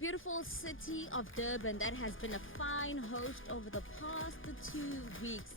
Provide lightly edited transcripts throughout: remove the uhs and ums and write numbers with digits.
beautiful city of Durban that has been a fine host over the past 2 weeks.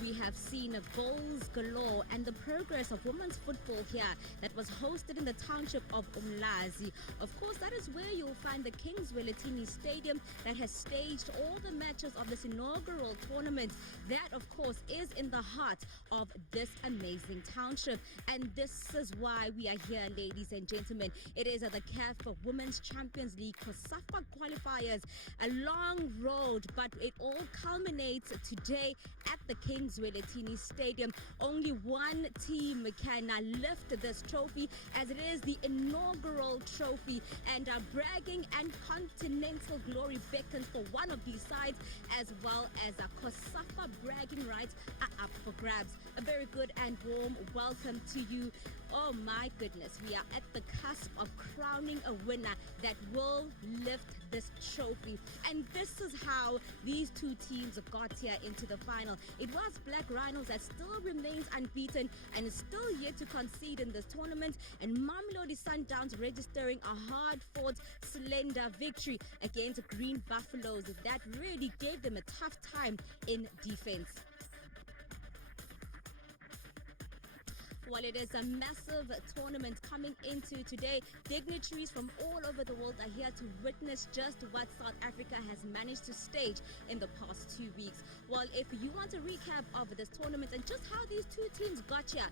We have seen goals galore and the progress of women's football here that was hosted in the township of Umlazi. Of course, that is where you'll find the Kingswelletini Stadium that has staged all the matches of this inaugural tournament. That, of course, is in the heart of this amazing township. And this is why we are here, ladies and gentlemen. It is at the CAF Women's Champions League COSAFA qualifiers. A long road, but it all culminates today at the Kingswelletini Stadium. Only one team can lift this trophy, as it is the inaugural trophy, and bragging and continental glory beckons for one of these sides, as well as COSAFA bragging rights are up for grabs. A very good and warm welcome to you. Oh my goodness, we are at the cusp of crowning a winner that will lift this trophy. And this is how these two teams got here into the final. It was Black Rhinos that still remains unbeaten and is still yet to concede in this tournament, and Mamelodi Sundowns registering a hard-fought, slender victory against Green Buffaloes that really gave them a tough time in defense. While it is a massive tournament coming into today, dignitaries from all over the world are here to witness just what South Africa has managed to stage in the past 2 weeks. Well, if you want a recap of this tournament and just how these two teams got here,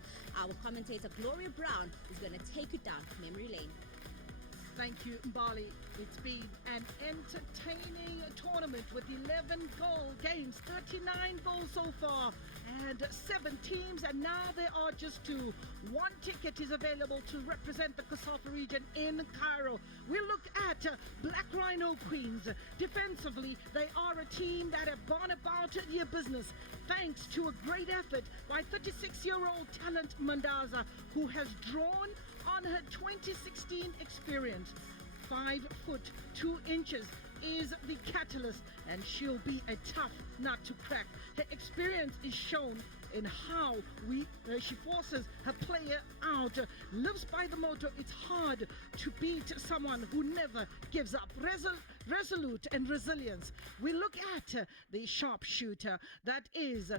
our commentator Gloria Brown is going to take you down memory lane. Thank you, Mbali. It's been an entertaining tournament with 11 goal games, 39 goals so far, and 7 teams, and now there are just 2. One ticket is available to represent the COSAFA region in Cairo. We look at Black Rhino Queens. Defensively, they are a team that have gone about their business thanks to a great effort by 36-year-old talent Mandaza, who has drawn on her 2016 experience. 5 foot 2 inches is the catalyst, and she'll be a tough nut to crack. Her experience is shown in how she forces her player out. Lives by the motto, it's hard to beat someone who never gives up. Resolute and resilience. We look at the sharpshooter, that is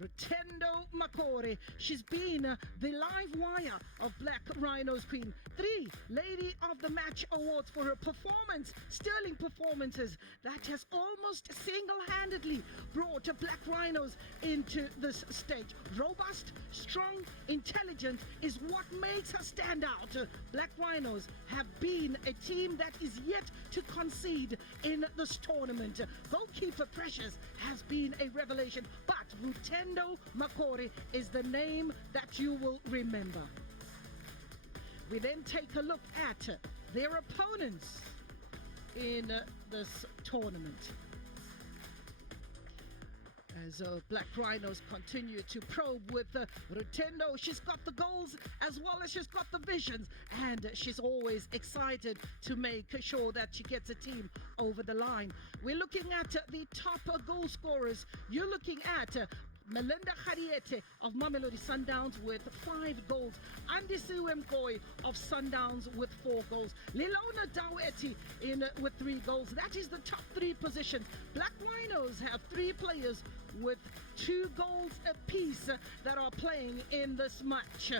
Rutendo Makore. She's been the live wire of Black Rhinos Queen. 3 Lady of the Match awards for her performance, sterling performances that has almost single-handedly brought Black Rhinos into this stage. Robust, strong, intelligent is what makes her stand out. Black Rhinos have been a team that is yet to concede in this tournament. Goalkeeper Precious has been a revelation, but Rutendo Makore is the name that you will remember. We then take a look at their opponents in this tournament. As Black Rhinos continue to probe with Rutendo, she's got the goals as well as she's got the visions, and she's always excited to make sure that she gets a team over the line. We're looking at the top goal scorers. You're looking at Melinda Khariete of Mamelodi Sundowns with 5 goals. Andisiwe Mkoyi of Sundowns with 4 goals. Lilona Daweti with 3 goals. That is the top 3 positions. Black Rhinos have 3 players with 2 goals apiece that are playing in this match.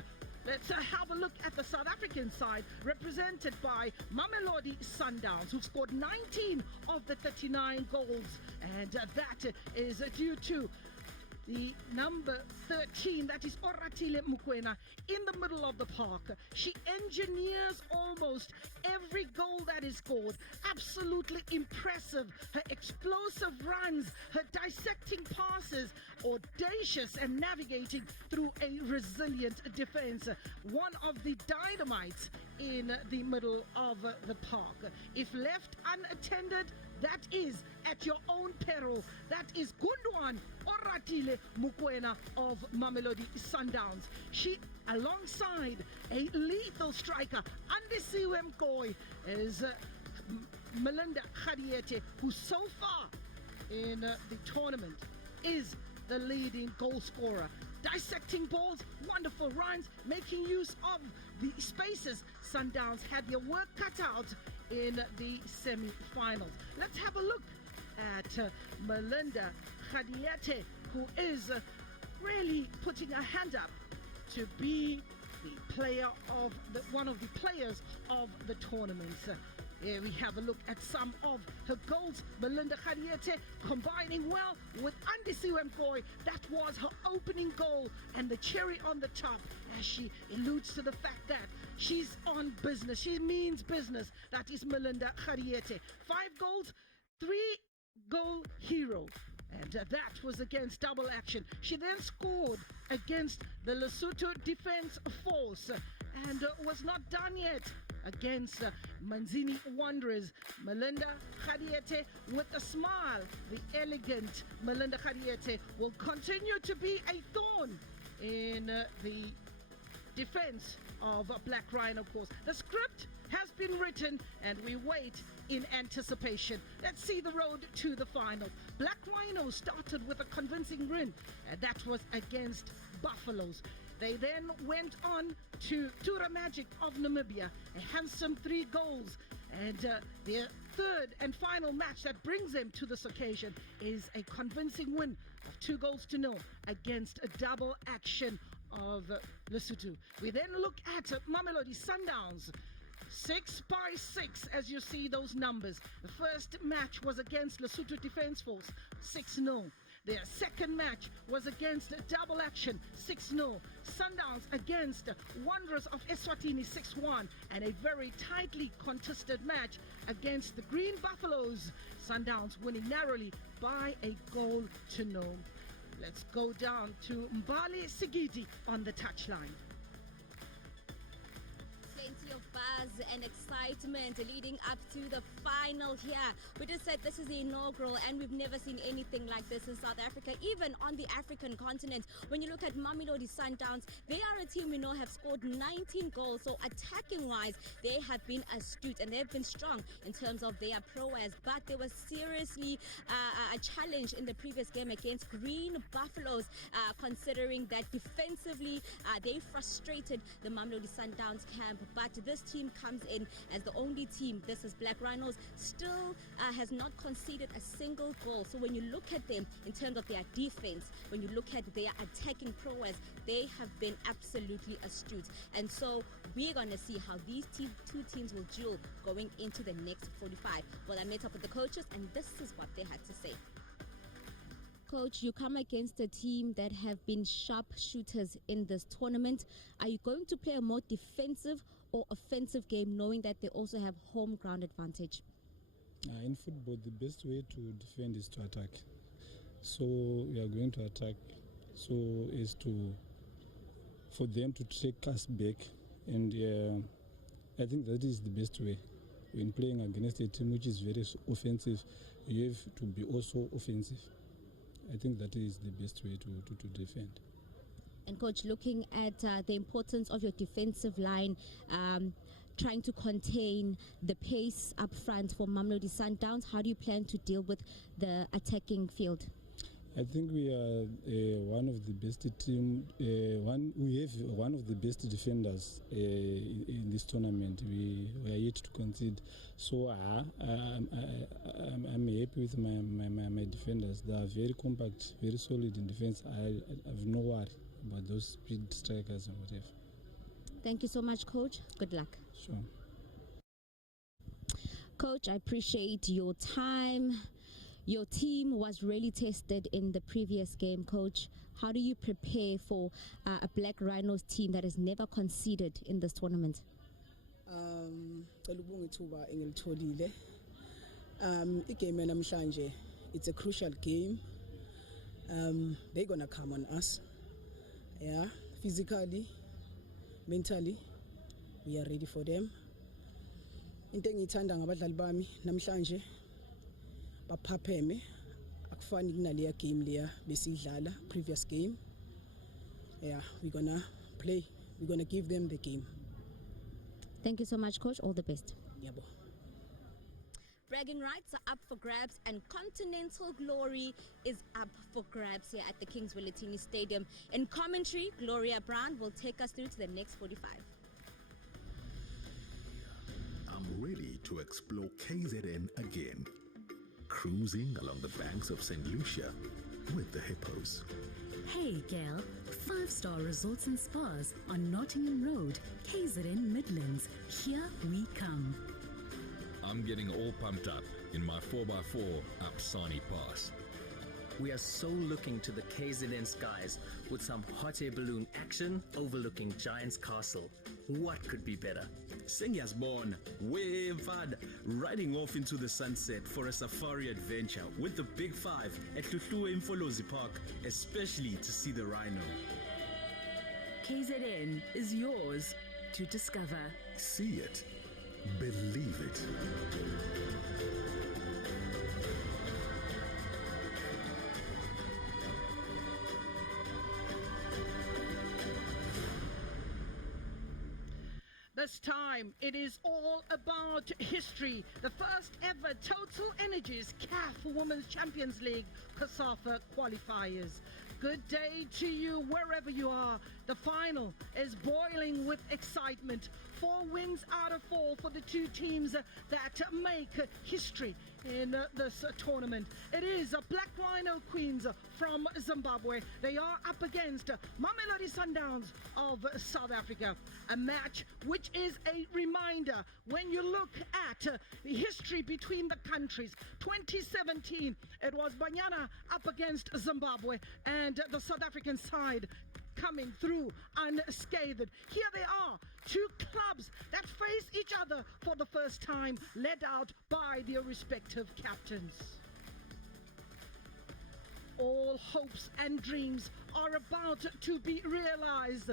Let's have a look at the South African side, represented by Mamelodi Sundowns, who've scored 19 of the 39 goals, and that is due to the number 13, that is Oratile Mokoena, in the middle of the park. She engineers almost every goal that is scored. Absolutely impressive. Her explosive runs, her dissecting passes, audacious and navigating through a resilient defense. One of the dynamites in the middle of the park. If left unattended, that is at your own peril. That is Gundwan Oratile Mokoena of Mamelodi Sundowns. She, alongside a lethal striker, Andisiwe Mkoyi, is Melinda Khariete, who so far in the tournament is the leading goal scorer. Dissecting balls, wonderful runs, making use of the spaces. Sundowns had their work cut out in the semi-finals. Let's have a look at Melinda Khadiete, who is really putting her hand up to be the player of one of the players of the tournament. Here we have a look at some of her goals. Melinda Khadiete combining well with Andisiwe Mfoyi. That was her opening goal, and the cherry on the top as she alludes to the fact that she's on business. She means business. That is Melinda Khadiete. 5 goals, 3-goal hero. And that was against Double Action. She then scored against the Lesotho Defence Force and was not done yet against Manzini Wanderers. Melinda Khadiete with a smile. The elegant Melinda Khadiete will continue to be a thorn in the defense of Black Rhino, of course. The script has been written and we wait in anticipation. Let's see the road to the finals. Black Rhino started with a convincing win, and that was against Buffaloes. They then went on to Tura Magic of Namibia, a handsome 3 goals. And their third and final match that brings them to this occasion is a convincing win of 2-0 against a Double Action of Lesotho. We then look at Mamelodi Sundowns. 6-6 as you see those numbers. The first match was against Lesotho Defence Force, 6-0. Their second match was against Double Action, 6-0. Sundowns against Wanderers of Eswatini, 6-1. And a very tightly contested match against the Green Buffaloes. Sundowns winning narrowly by 1-0. Let's go down to Mbali Sigidi on the touchline. Plenty of buzz and excitement leading up to the final here. We just said this is the inaugural and we've never seen anything like this in South Africa, even on the African continent. When you look at Mamelodi Sundowns, they are a team we know have scored 19 goals. So attacking wise, they have been astute and they've been strong in terms of their prowess. But there was seriously a challenge in the previous game against Green Buffaloes, considering that defensively they frustrated the Mamelodi Sundowns camp. But this team comes in as the only team, this is Black Rhinos, still has not conceded a single goal. So when you look at them in terms of their defense, when you look at their attacking prowess, they have been absolutely astute. And so we're going to see how these two teams will duel going into the next 45. Well, I met up with the coaches and this is what they had to say. Coach, you come against a team that have been sharp shooters in this tournament. Are you going to play a more defensive or offensive game, knowing that they also have home ground advantage? In football, the best way to defend is to attack. So we are going to attack, so is for them to take us back, and I think that is the best way. When playing against a team which is very offensive, you have to be also offensive. I think that is the best way to defend. And Coach, looking at the importance of your defensive line, trying to contain the pace up front for Mamelodi Sundowns, how do you plan to deal with the attacking field? I think we are one of the best team. We have one of the best defenders in this tournament. We are yet to concede, so I'm happy with my defenders. They are very compact, very solid in defense. I have no worry about those speed strikers and whatever. Thank you so much, Coach. Good luck. Sure. Coach, I appreciate your time. Your team was really tested in the previous game, Coach. How do you prepare for a Black Rhinos team that has never conceded in this tournament? It's a crucial game. They're gonna come on us. Yeah, physically, mentally, we are ready for them. Into engiyithanda ngabadlali bami namhlanje baphapheme akufani kunaleya game leya besidlala previous game. Yeah, we're gonna play. We're gonna give them the game. Thank you so much, Coach. All the best. Yabo. Bragging rights are up for grabs and continental glory is up for grabs here at the Kings Willetini Stadium. In commentary, Gloria Brown will take us through to the next 45. I'm ready to explore KZN again. Cruising along the banks of St. Lucia with the hippos. Hey Gail, 5-star resorts and spas on Nottingham Road, KZN Midlands. Here we come. I'm getting all pumped up in my 4x4 up Sani Pass. We are so looking to the KZN skies with some hot air balloon action overlooking Giant's Castle. What could be better? Sengiyazibona, way mfana, riding off into the sunset for a safari adventure with the Big Five at Hluhluwe Mfolozi Park, especially to see the Rhino. KZN is yours to discover. See it. Believe it. This time, it is all about history. The first ever Total Energies CAF Women's Champions League COSAFA qualifiers. Good day to you wherever you are. The final is boiling with excitement. 4 wins out of 4 for the 2 teams that make history in this tournament. It is Black Rhino Queens from Zimbabwe. They are up against Mamelodi Sundowns of South Africa. A match which is a reminder when you look at the history between the countries. 2017, it was Banyana up against Zimbabwe and the South African side coming through unscathed. Here they are, 2 clubs that face each other for the first time, led out by their respective captains. All hopes and dreams are about to be realized,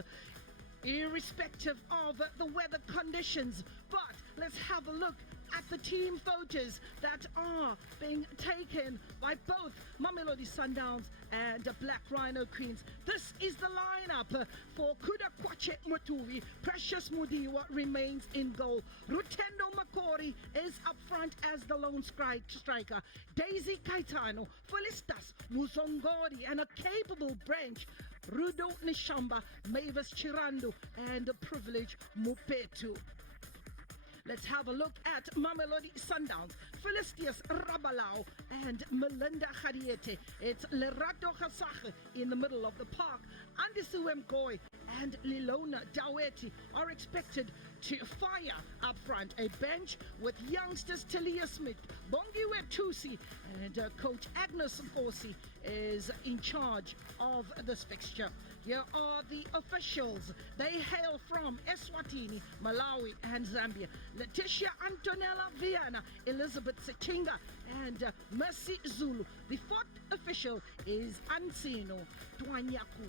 irrespective of the weather conditions. But let's have a look at the team photos that are being taken by both Mamelodi Sundowns and Black Rhino Queens. This is the lineup for Kuda Kwache Mutuvi. Precious Mudiwa remains in goal. Rutendo Makori is up front as the lone striker. Daisy Kaitano, Felicitas Muzongori, and a capable branch, Rudo Nishamba, Mavis Chirando, and Privilege Mupetu. Let's have a look at Mamelodi Sundowns, Felicitas Rabalau, and Melinda Khadiete. It's Lerato Khasakhe in the middle of the park. Andisiwe Mgoy and Lilona Daweti are expected to fire up front. A bench with youngsters Talia Smith, Bongiwe Tusi, and coach Agnes Nkosi is in charge of this fixture. Here are the officials. They hail from Eswatini, Malawi, and Zambia. Letitia Antonella Viana, Elizabeth Sechinga, and Mercy Zulu. The 4th official is Ansino Dwanyaku.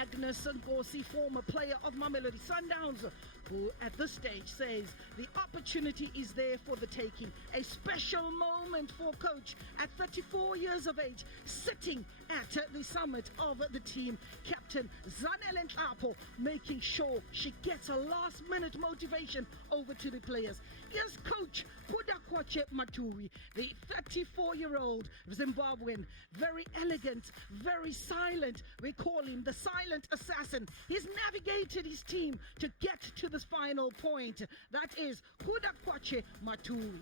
Agnes Nkosi, former player of Mamelodi Sundowns, who at this stage says the opportunity is there for the taking. A special moment for coach at 34 years of age, sitting at the summit of the team. Captain Zanele Nhlapo making sure she gets a last-minute motivation over to the players. Here's coach Kudakwache Maturi, the 34-year-old Zimbabwean, very elegant, very silent. We call him the silent assassin. He's navigated his team to get to this final point. That is Kudakwache Maturi.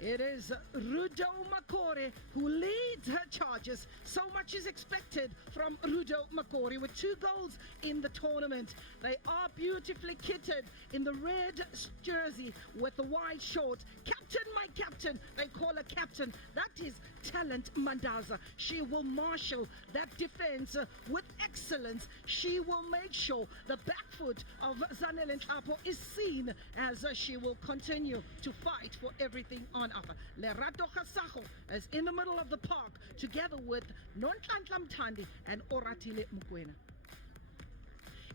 It is Rudo Makore who leads her charges. So much is expected from Rudo Makore with 2 goals in the tournament. They are beautifully kitted in the red jersey with the white shorts. Captain, my captain, they call her captain. That is Talent Mandaza. She will marshal that defense with excellence. She will make sure the back foot of Zanele Nhlapo is seen as she will continue to fight for everything on offer. Lerato Khasakhe is in the middle of the park together with Nonhlanhla Mthandi and Oratile Mukwena.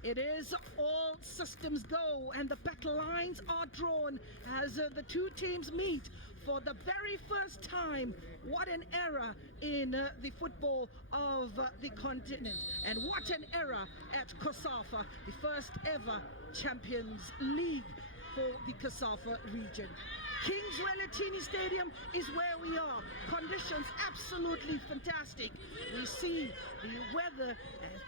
It is all systems go and the battle lines are drawn as the 2 teams meet for the very first time. What an era in the football of the continent, and what an era at COSAFA, the first ever Champions League for the COSAFA region. Kings Wellatini Stadium is where we are. Conditions absolutely fantastic. We see the weather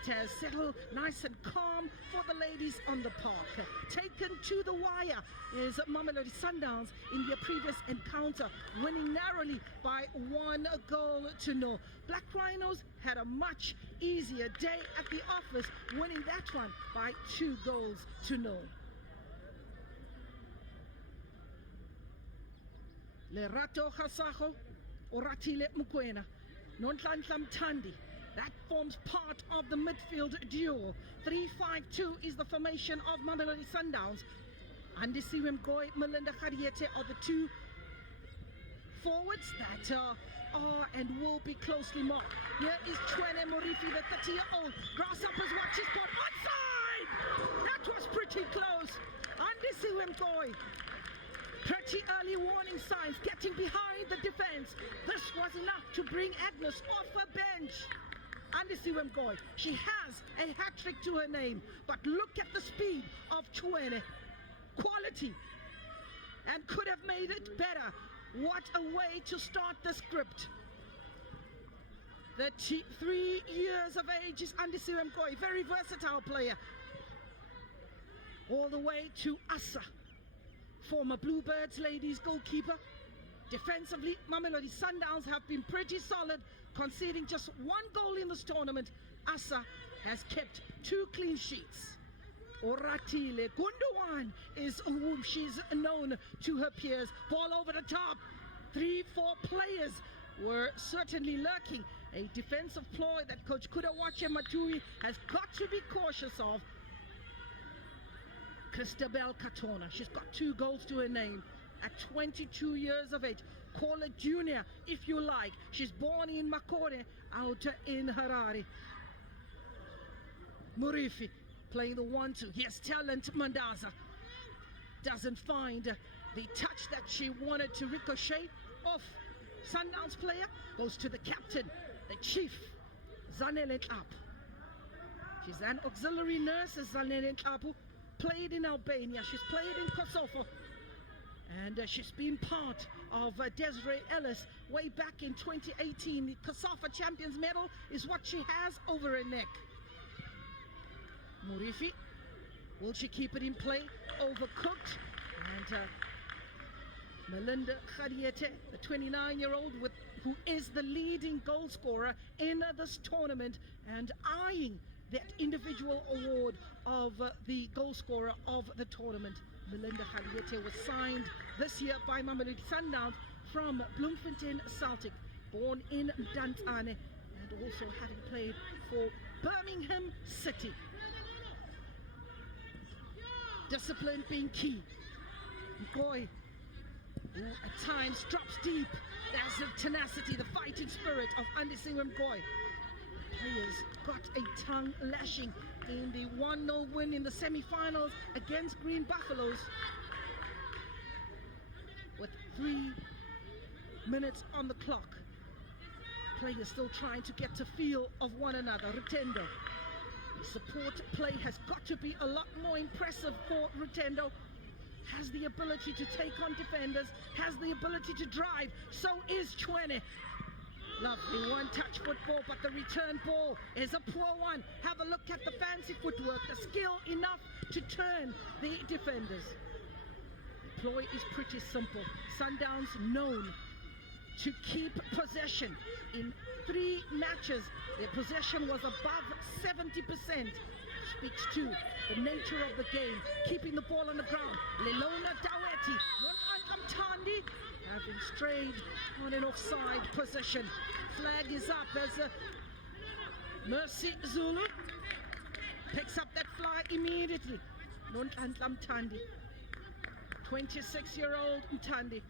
has settled nice and calm for the ladies on the park. Taken to the wire is Mamelodi Sundowns in their previous encounter, winning narrowly by 1-0. Black Rhinos had a much easier day at the office, winning that one by 2-0. Lerato Khasago, Oratile Mukwena, Nonhlanhla Mthandi. That forms part of the midfield duo. 3-5-2 is the formation of Mamelodi Sundowns. Andisiwe Mgoy, Melinda Khadiete are the two forwards that are and will be closely marked. Here is Chwene Morifi, the 30-year-old. Grasshoppers watch his spot. Onside! That was pretty close. Andisiwe Mgoy. Pretty early warning signs, getting behind the defense. This was enough to bring Agnes off her bench. Andisiwe Mgoy, she has a hat-trick to her name, but look at the speed of Chwene. Quality, and could have made it better. What a way to start the script. 3 years of age is Andisiwe Mgoy, very versatile player. All the way to Asa, former Bluebirds ladies goalkeeper. Defensively, Mamelodi Sundowns have been pretty solid, conceding just 1 goal in this tournament. Asa has kept 2 clean sheets. Oratile Gundogan is whom she's known to her peers. Ball over the top. 3-4 players were certainly lurking. A defensive ploy that Coach Kudawache Matui has got to be cautious of. Christabel Katona, she's got 2 goals to her name at 22 years of age. Call her junior if you like. She's born in Makore, out in Harare. Murifi playing the 1-2. Here's Talent Mandaza. Doesn't find the touch that she wanted to ricochet off. Sundowns player goes to the captain, the chief, Zanele Ntapu. She's an auxiliary nurse, Zanele Ntapu. Played in Albania, she's played in COSAFA, and she's been part of Desiree Ellis way back in 2018. The COSAFA Champions Medal is what she has over her neck. Murifi, will she keep it in play? Overcooked, and Melinda Khadiete, the 29-year-old who is the leading goal scorer in this tournament and eyeing that individual award of the goal scorer of the tournament. Melinda Khadiete was signed this year by Mamelodi Sundowns from Bloemfontein Celtic, born in Mdantsane, and also having played for Birmingham City. Discipline being key. Mgoy, who at times drops deep. There's the tenacity, the fighting spirit of Andisiwe Mgoy. Players got a tongue lashing in the 1-0 win in the semi-finals against Green Buffaloes. With 3 minutes on the clock, players still trying to get a feel of one another. Rutendo, the support play has got to be a lot more impressive for Rutendo. Has the ability to take on defenders, has the ability to drive. So is Chwene. Lovely one-touch football, but the return ball is a poor one. Have a look at the fancy footwork, the skill enough to turn the defenders. The ploy is pretty simple. Sundowns known to keep possession. In 3 matches, their possession was above 70%. Speaks to the nature of the game, keeping the ball on the ground. Lelona Daweti, Mthandi, having strayed on an offside position. Flag is up as Mercy Zulu picks up that fly immediately. Nonhlanhla Mthandi, 26-year-old Mthandi,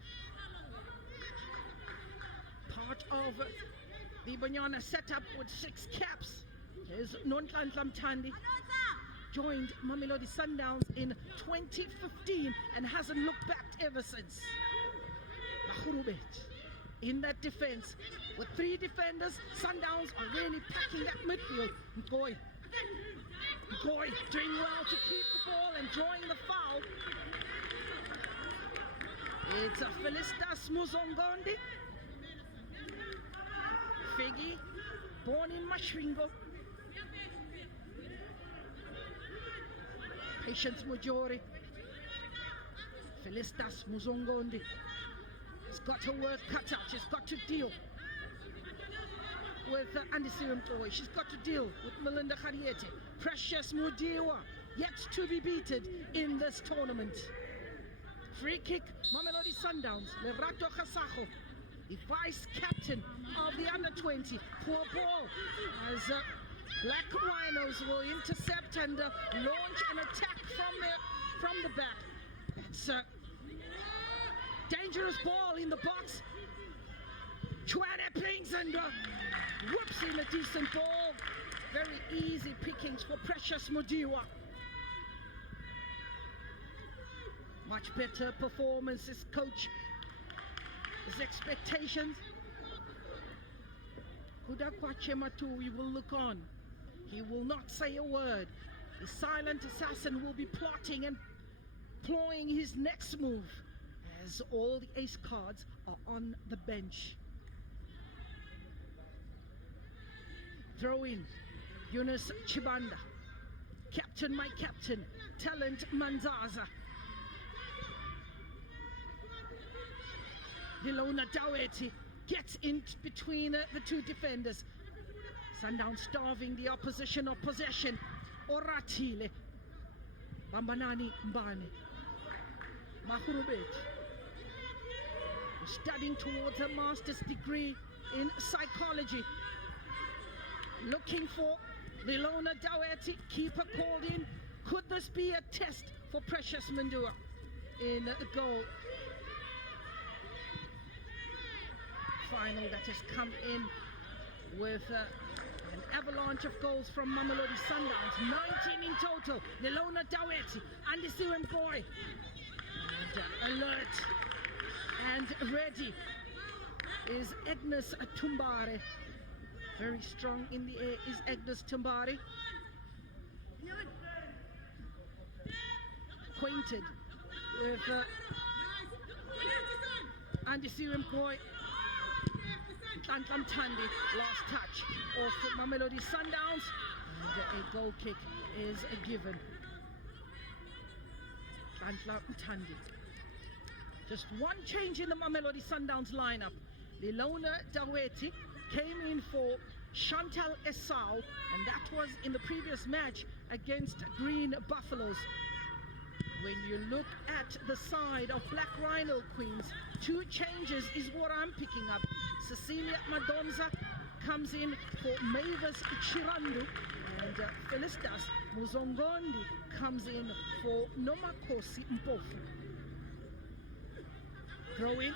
part of the Banyana setup with 6 caps. There's Nonhlanhla Mthandi, joined Mamelodi Sundowns in 2015 and hasn't looked back ever since. Mahurubet in that defense with 3 defenders. Sundowns are really packing that midfield. Mgoy doing well to keep the ball and drawing the foul. It's a Felistas Muzongondi. Figgy, born in Mashringo. Patience Mujori. Felistas Muzongondi. He's got her work cut out. She's got to deal with Andisi Mtoy. She's got to deal with Melinda Khariete. Precious Mudiwa, yet to be beaten in this tournament. Free kick, Mamelodi Sundowns, Lerato Khasajo, the vice captain of the under-20. Poor ball as Black Rhinos will intercept and launch an attack from the back. It's a dangerous ball in the box. Chwane pings and whoops in a decent ball. Very easy pickings for Precious Mudiwa. Much better performances, coach. His expectations. Hudakwache Matui will look on. He will not say a word. The silent assassin will be plotting and ploying his next move as all the ace cards are on the bench. Throw in Yunus Chibanda. Captain, my captain. Talent Manzaza. Ilona Daweti gets in between the two defenders. Sundown starving the opposition of possession. Oratile. Bambanani Mbane. Mahurubet. Studying towards a master's degree in psychology. Looking for Ilona Daweti. Keeper called in. Could this be a test for Precious Mandua in the goal? Final that has come in with an avalanche of goals from Mamelodi Sundowns. 19 in total. Ilona Daweti and the Siwem Boy. And alert and ready is Agnes Tumbare. Very strong in the air is Agnes Tumbare. Acquainted with Andy Siwem Boy. Tantlam Tandi, last touch of Mamelodi Sundowns, and a goal kick is given. Tantlam Tandi. Just one change in the Mamelodi Sundowns lineup. Ilona Daweti came in for Chantal Esau, and that was in the previous match against Green Buffaloes. When you look at the side of Black Rhino Queens, two changes is what I'm picking up. Cecilia Madonza comes in for Mavis Chirandu, and Felistas Muzongondi comes in for Nomakosi Mpofu. Throw in,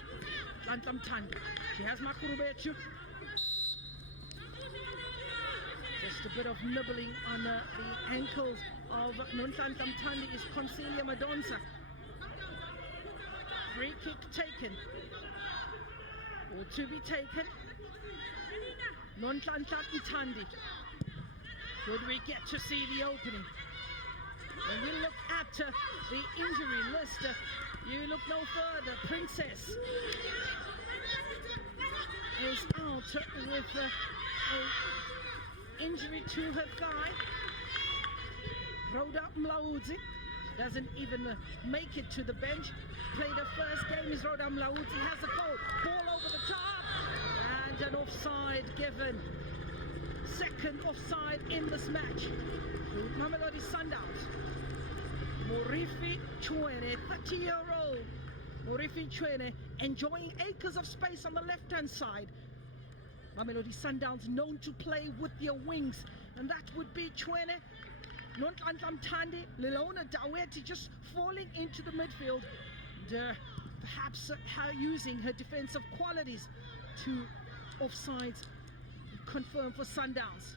Tantlam Tandi. She has Makurubechu. Just a bit of nibbling on the ankles of Nuntantlam Tandi is Concelia Madonza. Free kick taken. Or to be taken. Nuntantlam Tandi. Could we get to see the opening? When we look at the injury list, you look no further. Princess is out with a injury to her thigh. Rhoda Mlaudzi doesn't even make it to the bench. Played her first game is Rhoda Mlaudzi. Has a goal. Ball over the top. And an offside given. Second offside in this match. Mamelodi Sundowns. Morifi Chwene, 30-year-old Morifi Chwene, enjoying acres of space on the left-hand side. Mamelodi Sundowns known to play with their wings, and that would be Chwene, Nontantlam Tandi, Ilona Daweti just falling into the midfield, and perhaps her using her defensive qualities to offsides confirm for Sundowns.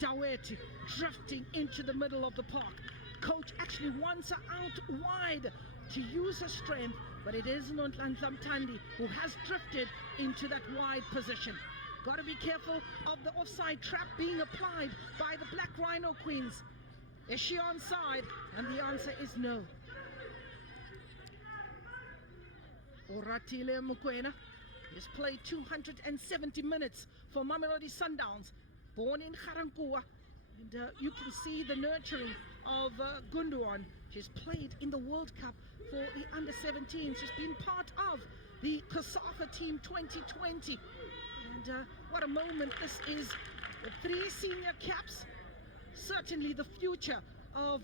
Daweti drifting into the middle of the park. Coach actually wants her out wide to use her strength, but it is Nontantlam Tandi who has drifted into that wide position. Got to be careful of the offside trap being applied by the Black Rhino Queens. Is she onside? And the answer is no. Oratile Mokoena has played 270 minutes for Mamelodi Sundowns, born in Garankuwa. And you can see the nurturing of Gundogan. She's played in the World Cup for the under-17. She's been part of the COSAFA team 2020. And what a moment this is. With 3 senior caps, certainly the future of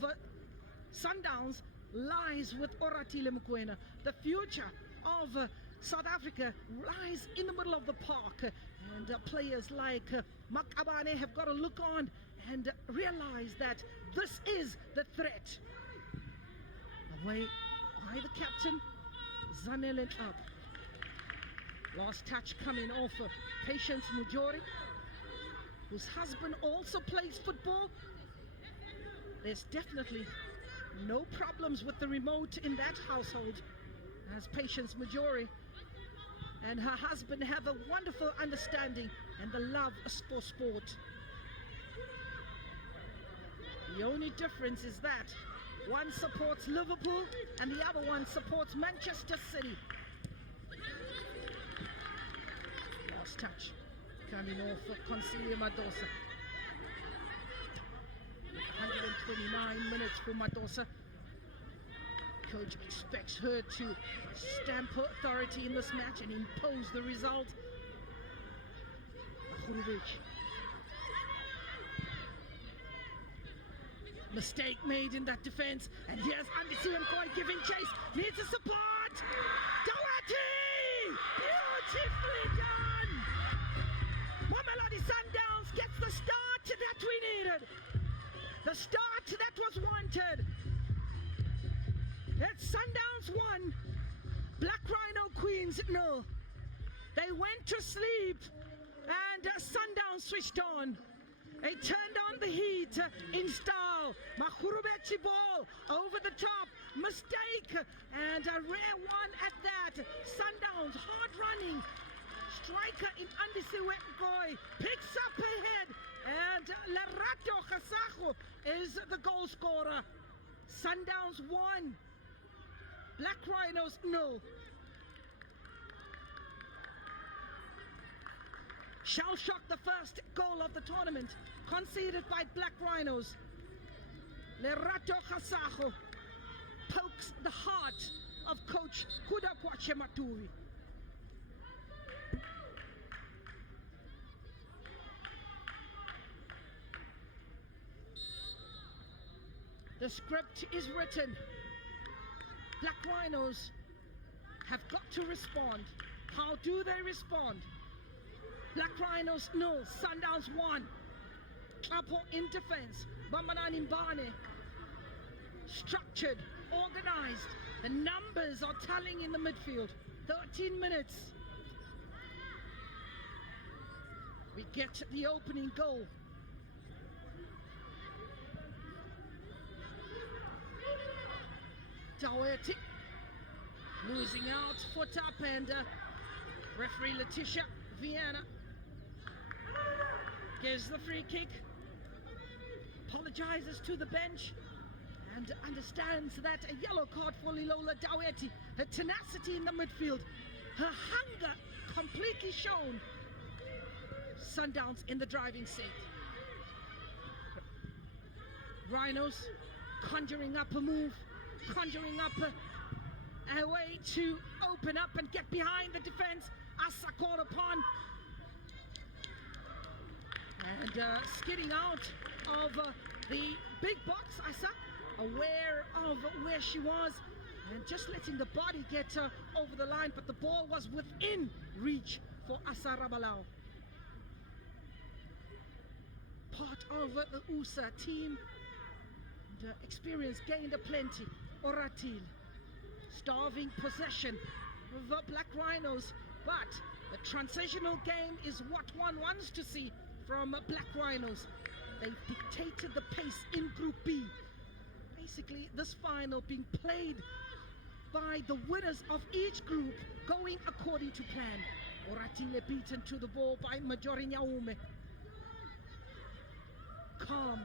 Sundowns lies with Oratile Mokoena. The future of South Africa lies in the middle of the park. And players like Makabane have got to look on and realize that this is the threat. Away by the captain, Zanele up. Last touch coming off Patience Mujori, whose husband also plays football. There's definitely no problems with the remote in that household, as Patience Mujori and her husband have a wonderful understanding and the love for sport. The only difference is that one supports Liverpool and the other one supports Manchester City. Last touch coming off Consilia Madosa. 129 minutes for Madosa. Coach expects her to stamp her authority in this match and impose the result. Mistake made in that defense, and here's Andisi Mkoy giving chase. Needs a support. Doherty! Beautifully done! Mamelodi Sundowns gets the start that we needed. The start that was wanted. It's Sundowns 1, Black Rhino Queens 0. They went to sleep and Sundowns switched on. They turned on the heat in style. Mahurubechi ball over the top. Mistake and a rare one at that. Sundowns hard running. Striker in Andisiwe Ngoy picks up ahead. And Lerato Khasago is the goal scorer. Sundowns 1. Black Rhinos 0. Shell shock, the first goal of the tournament, conceded by Black Rhinos. Lerato Khasago pokes the heart of coach Kudakwache Matuvi. The script is written. Black Rhinos have got to respond. How do they respond? Black Rhinos 0, Sundowns 1. Klapo in defense. Bambanani Mbane. Structured, organized. The numbers are telling in the midfield. 13 minutes. We get the opening goal. Doherty losing out, foot up, and referee Letitia Vienna gives the free kick, apologizes to the bench, and understands that a yellow card for Lilola Doherty. Her tenacity in the midfield, her hunger completely shown. Sundowns in the driving seat. Rhinos conjuring up a move, conjuring up a way to open up and get behind the defense. Asa called upon and skidding out of the big box. Asa aware of where she was and just letting the body get over the line, but the ball was within reach for Asa Rabalao. Part of the USA team, and experience gained aplenty. Oratil, starving possession of Black Rhinos, but the transitional game is what one wants to see from Black Rhinos. They've dictated the pace in Group B. Basically, this final being played by the winners of each group going according to plan. Oratile beaten to the ball by Majori Nyaume. Calm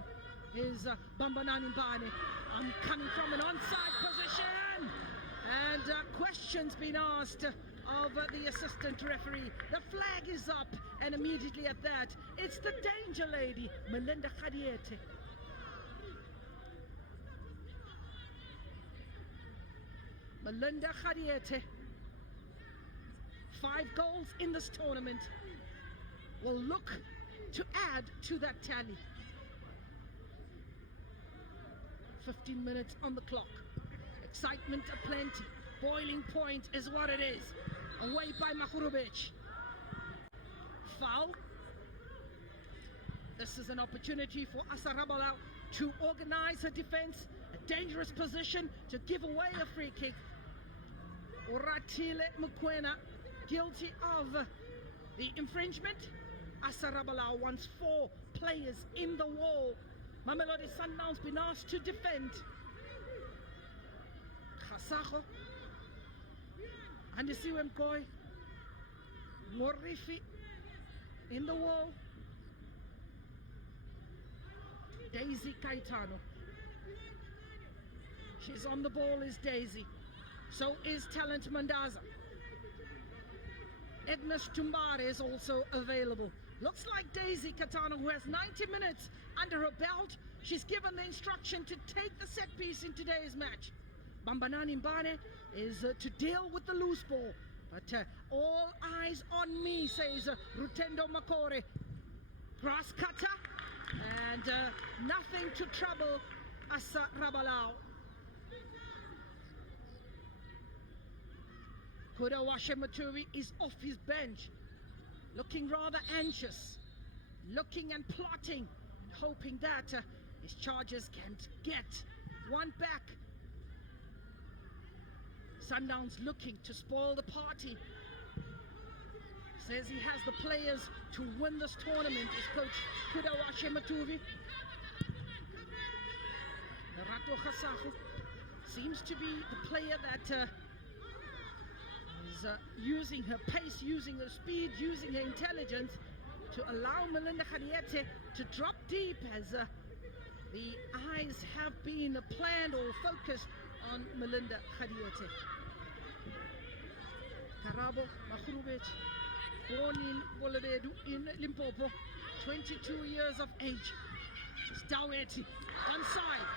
is Bambanani Mbane. I'm coming from an onside position. And questions being asked of the assistant referee. The flag is up, and immediately at that, it's the danger lady, Melinda Khadiete. Melinda Khadiete, 5 goals in this tournament, will look to add to that tally. 15 minutes on the clock. Excitement aplenty. Boiling point is what it is. Away by Makhurubech. Foul. This is an opportunity for Asarabalau to organize her defense. A dangerous position to give away a free kick. Oratile Mukwena guilty of the infringement. Asarabalau wants 4 players in the wall. Mamelodi Sundowns been asked to defend. Khasago, Andisiwe Mkoy, Morifi in the wall. Daisy Caetano. She's on the ball, is Daisy. So is Talent Mandaza. Edna Stumbare is also available. Looks like Daisy Caetano, who has 90 minutes under her belt. She's given the instruction to take the set piece in today's match. Bambanani Mbane is to deal with the loose ball. But all eyes on me, says Rutendo Makore. Grass cutter. And nothing to trouble Asa Rabalau. Kudawashe Maturi is off his bench, looking rather anxious, looking and plotting, hoping that his charges can get one back. Sundowns looking to spoil the party. Says he has the players to win this tournament, is coach Kudawashe Maturi. Rato Khasafu seems to be the player that is using her pace, using her speed, using her intelligence to allow Melinda Khadiete to drop deep, as the eyes have been planned or focused on Melinda Khadiete. Karabo Makhurubech, born in Bolabedu in Limpopo, 22 years of age. Staweti, one side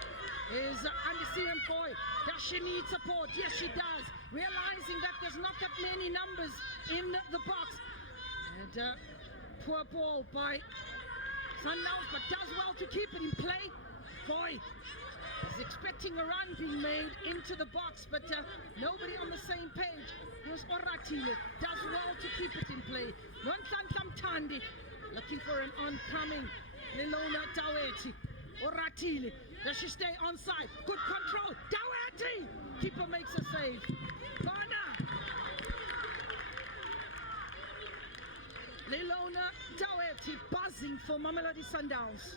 is Andisiwe Mkoy. Does she need support? Yes, she does. Realizing that there's not that many numbers in the box. And poor ball by Sundowns, but does well to keep it in play. Foy is expecting a run being made into the box, but nobody on the same page. Here's Oratile, does well to keep it in play. Nonhlanhla Mthandi looking for an oncoming Lilona Daweti. Oratile, does she stay onside? Good control. Daweti! Keeper makes a save. Bana! Lilona Daweti buzzing for Mamelodi Sundowns.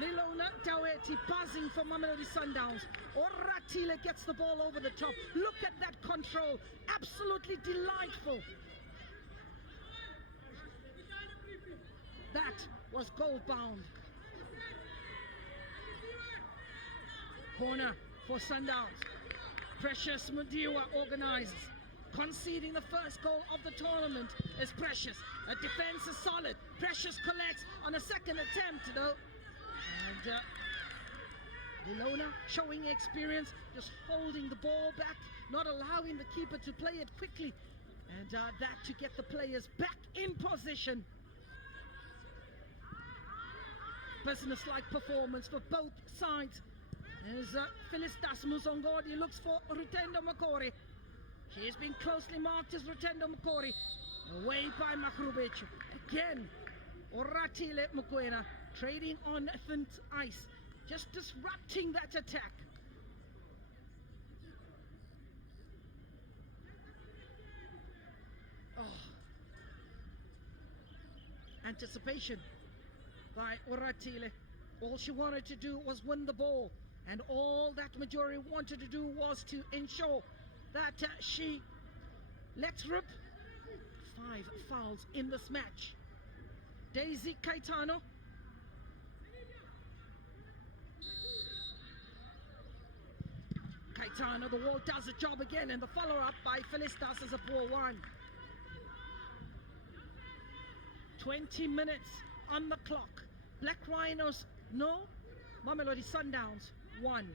Lilona Daweti buzzing for Mamelodi Sundowns. Oratile gets the ball over the top. Look at that control. Absolutely delightful. That was goal bound. Corner for Sundowns. Precious Mudiwa organizes. Conceding the first goal of the tournament is Precious. The defense is solid. Precious collects on a second attempt though. And Ilona showing experience, just holding the ball back, not allowing the keeper to play it quickly. And that to get the players back in position. Business-like performance for both sides. As Philistas Muzongodi looks for Rutendo Makori. She has been closely marked as Rutendo Makori. Away by Makhrubechu. Again, Oratile Mukwena trading on thin ice, just disrupting that attack. Oh. Anticipation by Oratile. All she wanted to do was win the ball, and all that Majori wanted to do was to ensure that she lets rip. 5 fouls in this match. Daisy Caetano. Caetano, the wall does the job again, and the follow-up by Felicitas is a poor one. 20 minutes on the clock. Black Rhinos, no. Mamelodi Sundowns, 1.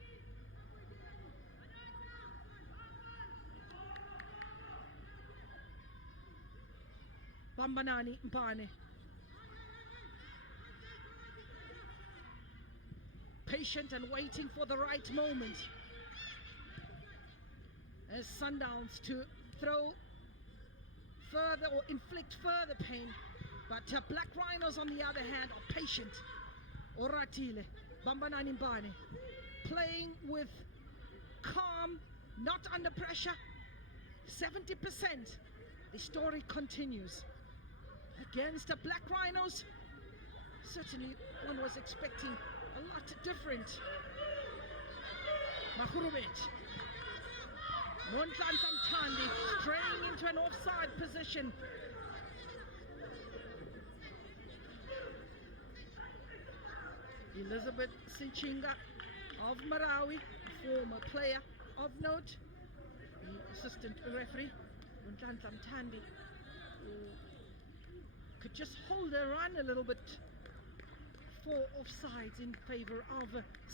Bambanani Mbane. Patient and waiting for the right moment. As Sundowns to throw further or inflict further pain. But Black Rhinos, on the other hand, are patient. Oratile, Bambanani Mbane, playing with calm, not under pressure. 70%. The story continues. Against the Black Rhinos, certainly one was expecting a lot different. Mahurubet. Montlan Tandi straying into an offside position. Elizabeth Sichinga of Marawi, former player of note. The assistant referee, Montlan Tandi, could just hold her run a little bit. 4 offsides in favor of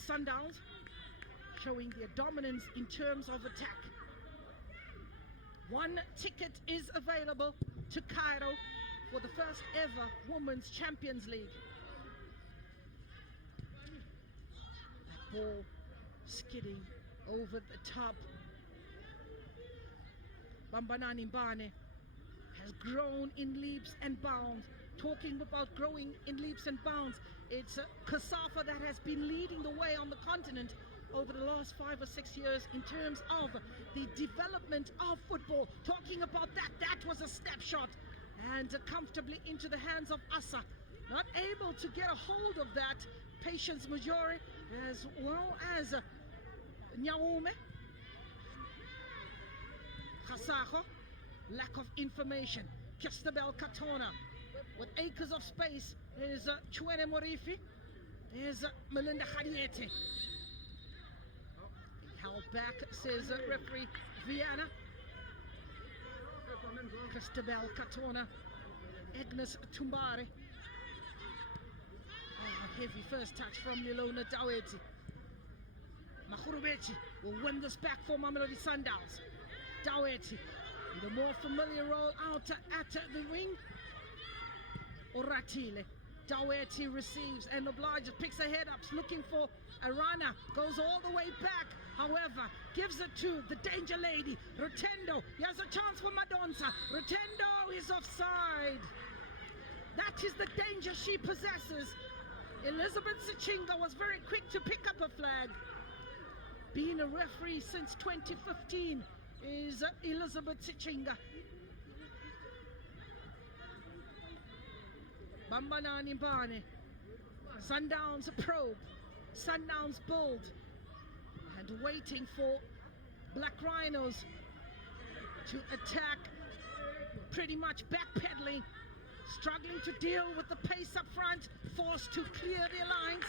Sundowns, showing their dominance in terms of attack. 1 ticket is available to Cairo for the first ever Women's Champions League. That ball skidding over the top. Bambanani Mbane has grown in leaps and bounds. Talking about growing in leaps and bounds, it's COSAFA that has been leading the way on the continent over the last 5 or 6 years in terms of the development of football. Talking about that, that was a snapshot, and comfortably into the hands of Asa. Not able to get a hold of that, Patience Majori, as well as Nyaume. Kasaho, lack of information. Kistabel Katona, with acres of space. There's Chwene Morifi. There's Melinda Khadiete. Held back, says referee Viana. Kistabel Katona. Agnes Tumbare. Oh, heavy first touch from Nilona Daweti. Mahurubechi will win this back for Mamelodi Sundowns. Daweti with a more familiar role out at the wing. Oratile. Daweti receives and obliges, picks her head up, looking for Arana, goes all the way back, however, gives it to the danger lady, Rotendo. He has a chance for Madonza. Rotendo is offside. That is the danger she possesses. Elizabeth Sichinga was very quick to pick up a flag. Being a referee since 2015 is Elizabeth Sichinga. Bambanani Mbane. Sundowns probe. Sundowns build. And waiting for Black Rhinos to attack. Pretty much backpedaling. Struggling to deal with the pace up front. Forced to clear their lines.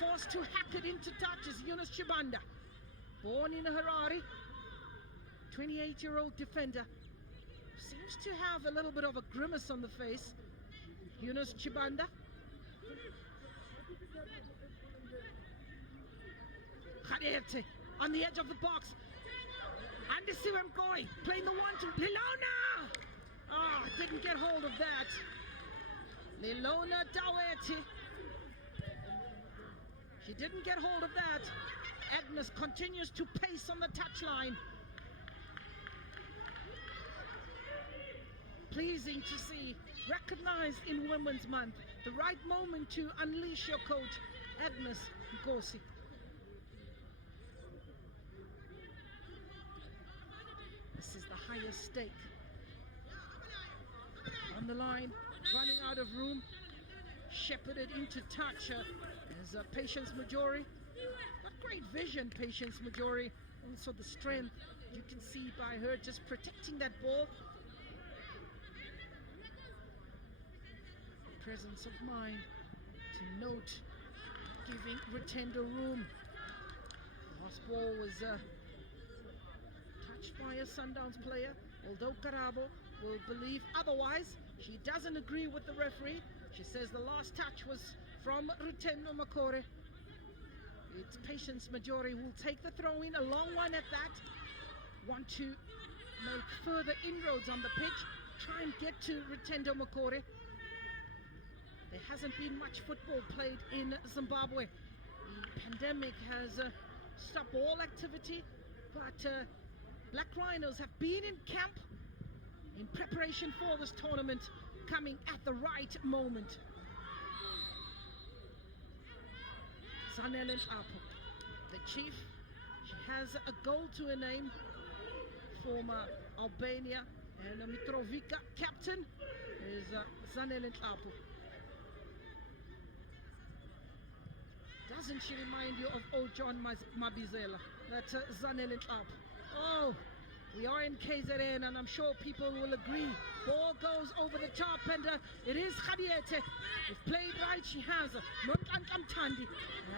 Forced to hack it into touches. Yunus Chibanda. Born in Harare. 28-year-old defender. Seems to have a little bit of a grimace on the face. Yunus Chibanda. Khadiete on the edge of the box. Andy Siwemkoi playing the 1-2. Lilona! Ah, didn't get hold of that. Lilona Daweti. She didn't get hold of that. Agnes continues to pace on the touchline. Pleasing to see, recognized in Women's Month, the right moment to unleash your coach, Agnes Nkosi. This is the highest stake. On the line, running out of room, shepherded into touch as Patience Majori. Got great vision, Patience Majori. Also the strength you can see by her just protecting that ball. Presence of mind to note, giving Rotendo room. Last ball was by a Sundowns player, although Karabo will believe otherwise. She doesn't agree with the referee. She says the last touch was from Rutendo Makore. It's Patience Majori who will take the throw in, a long one at that. Want to make further inroads on the pitch, try and get to Rutendo Makore. There hasn't been much football played in Zimbabwe. The pandemic has stopped all activity, but Black Rhinos have been in camp in preparation for this tournament, coming at the right moment. Zanele Apo, the chief, she has a goal to her name. Former Albania and Mitrovica captain is Zanele Apo. Doesn't she remind you of old John Mabizela? That's Zanele Apo. Oh, we are in KZN, and I'm sure people will agree. Ball goes over the top, and it is Khadiete. If played right, she has Mtandi.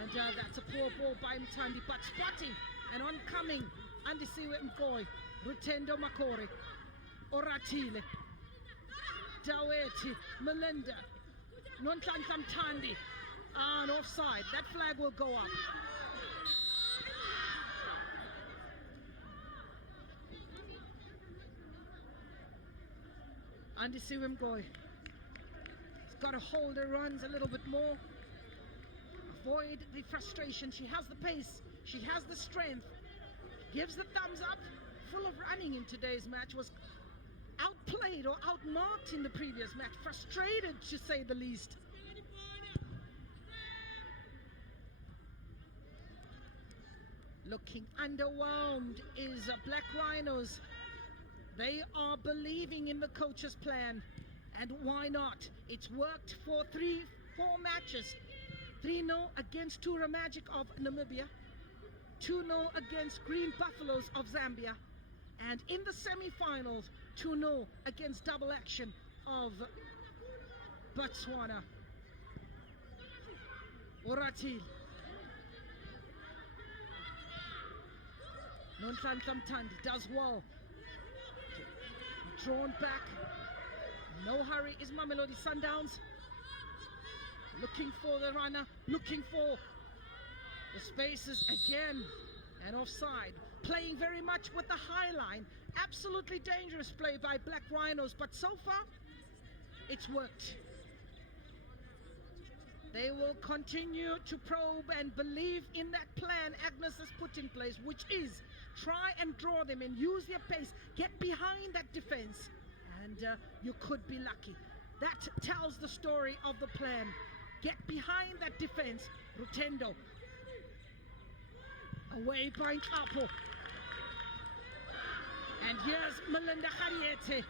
And that's a poor ball by Mtandi, but spotting and oncoming Andisiwe Mkoy, Rutendo Makore, Oratile, Daweti, Melinda, Mtandi, and offside. That flag will go up. Andisiwe Mkoy. He's got to hold her runs a little bit more. Avoid the frustration. She has the pace. She has the strength. Gives the thumbs up. Full of running in today's match. Was outplayed or outmarked in the previous match. Frustrated, to say the least. Looking underwhelmed is Black Rhinos. They are believing in the coach's plan, and why not? It's worked for 4 matches. 3-0 against Tura Magic of Namibia, 2-0 against Green Buffaloes of Zambia, and in the semi-finals, 2-0 against Double Action of Botswana. Oratil. Nonhlanhla Mtandi does well. Drawn back. No hurry is Mamelodi Sundowns. Looking for the runner. Looking for the spaces again. And offside. Playing very much with the high line. Absolutely dangerous play by Black Rhinos. But so far, it's worked. They will continue to probe and believe in that plan Agnes has put in place, which is try and draw them and use their pace. Get behind that defense, and you could be lucky. That tells the story of the plan. Get behind that defense. Rutendo. Away by Nkapo. And here's Melinda Khadiete.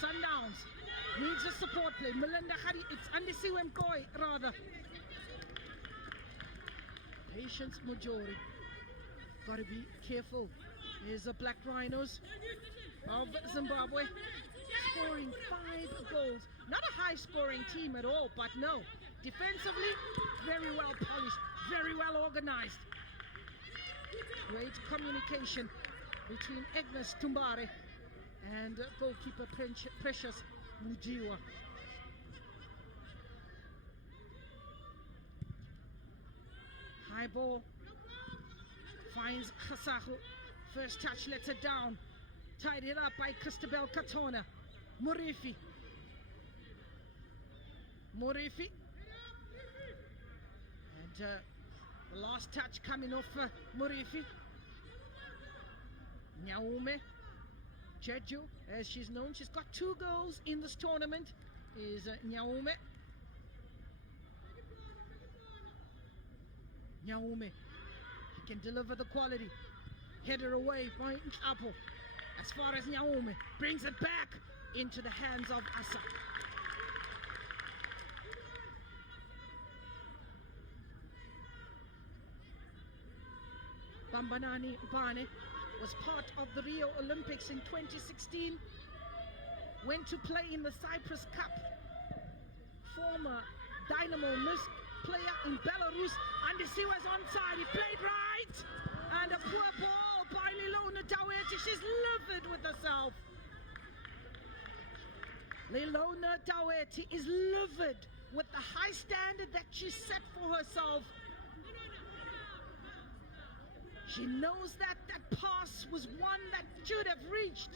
Sundowns needs a support play. Melinda Khadiete. It's Andisiwe Mkoy, rather. Patience Majori. Got to be careful. Here's the Black Rhinos of Zimbabwe, scoring 5 goals. Not a high-scoring team at all, but no. Defensively, very well polished, very well organized. Great communication between Agnes Tumbare and goalkeeper Precious Mujiwa. High ball. Finds Kasahu. First touch lets it down. Tied it up by Christabel Katona. Murifi. And the last touch coming off Murifi. Nyaume. Jeju, as she's known. She's got 2 goals in this tournament. Is Nyaume. Can deliver the quality. Header away by Apple. As far as Nyaume brings it back into the hands of Asa. Bambanani Bane was part of the Rio Olympics in 2016. Went to play in the Cyprus Cup. Former Dynamo Minsk player in Belarus. Andisiwe's onside. He played right. And a poor ball by Lilona Daweti. She's livid with herself. Lilona Daweti is livid with the high standard that she set for herself. She knows that that pass was one that should have reached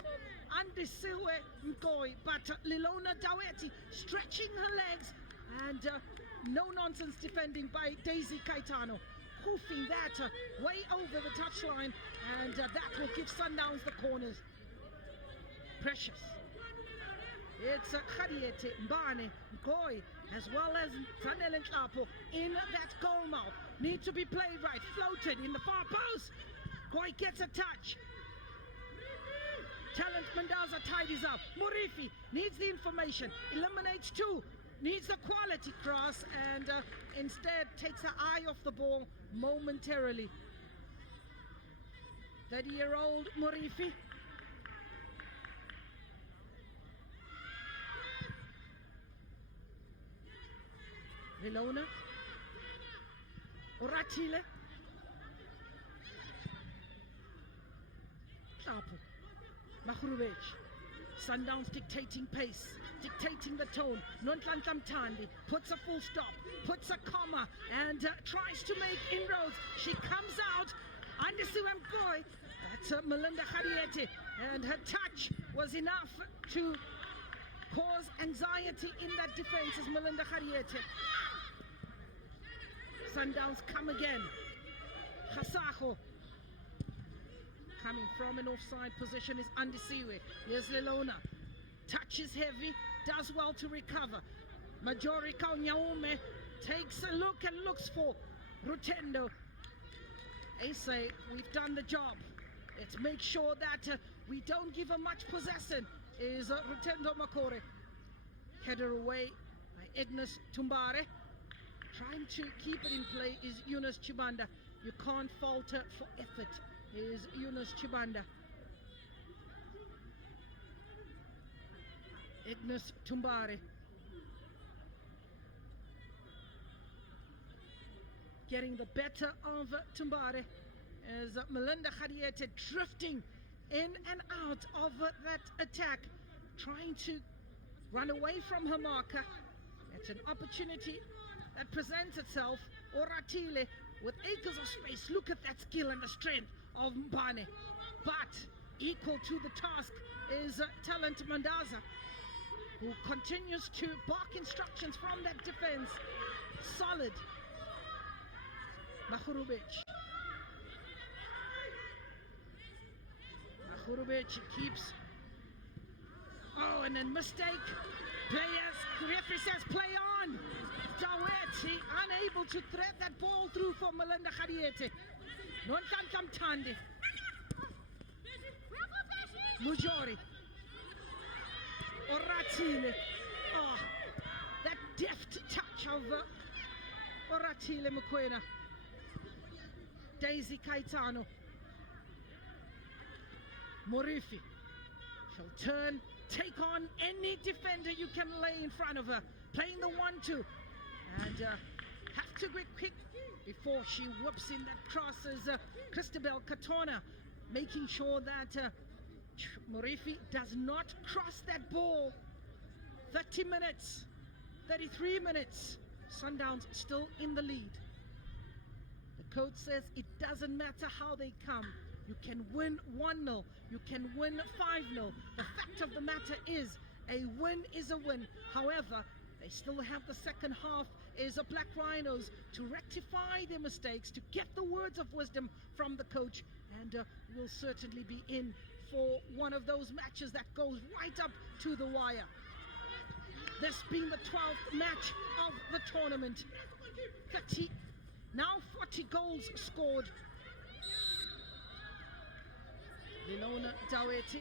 Andisiwe Nkoi, but Lilona Daweti stretching her legs and no-nonsense defending by Daisy Caetano, hoofing that way over the touchline, and that will give Sundowns the corners. Precious. It's Khadiete Mbane Nkoi as well as Zanele Nhlapo in that goal mouth. Need to be played right. Floated in the far post. Nkoi gets a touch. Talent Mandaza tidies up. Murifi needs the information. Eliminates two. Needs the quality cross and instead takes her eye off the ball momentarily. 30-year-old Murifi. Lilona. Oratile. Tapu. Makhurubej. Sundowns dictating pace, dictating the tone. Nonhlanhla Mthandi puts a full stop, puts a comma, and tries to make inroads. She comes out. Andisiwe Nkoi. That's Melinda Khadiete. And her touch was enough to cause anxiety in that defense as Melinda Khadiete. Sundowns come again. Hasaho. Coming from an offside position is Andisiwe. Here's Lilona. Touch is heavy, does well to recover. Majori Kaunyaume takes a look and looks for Rutendo. They say, we've done the job. Let's make sure that we don't give her much possession. Is Rutendo Makore. Header away by Ignas Tumbare. Trying to keep it in play is Yunus Chibanda. You can't falter for effort. Is Yunus Chibanda. Ignas Tumbare. Getting the better of Tumbare as Melinda Khadiete drifting in and out of that attack, trying to run away from her marker. It's an opportunity that presents itself. Oratile with acres of space. Look at that skill and the strength of Mbane. But equal to the task is Talent Mandaza, who continues to bark instructions from that defense. Solid. Makhurubej. Makhurubej keeps. Oh, and then mistake. Players, referee says play on. Daweti unable to thread that ball through for Melinda Khadiete. Nonhlanhla Mthandi. Mujori. Oratile. Oh, that deft touch of Oratile Mokoena. Daisy Caetano. Murifi. She'll turn, take on any defender you can lay in front of her. Playing the 1-2. And have to be quick before she whoops in that cross as Christabel Katona, making sure that Murifi does not cross that ball. 30 minutes, 33 minutes. Sundowns still in the lead. The coach says it doesn't matter how they come. You can win 1-0, you can win 5-0. The fact of the matter is, a win is a win. However, they still have the second half is a Black Rhinos to rectify their mistakes, to get the words of wisdom from the coach, and will certainly be in for one of those matches that goes right up to the wire. This being the 12th match of the tournament. 30, now 40 goals scored. Lilona Daweti.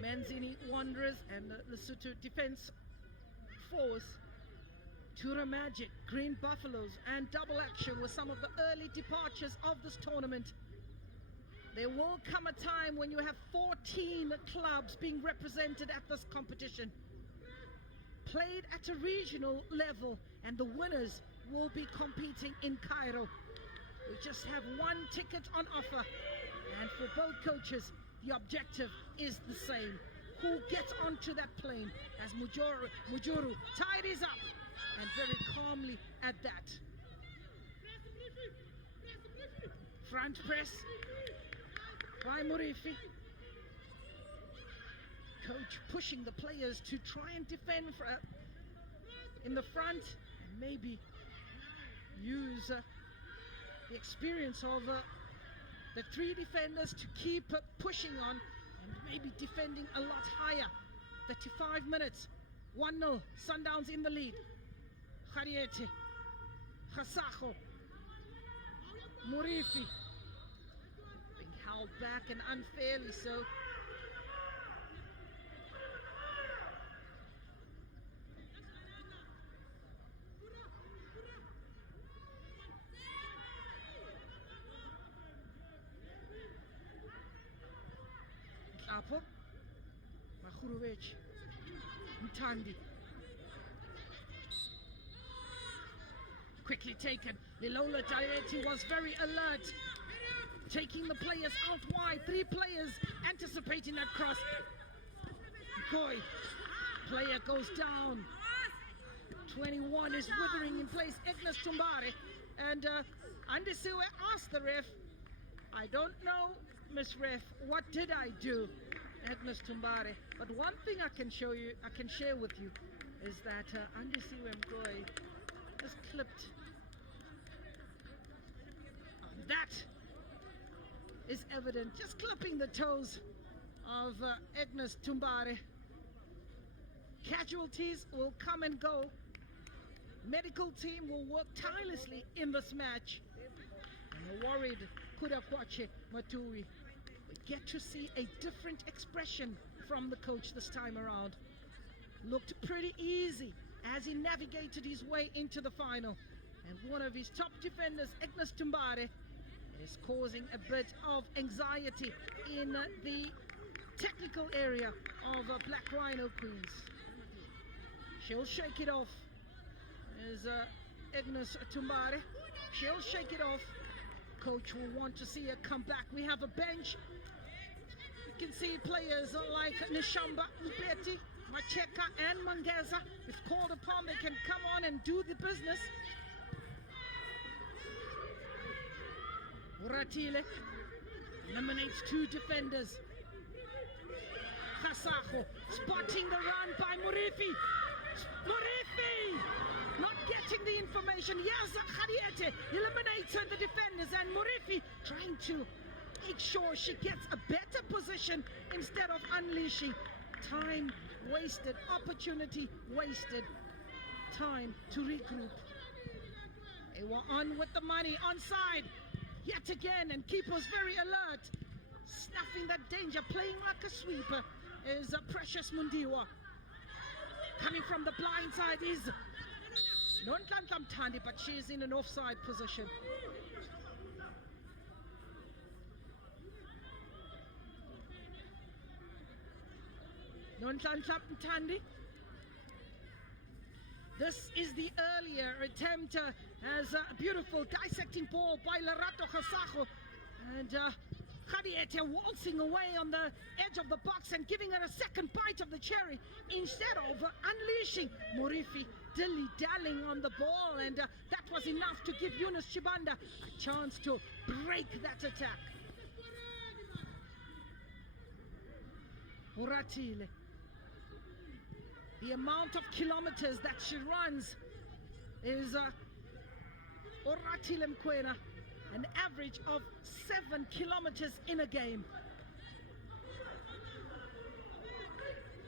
Manzini Wanderers and the Lesotho Defence Force, Tura Magic, Green Buffaloes and Double Action were some of the early departures of this tournament. There will come a time when you have 14 clubs being represented at this competition. played at a regional level, and the winners will be competing in Cairo. We just have one ticket on offer, and for both coaches, the objective is the same. Who gets onto that plane as Mujuru tidies up, and very calmly at that. Front press by Murifi. Coach pushing the players to try and defend in the front, and maybe use the experience of the three defenders to keep pushing on and maybe defending a lot higher. 35 minutes, 1-0, Sundowns in the lead. Khariete, Khasaho, Murifi being held back and unfairly so. Apo, Mahurovic, Mtandi. Quickly taken. Lilola Dieti was very alert, taking the players out wide. 3 players anticipating that cross. Goy, player goes down. 21 is withering in place. Ignas Tumbare. And Andisiwe asked the ref, I don't know, Miss Ref, what did I do? Ignas Tumbare. But one thing I can share with you, is that Andisiwe Mgoy is clipped. That is evident, just clipping the toes of Ignas Tumbare. Casualties will come and go. Medical team will work tirelessly in this match. And the worried Kudakwache Matui. We get to see a different expression from the coach this time around. Looked pretty easy as he navigated his way into the final. And one of his top defenders, Ignas Tumbare, is causing a bit of anxiety in the technical area of Black Rhino Queens. She'll shake it off. Is Ignas Tumbare. She'll shake it off. Coach will want to see her come back. We have a bench. You can see players like Nishamba, Mbeti, Macheka and Mangeza. If called upon, they can come on and do the business. Uratile eliminates 2 defenders. Khasaho spotting the run by Murifi. Murifi not getting the information. Yes, Khariete eliminates the defenders, and Murifi trying to make sure she gets a better position instead of unleashing. Time wasted, opportunity wasted, time to regroup. They were on with the money, onside yet again, and keepers very alert, snuffing that danger, playing like a sweeper is Precious Mundiwa. Coming from the blind side is Nonhlanhla Mthandi, but she is in an offside position. Nonhlanhla Mthandi. This is the earlier attempt as a beautiful dissecting ball by Lerato Khasaho, and Khadiete waltzing away on the edge of the box and giving her a second bite of the cherry instead of unleashing. Murifi dilly-dallying on the ball, and that was enough to give Yunus Chibanda a chance to break that attack. Uratile. The amount of kilometers that she runs is Uratile Mkwena, an average of 7 kilometers in a game.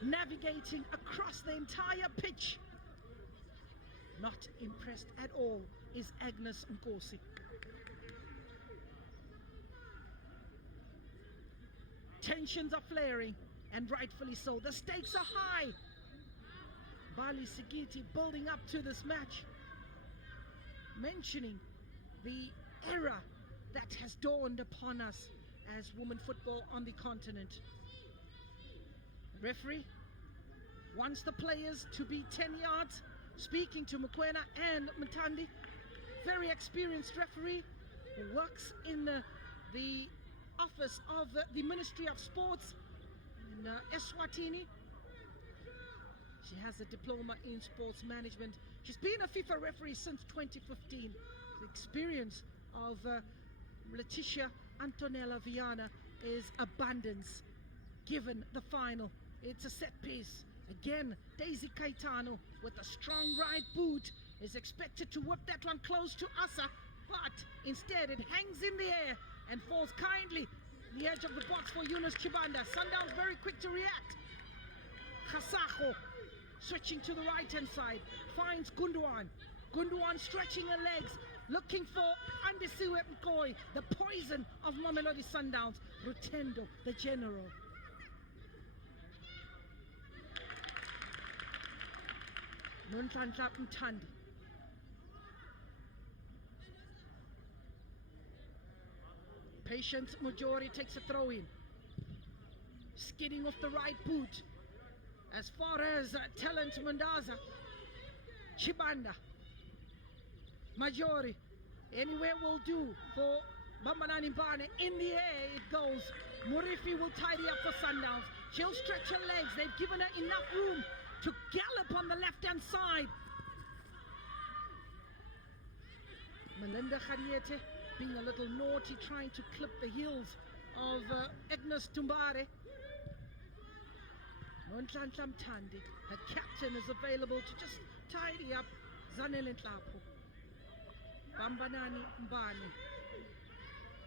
Navigating across the entire pitch. Not impressed at all is Agnes Nkosi. Tensions are flaring, and rightfully so. The stakes are high. Bali Sigiti building up to this match, mentioning the era that has dawned upon us as women football on the continent. Referee wants the players to be 10 yards. Speaking to Mokoena and Mtandi, very experienced referee who works in the office of the Ministry of Sports in Eswatini. She has a diploma in sports management. She's been a FIFA referee since 2015. The experience of Leticia Antonella Viana is abundance. Given the final, it's a set piece. Again, Daisy Caetano with a strong right boot is expected to whip that one close to Asa, but instead it hangs in the air and falls kindly on the edge of the box for Yunus Chibanda. Sundowns very quick to react. Kasajo switching to the right-hand side, finds Gunduan. Gunduan stretching her legs, looking for Andisiwe Mkoi, the poison of Mamelodi Sundowns. Rutendo, the general. Nonhlanhla Mthandi. Patience Mujori takes a throw in. Skidding off the right boot. As far as Talent Mundaza. Chibanda. Majori. Anywhere will do for Bambanani Mbane. In the air it goes. Murifi will tidy up for Sundowns. She'll stretch her legs. They've given her enough room to gallop on the left-hand side. Melinda Khariete being a little naughty, trying to clip the heels of Agnes Tumbare. Nonhlanhla Mthandi, her captain, is available to just tidy up Zanele Nhlapo. Bambanani Mbane.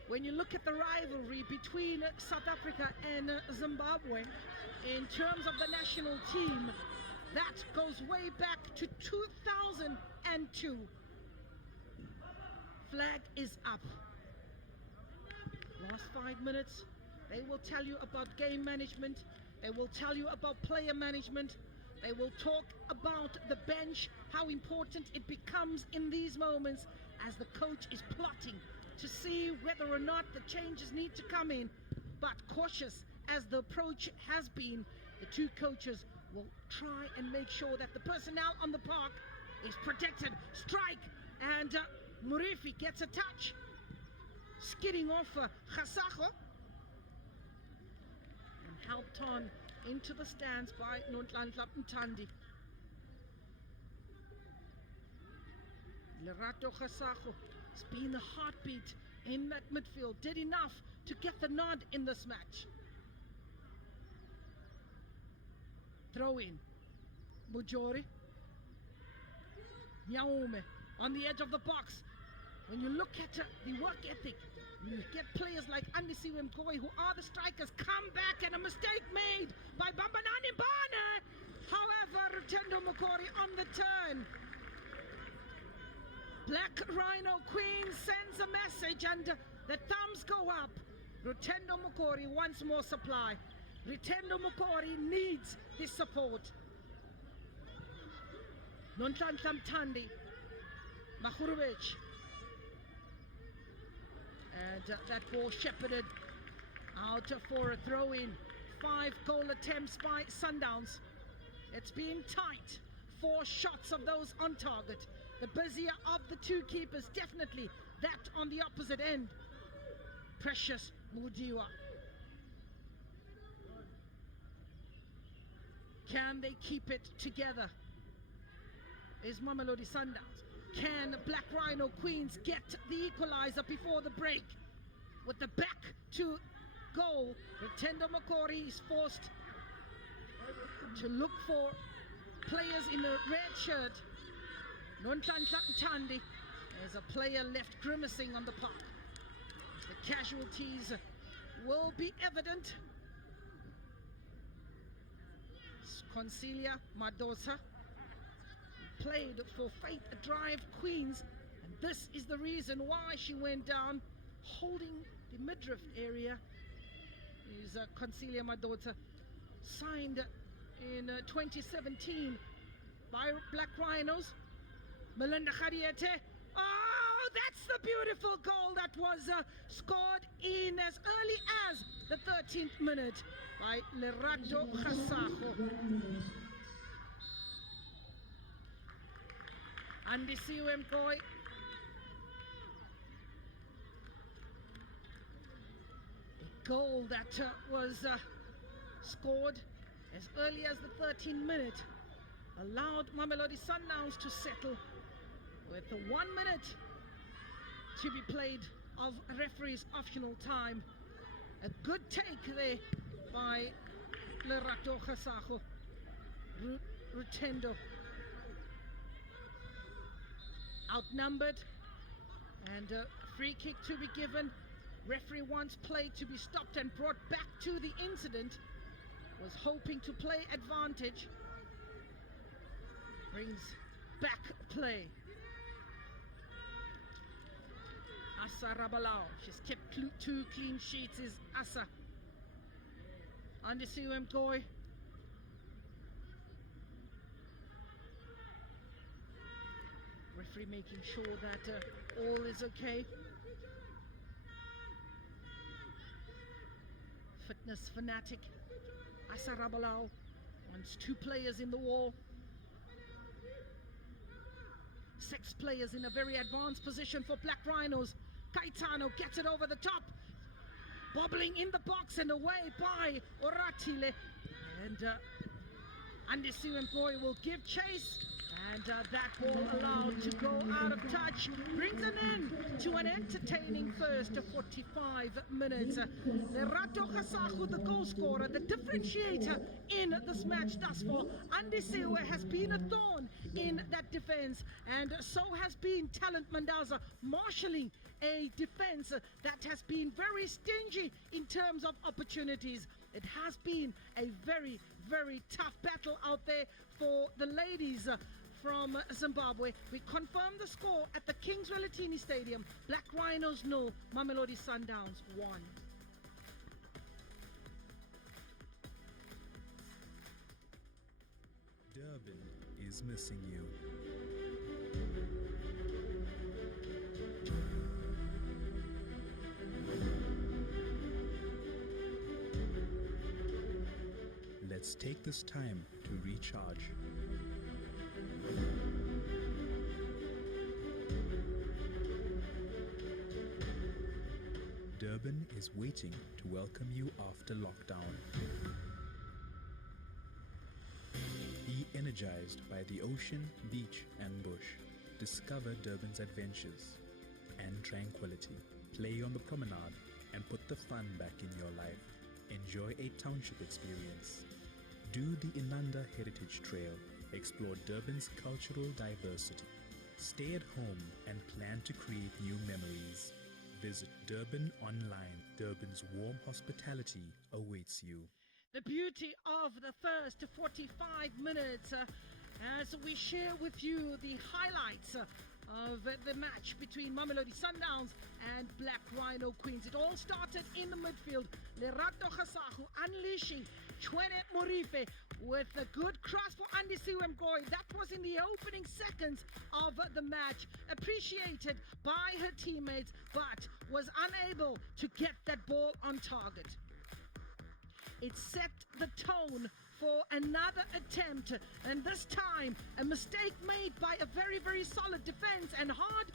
When you look at the rivalry between South Africa and Zimbabwe, in terms of the national team, that goes way back to 2002. Flag is up. Last 5 minutes, they will tell you about game management. They will tell you about player management. They will talk about the bench, how important it becomes in these moments as the coach is plotting to see whether or not the changes need to come in. But cautious as the approach has been, the two coaches will try and make sure that the personnel on the park is protected. Strike, and Murifi gets a touch. Skidding off Khasajo. And helped on into the stands by Nonhlanhla Mthandi. Lerato Khasajo has been the heartbeat in that midfield. Did enough to get the nod in this match. Throw in. Mujori. Nyaume on the edge of the box. When you look at the work ethic, you get players like Andisiwe Mkoi, who are the strikers, come back, and a mistake made by Bambanani Mbane. However, Rutendo Mokori on the turn. Black Rhino Queen sends a message and the thumbs go up. Rutendo Mokori wants more supply. Rutendo Mokori needs this support. Nonhlanhla Mthandi. Mahurubich. And that ball shepherded out for a throw-in. 5 goal attempts by Sundowns. It's been tight. 4 shots of those on target. The busier of the two keepers, definitely that on the opposite end. Precious Mudiwa. Can they keep it together? Is Mamelodi Sundowns? Can Black Rhino Queens get the equalizer before the break? With the back to goal, Rutendo Mokori is forced to look for players in a red shirt. Nonhlanhla Mthandi, there's a player left grimacing on the park. The casualties will be evident. Consilia Madosa played for Faith Drive Queens, and this is the reason why she went down. Holding the midriff area is Consilia Madosa, signed in 2017 by Black Rhinos. Melinda Khariete. Oh, that's the beautiful goal that was scored in as early as the 13th minute by Lerato Khasajo. Andisiwe Mgoy. A goal that was scored as early as the 13th minute allowed Mamelodi Sundowns to settle with 1 minute to be played of referee's optional time. A good take there by Lerato Khasago. Rutendo outnumbered, and a free kick to be given. Referee wants play to be stopped and brought back to the incident. Was hoping to play advantage. Brings back play. Asa Rabalao. She's kept 2 clean sheets is Asa. Andisiwe Mgoy. Referee making sure that all is okay. Fitness fanatic Asa Rabalao wants 2 players in the wall. 6 players in a very advanced position for Black Rhinos. Kaitano gets it over the top. Bobbling in the box and away by Oratile. And Andisiwe Mgoy will give chase. And that ball allowed to go out of touch brings an end to an entertaining first 45 minutes. Lerato Khasago, the goal scorer, the differentiator in this match thus far. Andisiwe has been a thorn in that defense, and so has been Talent Mandaza, marshalling a defense that has been very stingy in terms of opportunities. It has been a very, very tough battle out there for the ladies from Zimbabwe. We confirm the score at the Kings Relatini Stadium. Black Rhinos 0, Mamelodi Sundowns 1. Durban is missing you. Let's take this time to recharge. Durban is waiting to welcome you after lockdown. Be energized by the ocean, beach, and bush. Discover Durban's adventures and tranquility. Play on the promenade and put the fun back in your life. Enjoy a township experience. Do the Inanda Heritage Trail. Explore Durban's cultural diversity. Stay at home and plan to create new memories. Visit Durban online. Durban's warm hospitality awaits you. The beauty of the first 45 minutes as we share with you the highlights of the match between Mamelodi Sundowns and Black Rhino Queens. It all started in the midfield. Lerato Khasago unleashing Chwene Morife with a good cross for Andisiwe Mgoy. That was in the opening seconds of the match. Appreciated by her teammates, but was unable to get that ball on target. It set the tone for another attempt, and this time a mistake made by a very, very solid defense and hard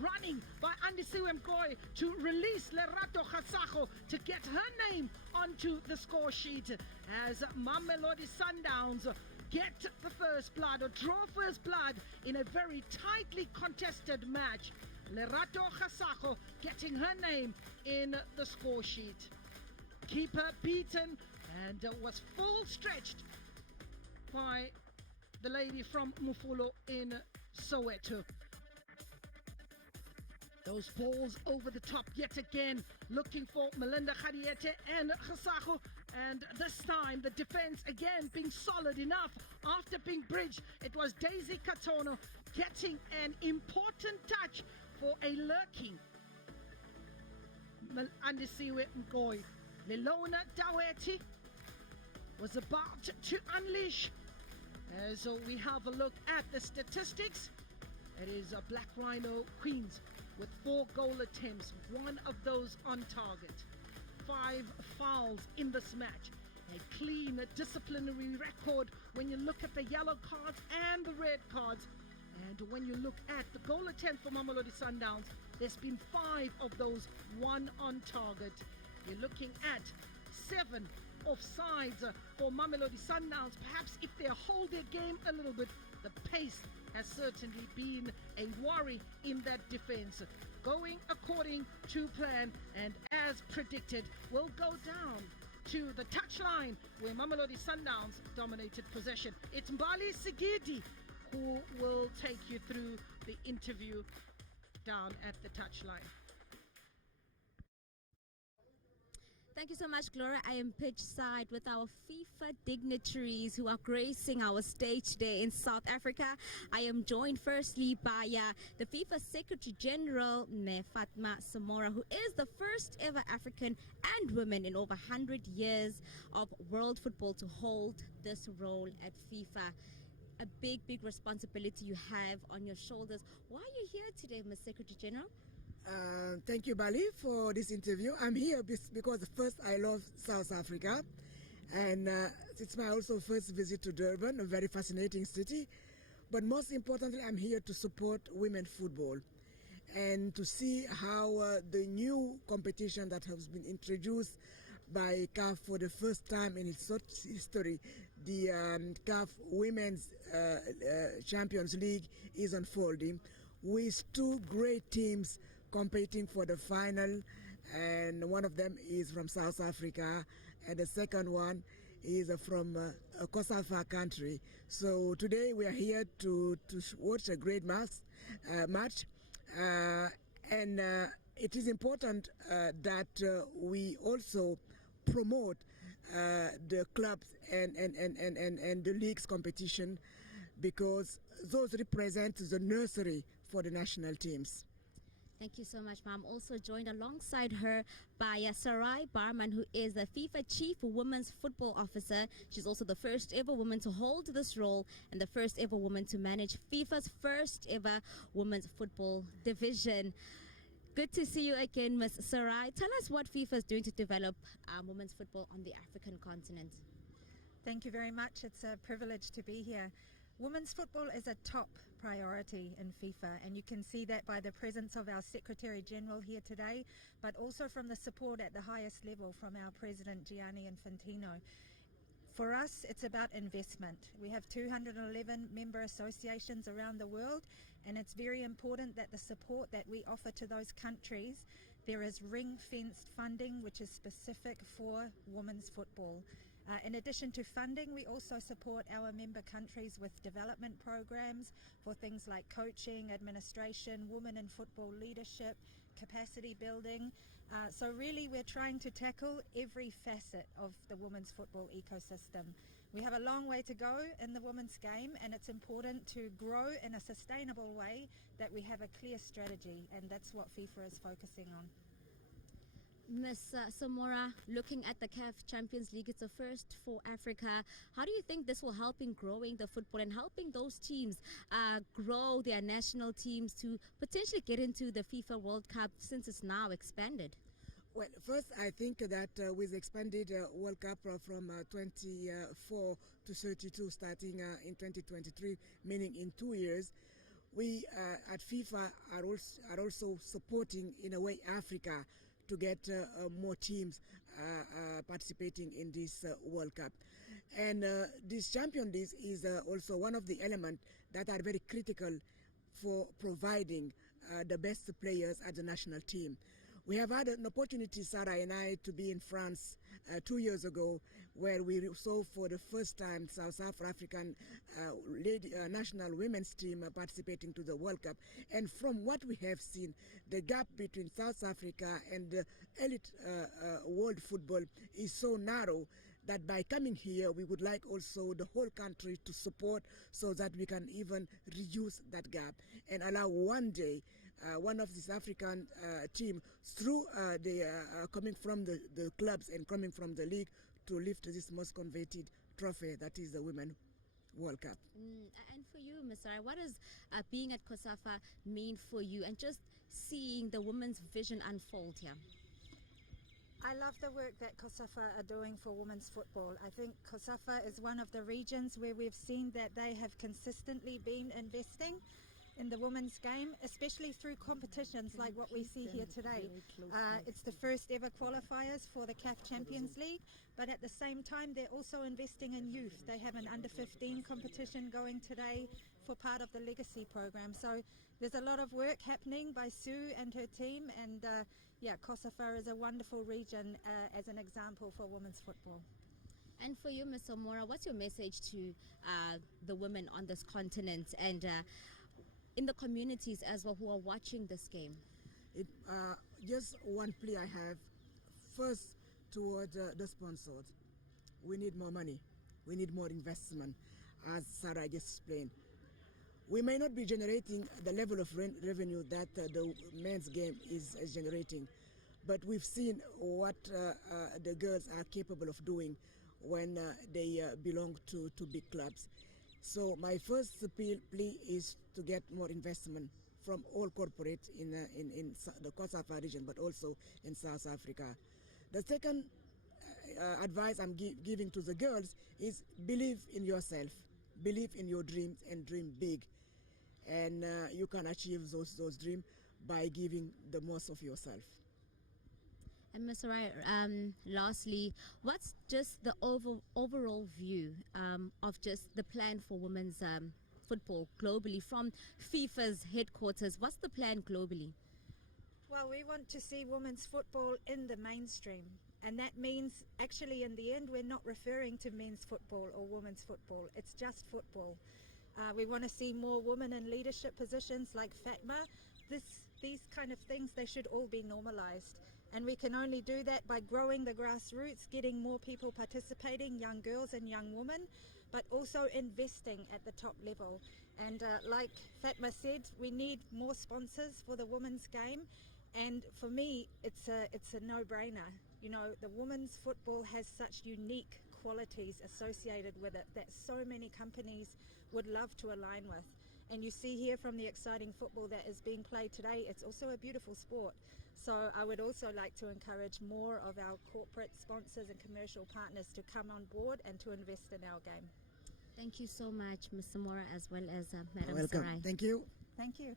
running by Andisiwe Mgoy to release Lerato Khasago to get her name onto the score sheet as Mamelodi Sundowns get the first blood or draw first blood in a very tightly contested match. Lerato Khasago getting her name in the score sheet. Keeper beaten and was full stretched by the lady from Mufulo in Soweto. Those balls over the top yet again, looking for Melinda Khadiete and Khasago, and this time the defense again being solid enough after being bridged. It was Daisy Katono getting an important touch for a lurking Andisiwe Mgoy. Lilona Daweti was about to unleash. As we have a look at the statistics, it is a Black Rhino Queens with 4 goal attempts, 1 of those on target. 5 fouls in this match. A clean disciplinary record when you look at the yellow cards and the red cards. And when you look at the goal attempt for Mamelodi Sundowns, there's been 5 of those one on target. You're looking at 7 offsides for Mamelodi Sundowns. Perhaps if they hold their game a little bit, the pace has certainly been a worry in that defense. Going according to plan, and as predicted, we'll go down to the touchline where Mamelodi Sundowns dominated possession. It's Mbali Sigidi who will take you through the interview down at the touchline. Thank you so much, Gloria. I am pitch side with our FIFA dignitaries who are gracing our stage today in South Africa. I am joined firstly by the FIFA Secretary General, Fatma Samora, who is the first ever African and woman in over 100 years of world football to hold this role at FIFA. A big responsibility you have on your shoulders. Why are you here today, Ms. Secretary General? Thank you, Bali, for this interview. I'm here because first I love South Africa, and it's my also first visit to Durban, a very fascinating city. But most importantly, I'm here to support women football and to see how the new competition that has been introduced by CAF for the first time in its history, the CAF Women's Champions League, is unfolding with 2 great teams competing for the final, and one of them is from South Africa and the second one is from a COSAFA country. So today we are here to watch a great match, and it is important that we also promote the clubs and the leagues competition, because those represent the nursery for the national teams. Thank you so much, ma'am. Also joined alongside her by Sarai Barman, who is the FIFA Chief Women's Football Officer. She's also the first ever woman to hold this role and the first ever woman to manage FIFA's first ever women's football division. Good to see you again, Ms. Sarai. Tell us what FIFA is doing to develop women's football on the African continent. Thank you very much. It's a privilege to be here. Women's football is a top priority in FIFA, and you can see that by the presence of our Secretary General here today, but also from the support at the highest level from our President Gianni Infantino. For us, it's about investment. We have 211 member associations around the world, and it's very important that the support that we offer to those countries, there is ring-fenced funding which is specific for women's football. In addition to funding, we also support our member countries with development programs for things like coaching, administration, women in football leadership, capacity building. So really we're trying to tackle every facet of the women's football ecosystem. We have a long way to go in the women's game, and it's important to grow in a sustainable way, that we have a clear strategy, and that's what FIFA is focusing on. Ms. Samora, looking at the CAF Champions League, it's a first for Africa. How do you think this will help in growing the football and helping those teams grow their national teams to potentially get into the FIFA World Cup, since it's now expanded? Well, first, I think that with expanded World Cup from 24 to 32 starting in 2023, meaning in 2 years, we at FIFA are also supporting, in a way, Africa to get more teams participating in this World Cup. And this Champions League is also one of the elements that are very critical for providing the best players at the national team. We have had an opportunity, Sarah and I, to be in France 2 years ago, where we saw for the first time South African national women's team participating to the World Cup. And from what we have seen, the gap between South Africa and the elite world football is so narrow that by coming here, we would like also the whole country to support, so that we can even reduce that gap and allow one day one of these African team, through coming from the clubs and coming from the league, to lift this most coveted trophy, that is the Women World Cup. And for you, Ms. Sarai, what does being at COSAFA mean for you, and just seeing the women's vision unfold here? I love the work that COSAFA are doing for women's football. I think COSAFA is one of the regions where we've seen that they have consistently been investing in the women's game, especially through competitions like what we see here today. It's the first ever qualifiers for the CAF Champions League, but at the same time they're also investing in youth. They have an under 15 competition going today for part of the legacy program. So there's a lot of work happening by Sue and her team, and yeah, COSAFA is a wonderful region as an example for women's football. And for you, Ms. Omora, what's your message to the women on this continent and in the communities as well who are watching this game? Just one plea I have. First, towards the sponsors. We need more money. We need more investment, as Sarah just explained. We may not be generating the level of revenue that the men's game is generating, but we've seen what the girls are capable of doing when they belong to big clubs. So my first plea is to get more investment from all corporates in the COSAFA region, but also in South Africa. The second advice I'm giving to the girls is believe in yourself, believe in your dreams, and dream big. And you can achieve those dreams by giving the most of yourself. And Ms. Rai, lastly, what's just the overall view of just the plan for women's football globally from FIFA's headquarters? What's the plan globally? Well, we want to see women's football in the mainstream, and that means actually in the end we're not referring to men's football or women's football, it's just football. We want to see more women in leadership positions like Fatma. These kind of things, they should all be normalized. And we can only do that by growing the grassroots, getting more people participating, young girls and young women, but also investing at the top level. And like Fatma said, we need more sponsors for the women's game. And for me, it's a no-brainer. You know, the women's football has such unique qualities associated with it that so many companies would love to align with. And you see here from the exciting football that is being played today, it's also a beautiful sport. So I would also like to encourage more of our corporate sponsors and commercial partners to come on board and to invest in our game. Thank you so much, Ms. Samora, as well as Madam Welcome. Sarai. Thank you. Thank you.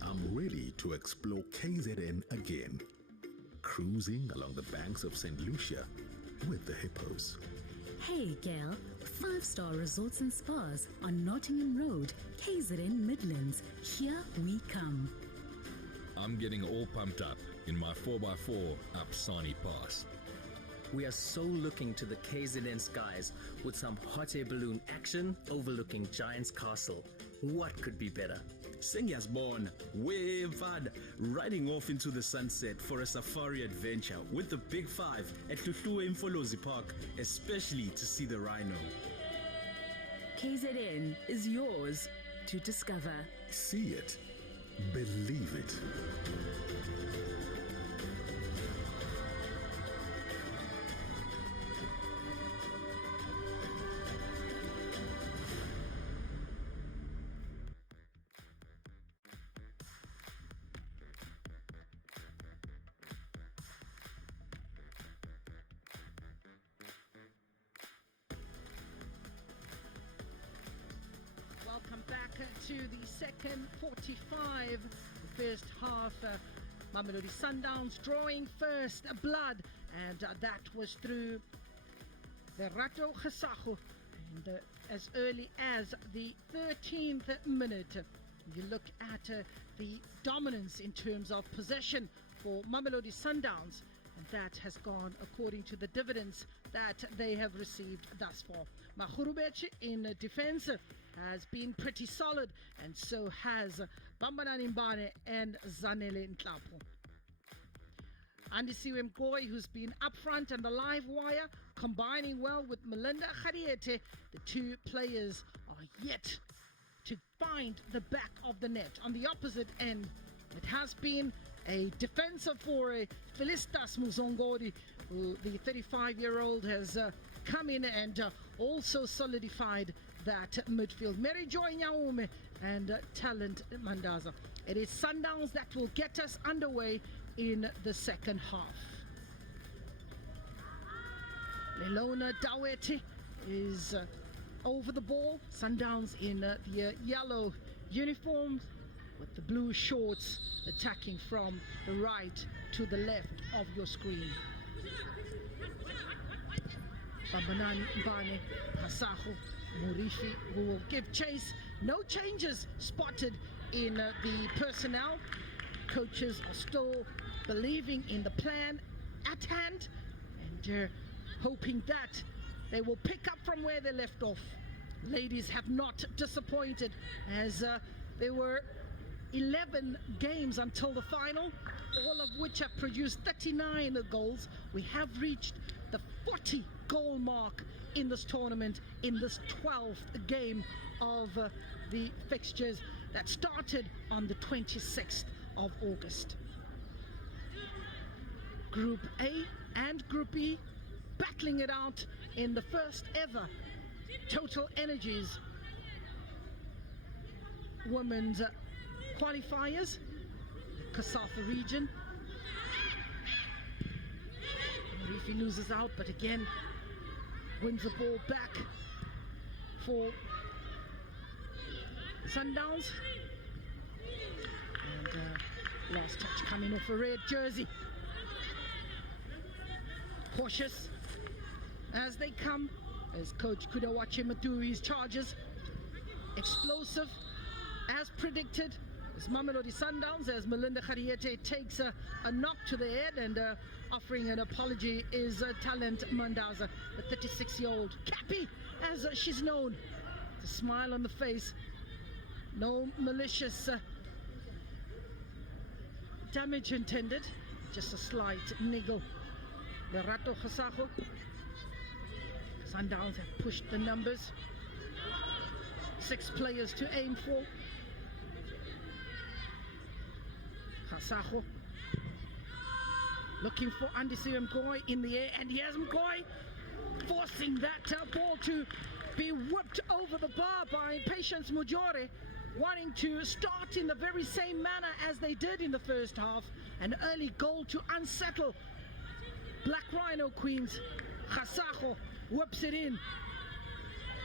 I'm ready to explore KZN again, cruising along the banks of St. Lucia with the hippos. Hey gal, 5-star resorts and spas on Nottingham Road, KZN Midlands. Here we come. I'm getting all pumped up in my 4x4 up Sani Pass. We are so looking to the KZN skies with some hot air balloon action overlooking Giant's Castle. What could be better? Sengiyazibona, Wevad, riding off into the sunset for a safari adventure with the Big Five at Mfolozi Park, especially to see the Rhino. KZN is yours to discover. See it. Believe it. Welcome back to the second 45, the first half. Mamelodi Sundowns drawing first blood, and that was through Lerato Kgasago. And as early as the 13th minute, you look at the dominance in terms of possession for Mamelodi Sundowns, and that has gone according to the dividends that they have received thus far. Mahurubetshi in defense has been pretty solid, and so has Bambanani Mbane and Zanele Nklapo. Andisiwe Mgoy, who's been up front and the live wire, combining well with Melinda Khariete. The two players are yet to find the back of the net. On the opposite end, it has been a defensive for Felicitas Muzongodi, who the 35-year-old has come in and also solidified that midfield. Mary Joy Nyaume and Talent Mandaza. It is Sundowns that will get us underway in the second half. Lelona Daweti is over the ball. Sundowns in the yellow uniforms with the blue shorts, attacking from the right to the left of your screen. Babanani Mbane, Kgasago, Murifi, who will give chase. No changes spotted in the personnel. Coaches are still believing in the plan at hand and hoping that they will pick up from where they left off. Ladies have not disappointed, as there were 11 games until the final, all of which have produced 39 goals. We have reached the 40 goal mark in this tournament, in this 12th game of the fixtures that started on the 26th of August. Group A and Group E battling it out in the first ever Total Energies women's qualifiers, COSAFA region. If he loses out, but again wins the ball back for Sundowns. And last touch coming off a red jersey. Cautious as they come, as Coach Kudawache Matui's charges. Explosive as predicted. It's Mamelodi Sundowns, as Melinda Khariete takes a knock to the head, and offering an apology is Talent Mandaza, the 36-year-old Cappy, as she's known. The smile on the face, no malicious damage intended, just a slight niggle. Lerato Kgasago. Sundowns have pushed the numbers. 6 players to aim for. Kgasago looking for Andisiwe Mgoy in the air, and here's Mgoy forcing that ball to be whipped over the bar by Patience Mujore, wanting to start in the very same manner as they did in the first half. An early goal to unsettle Black Rhino Queens. Kgasago whips it in,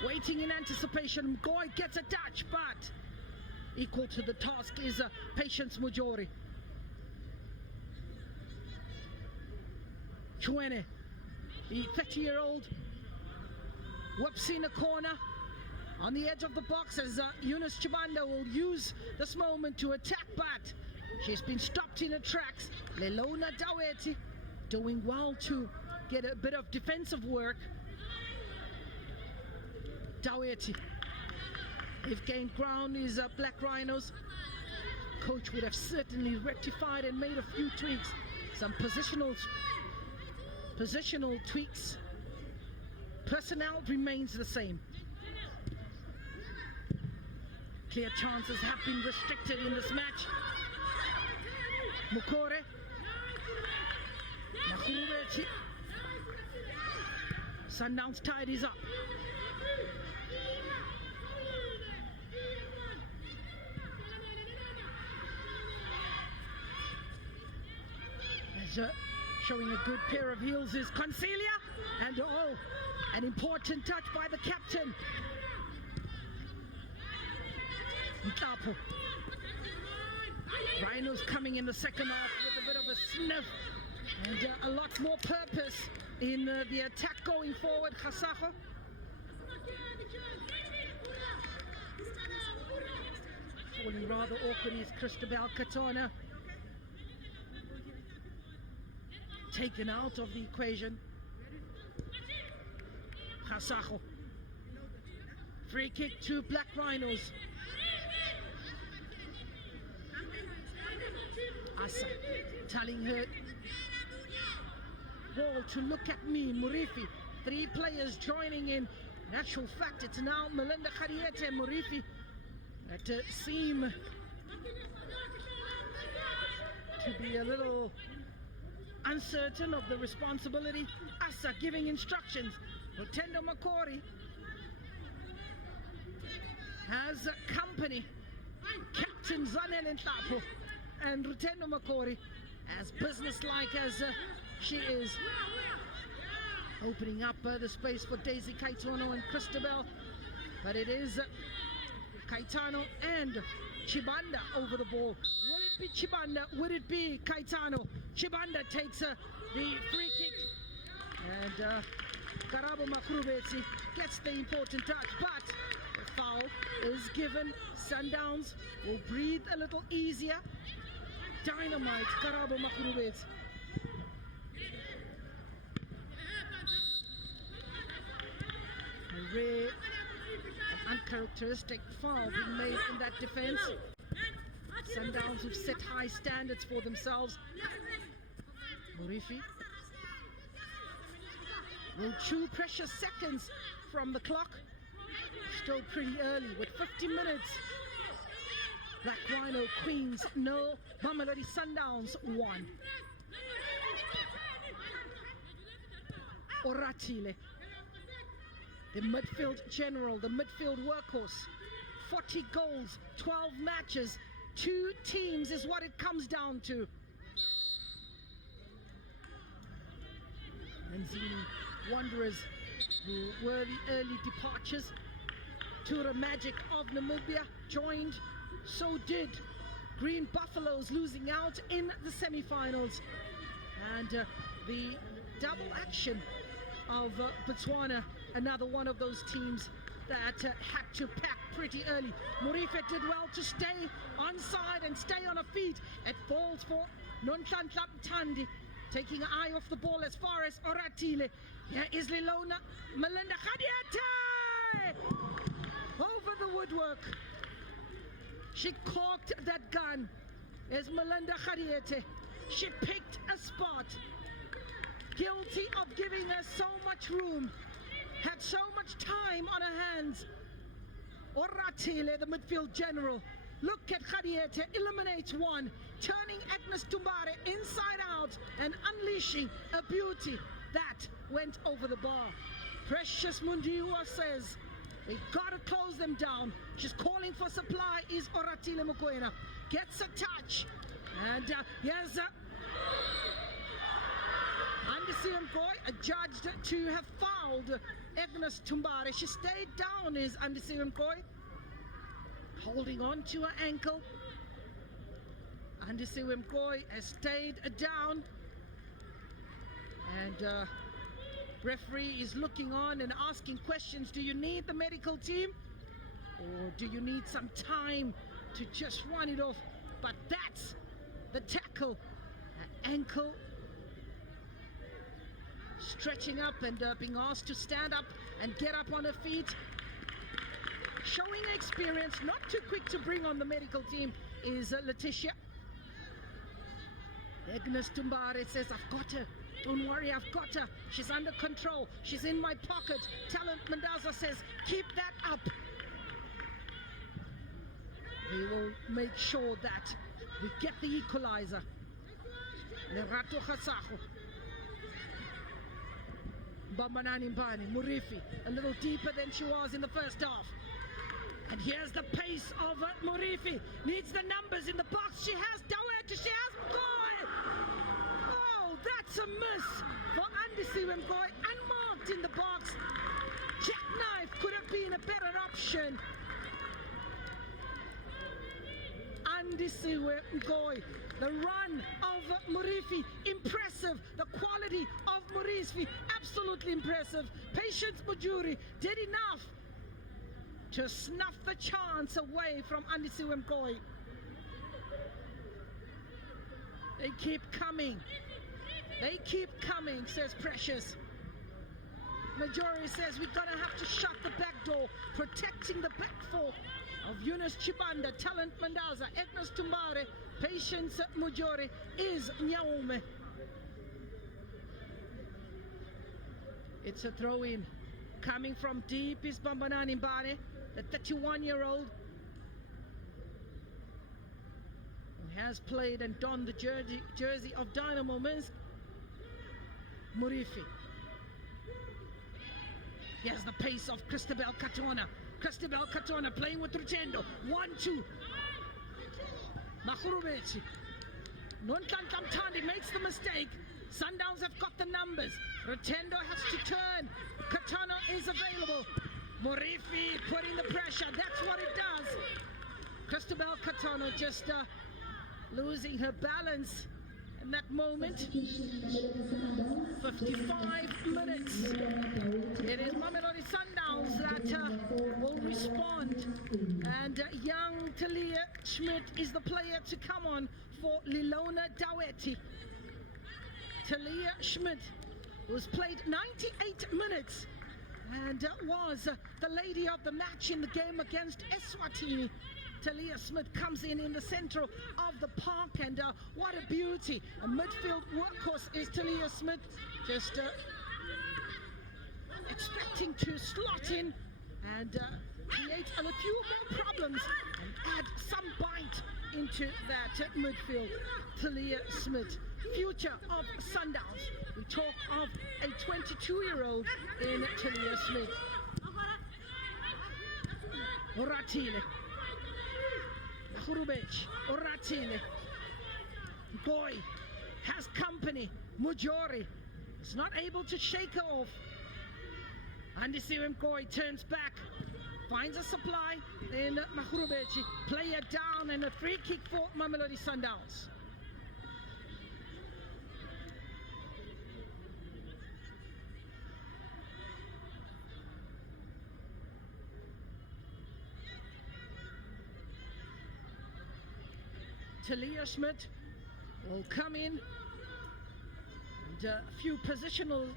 waiting in anticipation. Mgoy gets a touch, but equal to the task is Patience Mujore. Chwene, the 30-year-old, whips in a corner on the edge of the box, as Eunice Chibanda will use this moment to attack, but she's been stopped in her tracks. Lelona Daweti doing well to get a bit of defensive work. Daweti They've gained ground, these Black Rhinos. Coach would have certainly rectified and made a few tweaks. Some positional tweaks. Personnel remains the same. Clear chances have been restricted in this match. Mukore. Makhurubeti. Sundowns tidies up. As showing a good pair of heels is Concelia, and oh, an important touch by the captain. Mtapo. Rhinos coming in the second half with a bit of a sniff and a lot more purpose in the attack going forward. COSAFA. Falling rather awkward is Christabel Katona. Taken out of the equation. COSAFA. Free kick to Black Rhinos. Asa telling her ball to look at me, Murifi. 3 players joining in. In actual fact, it's now Melinda Khadiete and Murifi that seem to be a little uncertain of the responsibility. Asa giving instructions. Rotendo Makori has company. Captain Zanel Ntapo and Rotendo Makori, as businesslike as she is, opening up the space for Daisy Kaitono and Christabel, but it is Kaitano and Chibanda over the ball. Will it be Chibanda? Would it be Kaitano? Chibanda takes the free kick, and Karabo Makrubetsi gets the important touch, but the foul is given. Sundowns will breathe a little easier. Dynamite, Karabo Makrubetsi. A rare and uncharacteristic foul being made in that defense. Sundowns who've set high standards for themselves. Murifi will chew precious seconds from the clock. Still pretty early with 50 minutes. Black Rhino Queens 0, Mamelodi Sundowns 1. Oratile, the midfield general, the midfield workhorse. 40 goals, 12 matches, 2 teams is what it comes down to. And Zini Wanderers, who were the early departures. Tura Magic of Namibia joined. So did Green Buffaloes, losing out in the semi-finals. And the double action of Botswana, another one of those teams that had to pack pretty early. Murife did well to stay on side and stay on her feet. It falls for Nonhlanhla Mthandi, taking an eye off the ball as far as Oratile. Here is Lilona Melinda Khadiete over the woodwork. She corked that gun. Is Melinda Khadiete. She picked a spot. Guilty of giving her so much room. Had so much time on her hands. Oratile, the midfield general. Look at Khadiete, eliminates one. Turning Agnes Tumbare inside out and unleashing a beauty. That went over the bar. Precious Mundiwa says, we've got to close them down. She's calling for supply, is Oratile Mokoena. Gets a touch. And here's Andisi Mkoy, adjudged to have fouled Agnes Tumbare. She stayed down, is Andisi Mkoy. Holding on to her ankle. Andisi Mkoy has stayed down. And referee is looking on and asking questions. Do you need the medical team? Or do you need some time to just run it off? But that's the tackle. Ankle stretching up and being asked to stand up and get up on her feet. showing experience, not too quick to bring on the medical team, is Letitia. Agnes Tumbare says, I've got her. Don't worry, I've got her. She's under control. She's in my pocket. Talent Mandaza says, keep that up. We will make sure that we get the equalizer. Lerato Khasago. Bambanani Mbani, Murifi, a little deeper than she was in the first half. And here's the pace of Murifi. Needs the numbers in the box. She has Dawet. She has Mgoy. Oh, that's a miss for Andisiwe Mgoy. Unmarked in the box. Jackknife could have been a better option. Andisiwe Mgoy. The run of Murifi, impressive. The quality of Murifi, absolutely impressive. Patience Mujuri did enough to snuff the chance away from Andisiwe Mgoy. They keep coming. They keep coming, says Precious. Majori says we're going to have to shut the back door, protecting the back four of Yunus Chibanda, Talent Mandaza, Agnes Tumbare, Patience Mujori is Nyaume. It's a throw-in. Coming from deep is Bambanani Mbane, the 31-year-old who has played and donned the jersey of Dynamo Minsk. Murifi. Here's the pace of Christabel Katona. Christabel Katona playing with Rutendo. 1-2. Makhurubeci. Nontlantam Tandi makes the mistake. Sundowns have got the numbers. Rutendo has to turn. Katona is available. Murifi putting the pressure. That's what it does. Christabel Katona just losing her balance in that moment. 55 minutes. It is Mamelodi Sundowns that will respond. And young Talia Schmidt is the player to come on for Lilona Daweti. Talia Schmidt, who's played 98 minutes and was the lady of the match in the game against Eswatini. Talia Smith comes in the center of the park, and what a beauty. A midfield workhorse is Talia Smith, just expecting to slot in and create a few more problems and add some bite into that midfield. Talia Smith, future of Sundowns. We talk of a 22-year-old in Talia Smith. Oratile. Khurubech, Oratile. Boy has company. Mujori is not able to shake her off. Andisiwe Mgoy turns back, finds a supply in Makhrubechi. Player down and a free kick for Mamelodi Sundowns. Talia Schmidt will come in, and a few positional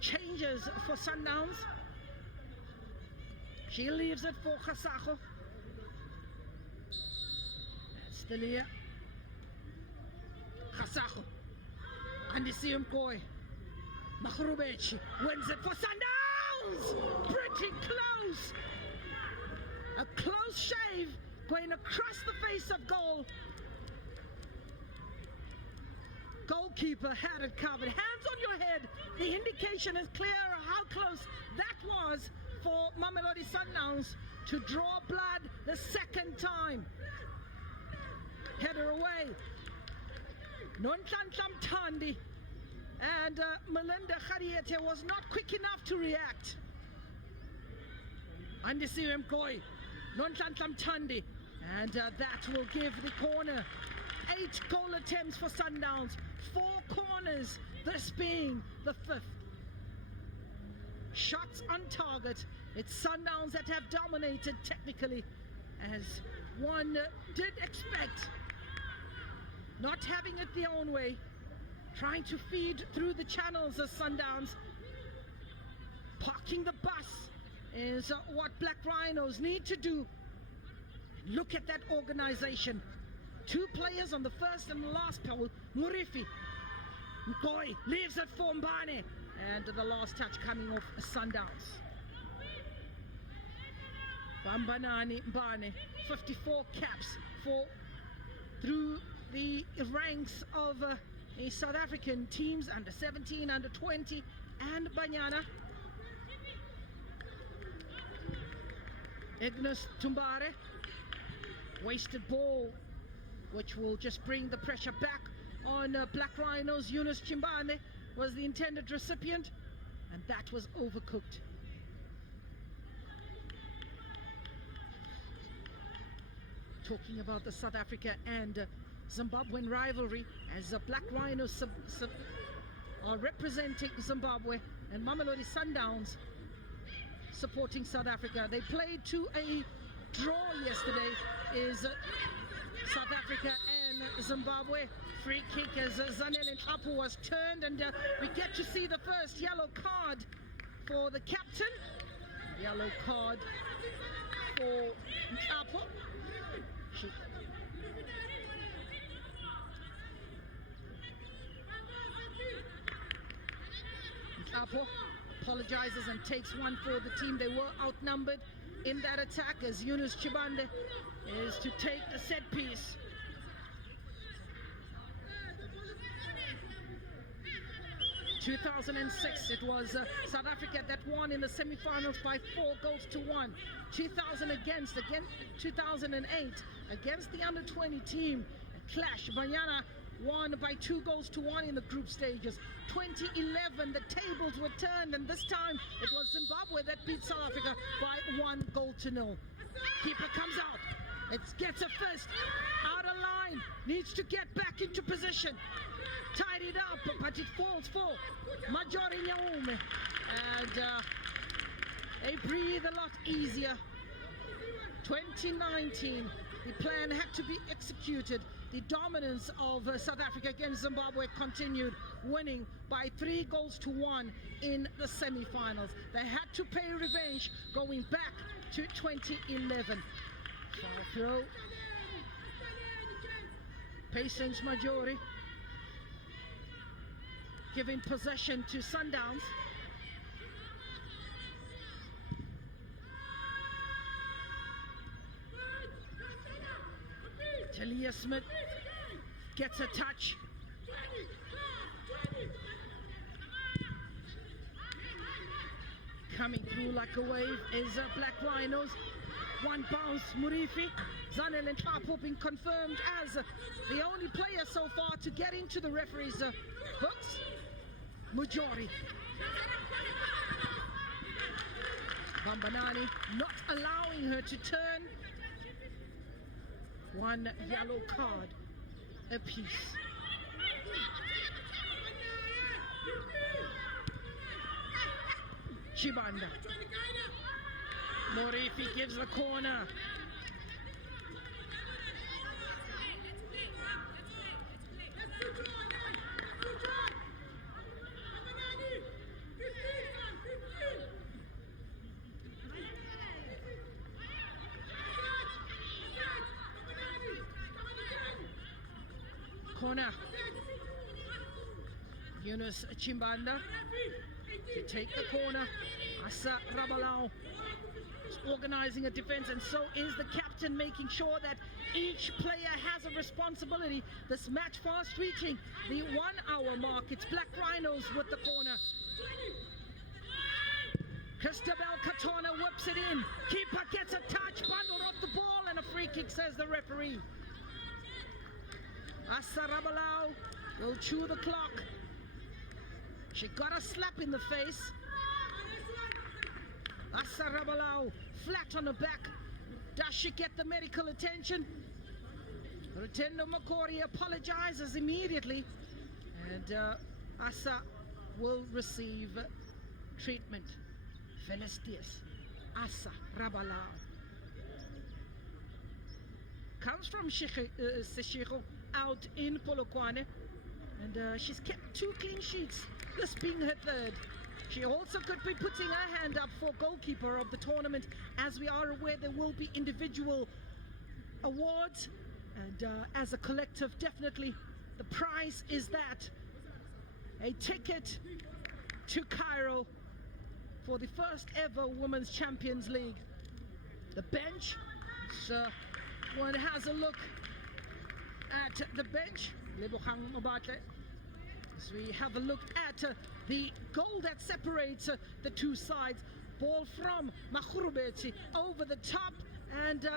changes for Sundowns. She leaves it for Khasago. That's Talia. Khasago. Andisiwe Mgoy. Makhrubechi wins it for Sundowns! Pretty close! A close shave going across the face of goal. Goalkeeper had it covered. Hands on your head. The indication is clear how close that was for Mamelodi Sundowns to draw blood the second time. Header away. Nontlantam Tandi. And Melinda Khariete was not quick enough to react. Andisiwe Mgoy. Nontlantam Tandi. And that will give the corner. 8 goal attempts for Sundowns, 4 corners, this being the 5th. Shots on target. It's Sundowns that have dominated technically, as one did expect. Not having it their own way, trying to feed through the channels of Sundowns, parking the bus is what Black Rhinos need to do. Look at that organization. 2 players on the first and last pole. Murifi. Nkoi leaves it for Mbane. And the last touch coming off Sundowns. Bambanani Mbane, 54 caps through the ranks of the South African teams, under 17, under 20, and Banyana. Ignis Tumbare, wasted ball, which will just bring the pressure back on Black Rhinos. Yunus Chimbane was the intended recipient, and that was overcooked. Talking about the South Africa and Zimbabwean rivalry, as Black Rhinos are representing Zimbabwe and Mamelodi Sundowns supporting South Africa. They played to a draw yesterday. Is South Africa and Zimbabwe. Free kick as Zanele Apu was turned, and we get to see the first yellow card for the captain. Yellow card for Apu. Apu apologizes and takes one for the team. They were outnumbered in that attack, as Yunus Chibande is to take the set piece. In 2006, it was South Africa that won in the semi-finals by 4-1. 2008 against the under-20 team, a clash. Banyana won by 2-1 in the group stages. 2011, the tables were turned, and this time it was Zimbabwe that beat South Africa by 1-0. Keeper comes out. It gets a fist out of line. Needs to get back into position. Tied it up, but it falls for Majori Nyaume. And they breathe a lot easier. 2019, the plan had to be executed. The dominance of South Africa against Zimbabwe continued, winning by 3-1 in the semi-finals. They had to pay revenge going back to 2011. Foul throw. Patience Majori giving possession to Sundowns. Talia Smith gets a touch. Coming through like a wave is Black Rhinos. One bounce, Murifi. Zanel and Tapo being confirmed as the only player so far to get into the referee's books. Mujori. Bambanani not allowing her to turn. One yellow card apiece. Chibanda. Morifi gives the corner. Corner. Yunus Chimbanda to take the corner. Asa Rabalau is organizing a defense, and so is the captain, making sure that each player has a responsibility. This match fast reaching the 1 hour mark. It's Black Rhinos with the corner. Christabel Katona whips it in. Keeper gets a touch, bundled off the ball, and a free kick, says the referee. Asa Rabalau will chew the clock. She got a slap in the face. Asa Rabalau flat on the back. Does she get the medical attention? Rutendo Makori apologizes immediately, and Asa will receive treatment. Felicitas Asa Rabalau comes from Seshego out in Polokwane, and she's kept 2 clean sheets, this being her third. She also could be putting her hand up for goalkeeper of the tournament. As we are aware, there will be individual awards, and as a collective, definitely the prize is that a ticket to Cairo for the first ever Women's Champions League. The bench, so one has a look at the bench. As we have a look at the goal that separates the two sides. Ball from Makhurubeti over the top, and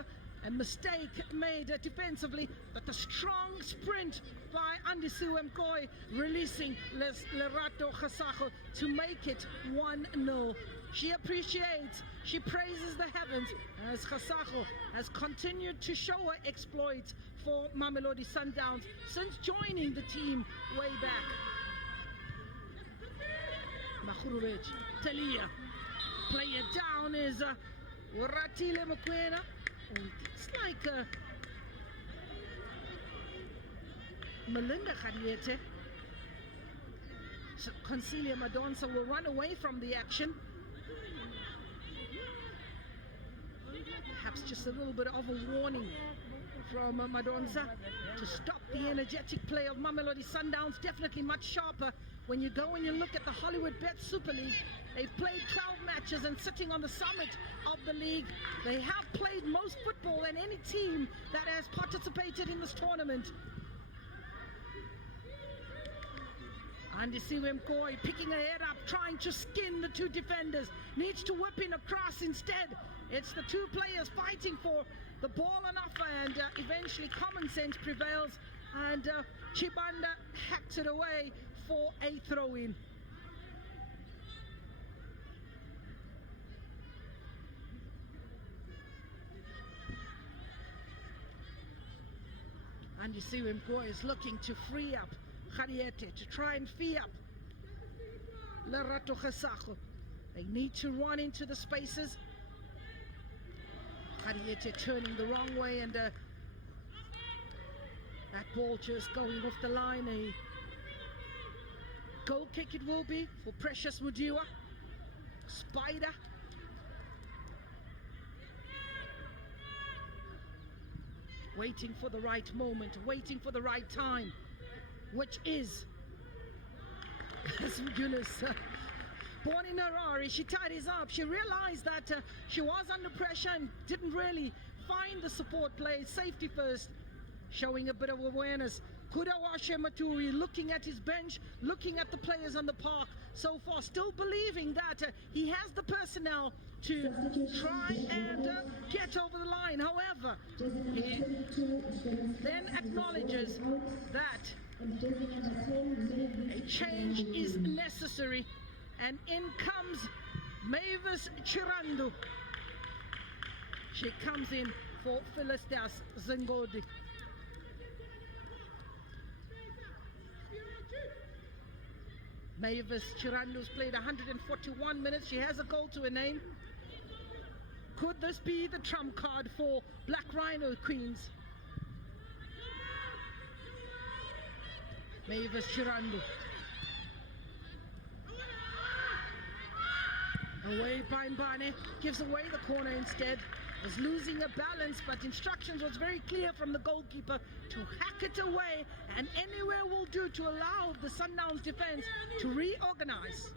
a mistake made defensively, but the strong sprint by Andisiwe Mkoyi releasing Lerato Khasago to make it 1-0. She appreciates, she praises the heavens as Khasago has continued to show her exploits for Mamelodi Sundowns since joining the team way back. Makhurubeti, Talia, play it down is Waratile Mokwena. It's like Melinda Khadiete. So Concelia Madonsa will run away from the action. Perhaps just a little bit of a warning from Madonsa to stop the energetic play of Mamelodi Sundowns. Definitely much sharper when you go and you look at the Hollywood Bet Super League. They've played 12 matches and sitting on the summit of the league. They have played most football than any team that has participated in this tournament. Andisiwe Mkoyi picking her head up, trying to skin the two defenders. Needs to whip in across instead. It's the two players fighting for the ball on offer, and eventually common sense prevails, and Chibanda hacks it away for a throw-in. Andisiwe Mkoyi is looking to free up Khadiete, to try and free up Lerato Khasago. They need to run into the spaces. Khadiete turning the wrong way, and that ball just going off the line. A goal kick it will be for Precious Mudiwa. Spider. Waiting for the right moment, waiting for the right time, which is, as Eunice, born in Harare, she tidies up. She realized that she was under pressure and didn't really find the support play. Safety first, showing a bit of awareness. Kudawashe Maturi looking at his bench, looking at the players on the park so far, still believing that he has the personnel to try and get over the line. However, he then acknowledges that a change is necessary, and in comes Mavis Chirandu. She comes in for Philistas Zengodi. Mavis Chirandu's played 141 minutes. She has a goal to her name. Could this be the trump card for Black Rhino Queens? Mavis Chirandu. Away by Mbane, gives away the corner instead. Was losing a balance, but instructions was very clear from the goalkeeper to hack it away, and anywhere will do to allow the Sundowns defense to reorganize.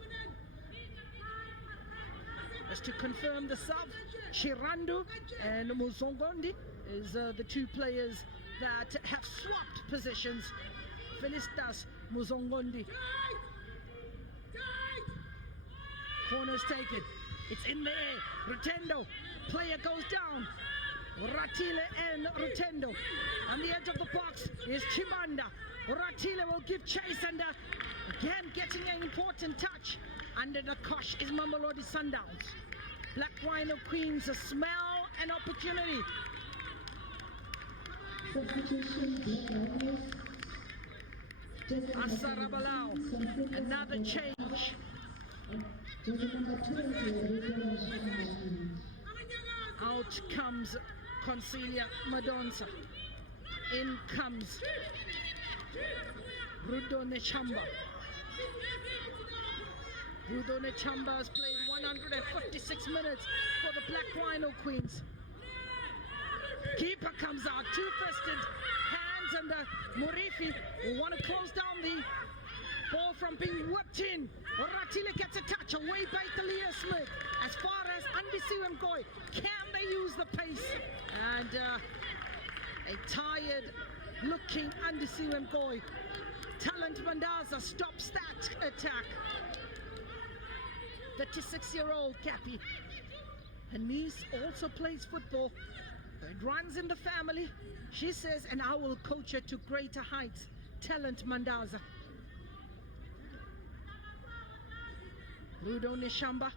Just to confirm the sub, Chirandu and Muzongondi is the two players that have swapped positions. Philistas Muzongondi. Corner's taken. It's in the air. Rotendo. Player goes down. Ratile and Rotendo. On the edge of the box is Chibanda. Ratile will give chase, and again getting an important touch. Under the cosh is Mamelodi Sundowns. Black Rhino Queens smell an opportunity. Asarabalau, another change. Out comes Concelia Madonsa. In comes Rudo Nechamba. Rudo Nechamba has played 156 minutes for the Black Rhino Queens. Keeper comes out, two-fisted hands, and Morifi will want to close down the ball from being whipped in. Ratile gets a touch away by Talia Smith. As far as Andisiwe Mgoy, can they use the pace? And a tired-looking Andisiwe Mgoy. Talent Mandaza stops that attack. 36-year-old Cappy. Her niece also plays football. It runs in the family. She says, and I will coach her to greater heights. Talent Mandaza. Rudo Nishamba.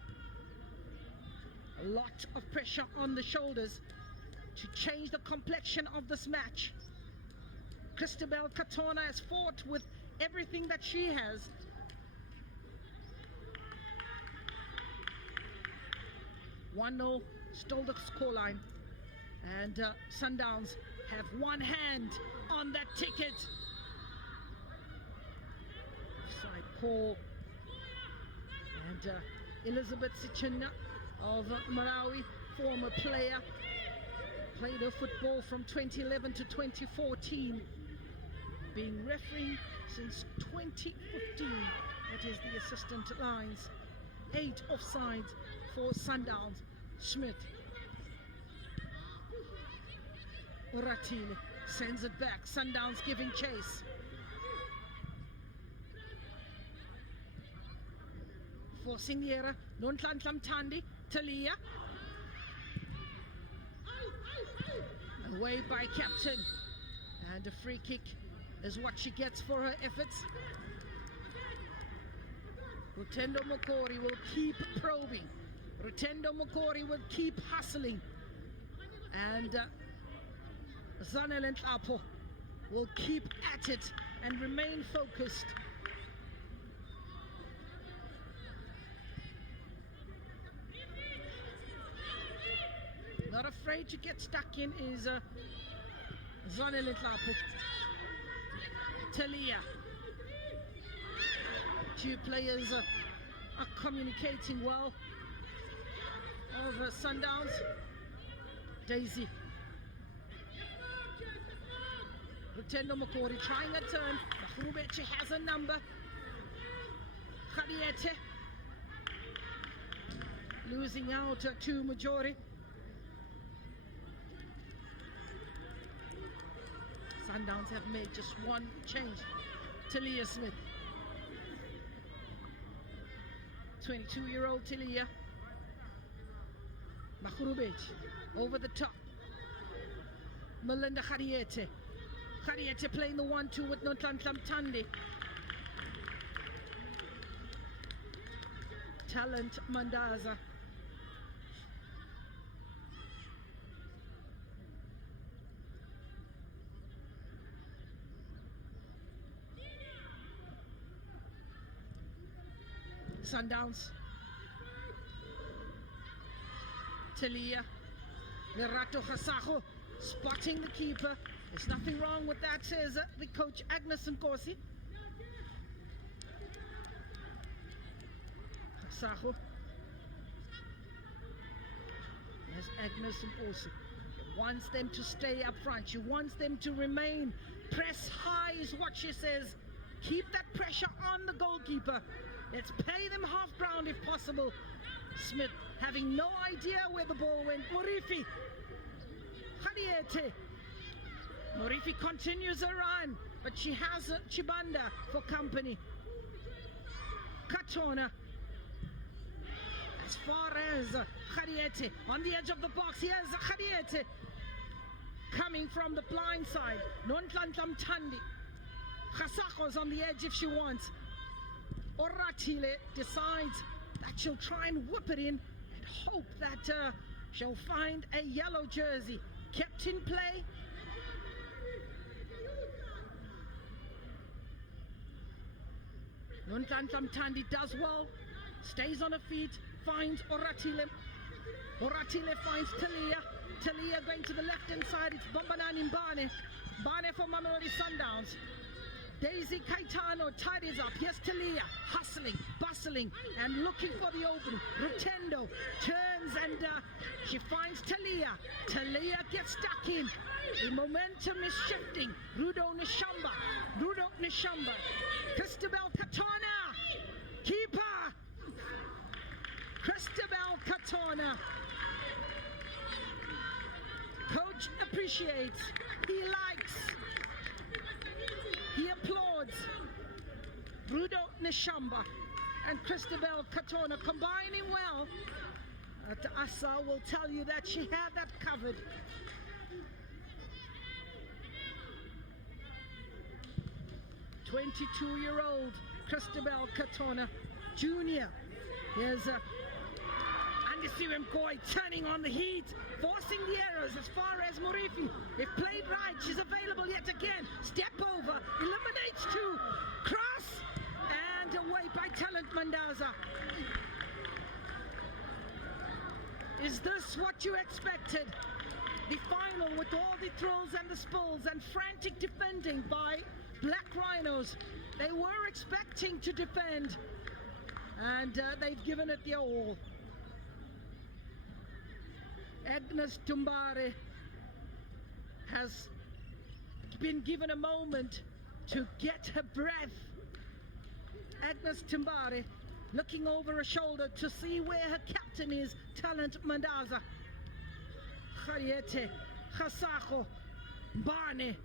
A lot of pressure on the shoulders to change the complexion of this match. Christabel Katona has fought with everything that she has. One-0, stole the scoreline. And Sundowns have one hand on that ticket. Side call. And Elizabeth Sichina of Malawi, former player, played her football from 2011 to 2014, been refereeing since 2015. That is the assistant lines. 8 offsides for Sundowns. Schmidt. Oratile sends it back. Sundowns giving chase. Forcing the error. Nonhlanhla Mthandi. Talia. Away by captain. And a free kick is what she gets for her efforts. Rutendo Mokori will keep probing. Rutendo Mokori will keep hustling. And Zanele Nhlapo will keep at it and remain focused. Not afraid to get stuck in is Zanele Nhlapo. Talia. Two players are communicating well. Over Sundowns. Daisy. Rutendo Mokori trying a turn. Mahrubechi has a number. Khadiete. Losing out to Majori. Sundowns have made just one change. Talia Smith. 22-year-old Talia. Mahrubechi over the top. Melinda Khadiete. Khadiete playing the 1-2 with Nonhlanhla Mthandi. Talent Mandaza. Sundowns. Talia. Lerato Hasaho spotting the keeper. There's nothing wrong with that, says the coach Agnes Nkosi. Hasaho. There's Agnes Nkosi. Wants them to stay up front. She wants them to remain. Press high is what she says. Keep that pressure on the goalkeeper. Let's play them half ground if possible. Smith having no idea where the ball went. Morifi. Khadiete. Morifi continues her run, but she has Chibanda for company. Katona. As far as Khadiete on the edge of the box. Here's Khadiete coming from the blind side. Nonhlanhla Mthandi. Khasako's on the edge if she wants. Oratile decides that she'll try and whip it in and hope that she'll find a yellow jersey. Kept in play. Nonhlanhla Mthandi does well. Stays on her feet. Finds Oratile. Oratile finds Talia. Talia going to the left-hand side. It's Bambanani Mbane. Mbane for Mamelodi Sundowns. Daisy Caetano tidies up. Here's Talia, hustling, bustling, and looking for the open. Rotendo turns and she finds Talia. Talia gets stuck in. The momentum is shifting. Rudo Nishamba. Christabel Katona. Keeper. Christabel Katona. Coach appreciates. He likes. He applauds. Rudo Nishamba and Christabel Katona combining well. Asa will tell you that she had that covered. "22-year-old Christabel Katona Jr. Here's Andisiwe Mkoi turning on the heat, forcing the errors as far as Murifi. If played right, she's available yet again. Step over, eliminates two. Cross, and away by Talent Mandaza. Is this what you expected? The final with all the throws and the spills and frantic defending by Black Rhinos. They were expecting to defend, and they've given it their all. Agnes Tumbare has been given a moment to get her breath. Agnes Tumbare looking over her shoulder to see where her captain is, Talent Mandaza. Khariete, Khasako, Bane,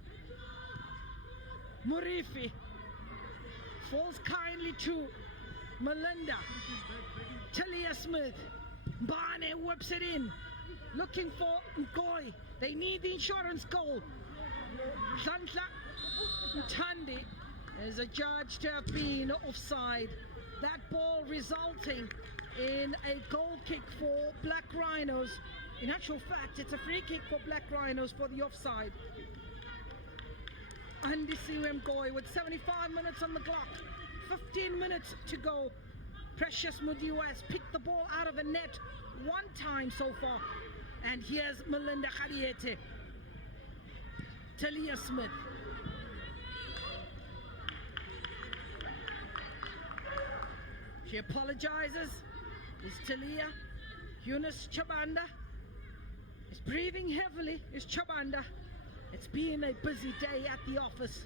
Murifi falls kindly to Melinda. Talia Smith, Bane whips it in. Looking for Nkoi. They need the insurance goal. Santla Tandi is adjudged to have been offside. That ball resulting in a goal kick for Black Rhinos. In actual fact, it's a free kick for Black Rhinos for the offside. Andisiwe Mkoi with 75 minutes on the clock. 15 minutes to go. Precious Mudiwa has picked the ball out of the net one time so far. And here's Melinda Khariete. Talia Smith. She apologizes. Is Talia. Eunice Chabanda is breathing heavily. Is Chabanda. It's been a busy day at the office.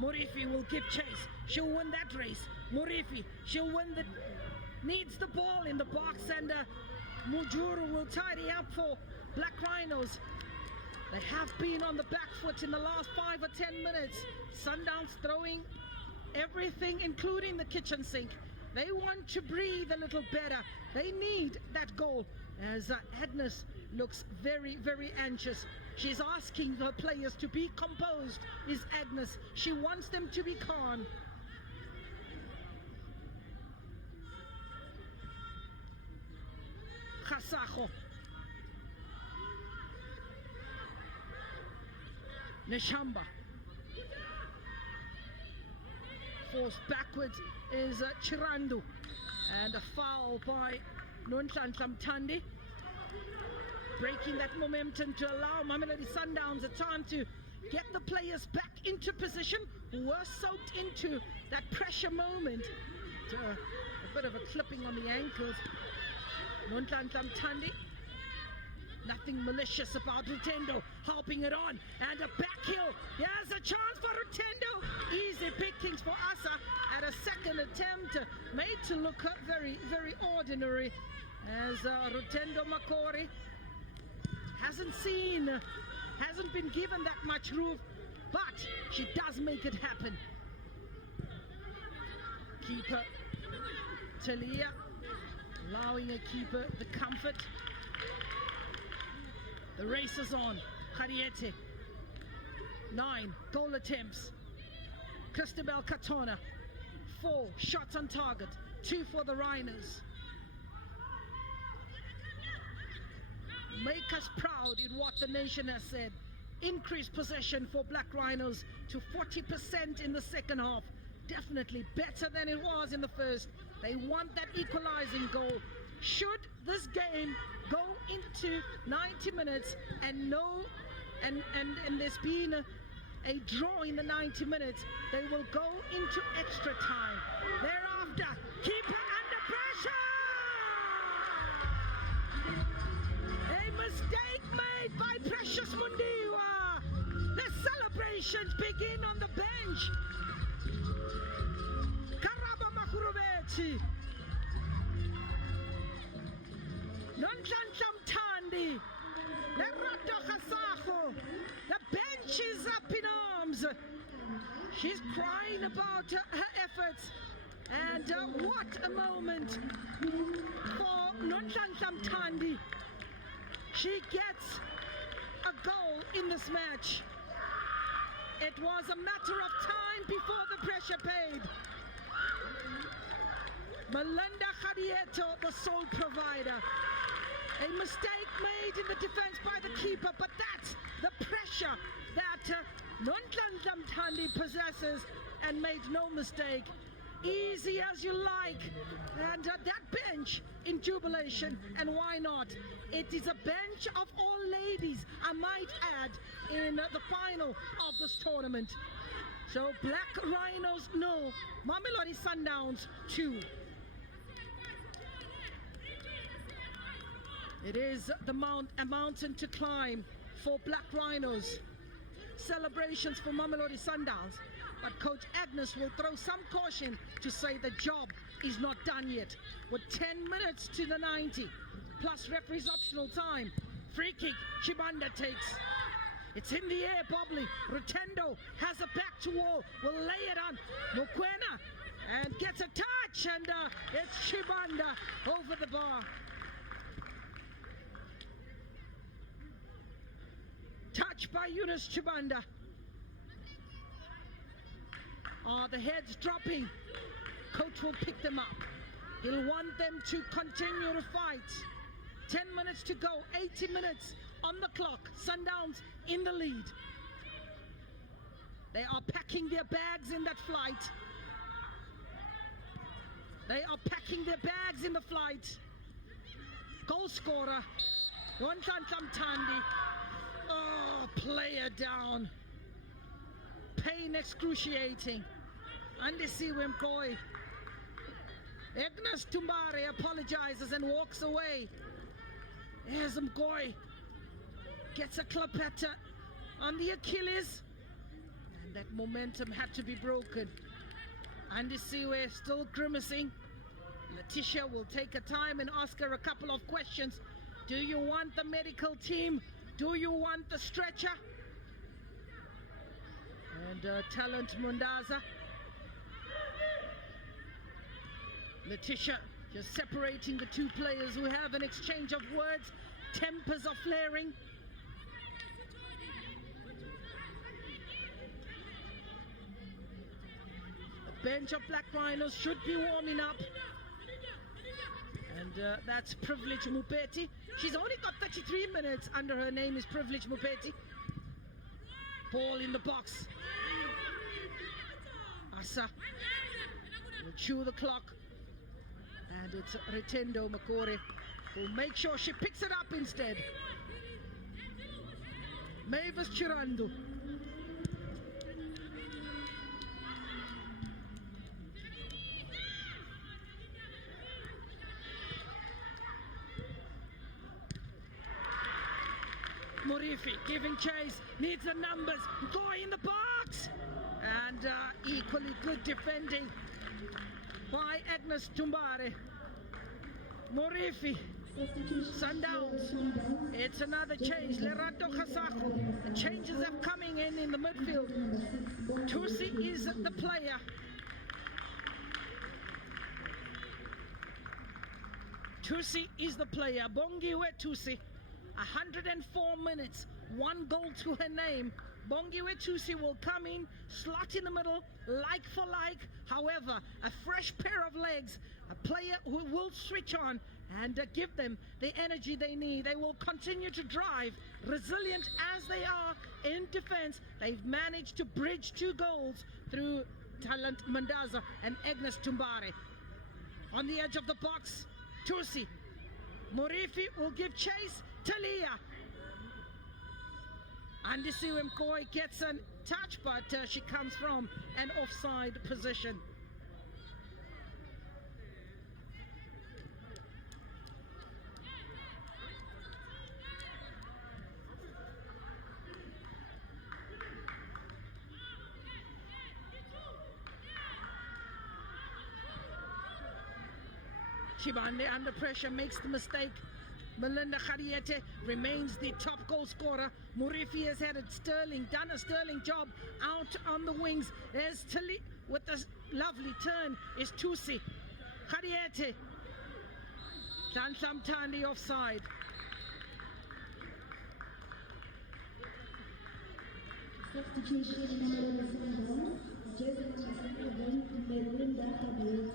Murifi will give chase. She'll win that race. Murifi, she'll win the... Needs the ball in the box, and Mujuru will tidy up for Black Rhinos. They have been on the back foot in the last 5 or 10 minutes. Sundowns throwing everything, including the kitchen sink. They want to breathe a little better. They need that goal. As Agnes looks very, very anxious. She's asking her players to be composed, is Agnes. She wants them to be calm. Khasako. Nishamba. Forced backwards is Chirandu. And a foul by Nonhlanhla Mthandi. Breaking that momentum to allow Mamelodi Sundowns a time to get the players back into position who were soaked into that pressure moment. A bit of a clipping on the ankles. Nonhlanhla Mthandi. Nothing malicious about Rutendo, helping it on, and a back heel. Here's a chance for Rutendo. Easy pickings for Asa at a second attempt, made to look very, very ordinary, as Rutendo Makori hasn't been given that much room, but she does make it happen. Keeper Talia allowing a keeper the comfort. The race is on. Khariete. 9 goal attempts. Christabel Katona. 4 shots on target. 2 for the Rhinos. Make us proud in what the nation has said. Increased possession for Black Rhinos to 40% in the second half. Definitely better than it was in the first. They want that equalizing goal. Should this game go into 90 minutes and there's been a draw in the 90 minutes, they will go into extra time. Thereafter, keeper under pressure! A mistake made by Precious Mundiwa. The celebrations begin on the bench. Karaba Makurubeti. Nonhlanhla Mthandi. Lerato Khasago. The bench is up in arms. She's crying about her efforts. And what a moment for Nonhlanhla Mthandi. She gets a goal in this match. It was a matter of time before the pressure paid. Melinda Khadieto, the sole provider. A mistake made in the defense by the keeper, but that's the pressure that Nonhlanhla Mthandi possesses, and made no mistake. Easy as you like. And that bench in jubilation, and why not? It is a bench of all ladies, I might add, in the final of this tournament. So Black Rhinos 0, Mamelodi Sundowns 2. It is a mountain to climb for Black Rhinos. Celebrations for Mamelodi Sundowns. But Coach Agnes will throw some caution to say the job is not done yet. With 10 minutes to the 90, plus referee's optional time. Free kick, Chibanda takes. It's in the air, Bobley. Rotendo has a back to wall, will lay it on Mokwena, and gets a touch, and it's Chibanda over the bar. Touch by Eunice Chibanda. The heads dropping. Coach will pick them up. He'll want them to continue to fight. 10 minutes to go, 80 minutes on the clock. Sundowns in the lead. They are packing their bags in that flight. They are packing their bags in the flight. Goal scorer, Nonhlanhla Mthandi. Oh, player down. Pain excruciating. Andisiwe Mkoyi. Agnes Tumbare apologizes and walks away. Here's Mkoyi. Gets a clapetta on the Achilles. And that momentum had to be broken. Andisiwe still grimacing. Letitia will take her time and ask her a couple of questions. Do you want the medical team? Do you want the stretcher? And Talent Mundaza. Letitia just separating the two players who have an exchange of words. Tempers are flaring. The bench of Black Rhinos should be warming up. And that's Privilege Mupeti. She's only got 33 minutes under her name is Privilege Mupeti. Ball in the box. Asa will chew the clock. And it's Retendo Makore who'll make sure she picks it up instead. Mavis Chirandu. Murifi giving chase, needs the numbers, going in the box, and equally good defending by Agnes Tumbare. Murifi, Sundowns, it's another change, Lerato Khasago, the changes are coming in the midfield. Tusi is the player. Tusi is the player, Bongiwe Tusi. 104 minutes, 1 goal to her name. Bongiwe Tusi will come in, slot in the middle, like for like. However, a fresh pair of legs, a player who will switch on and give them the energy they need. They will continue to drive, resilient as they are in defense. They've managed to bridge 2 goals through Talent Mandaza and Agnes Tumbare. On the edge of the box, Tusi. Murifi will give chase. Talia. Andisiwe Mkoy gets a touch, but she comes from an offside position. Chibande under pressure makes the mistake. Melinda Khadiete remains the top goal scorer. Murifi has had done a sterling job out on the wings. There's Tali with the lovely turn is Tusi. Khadiete. Dansam Tandi offside.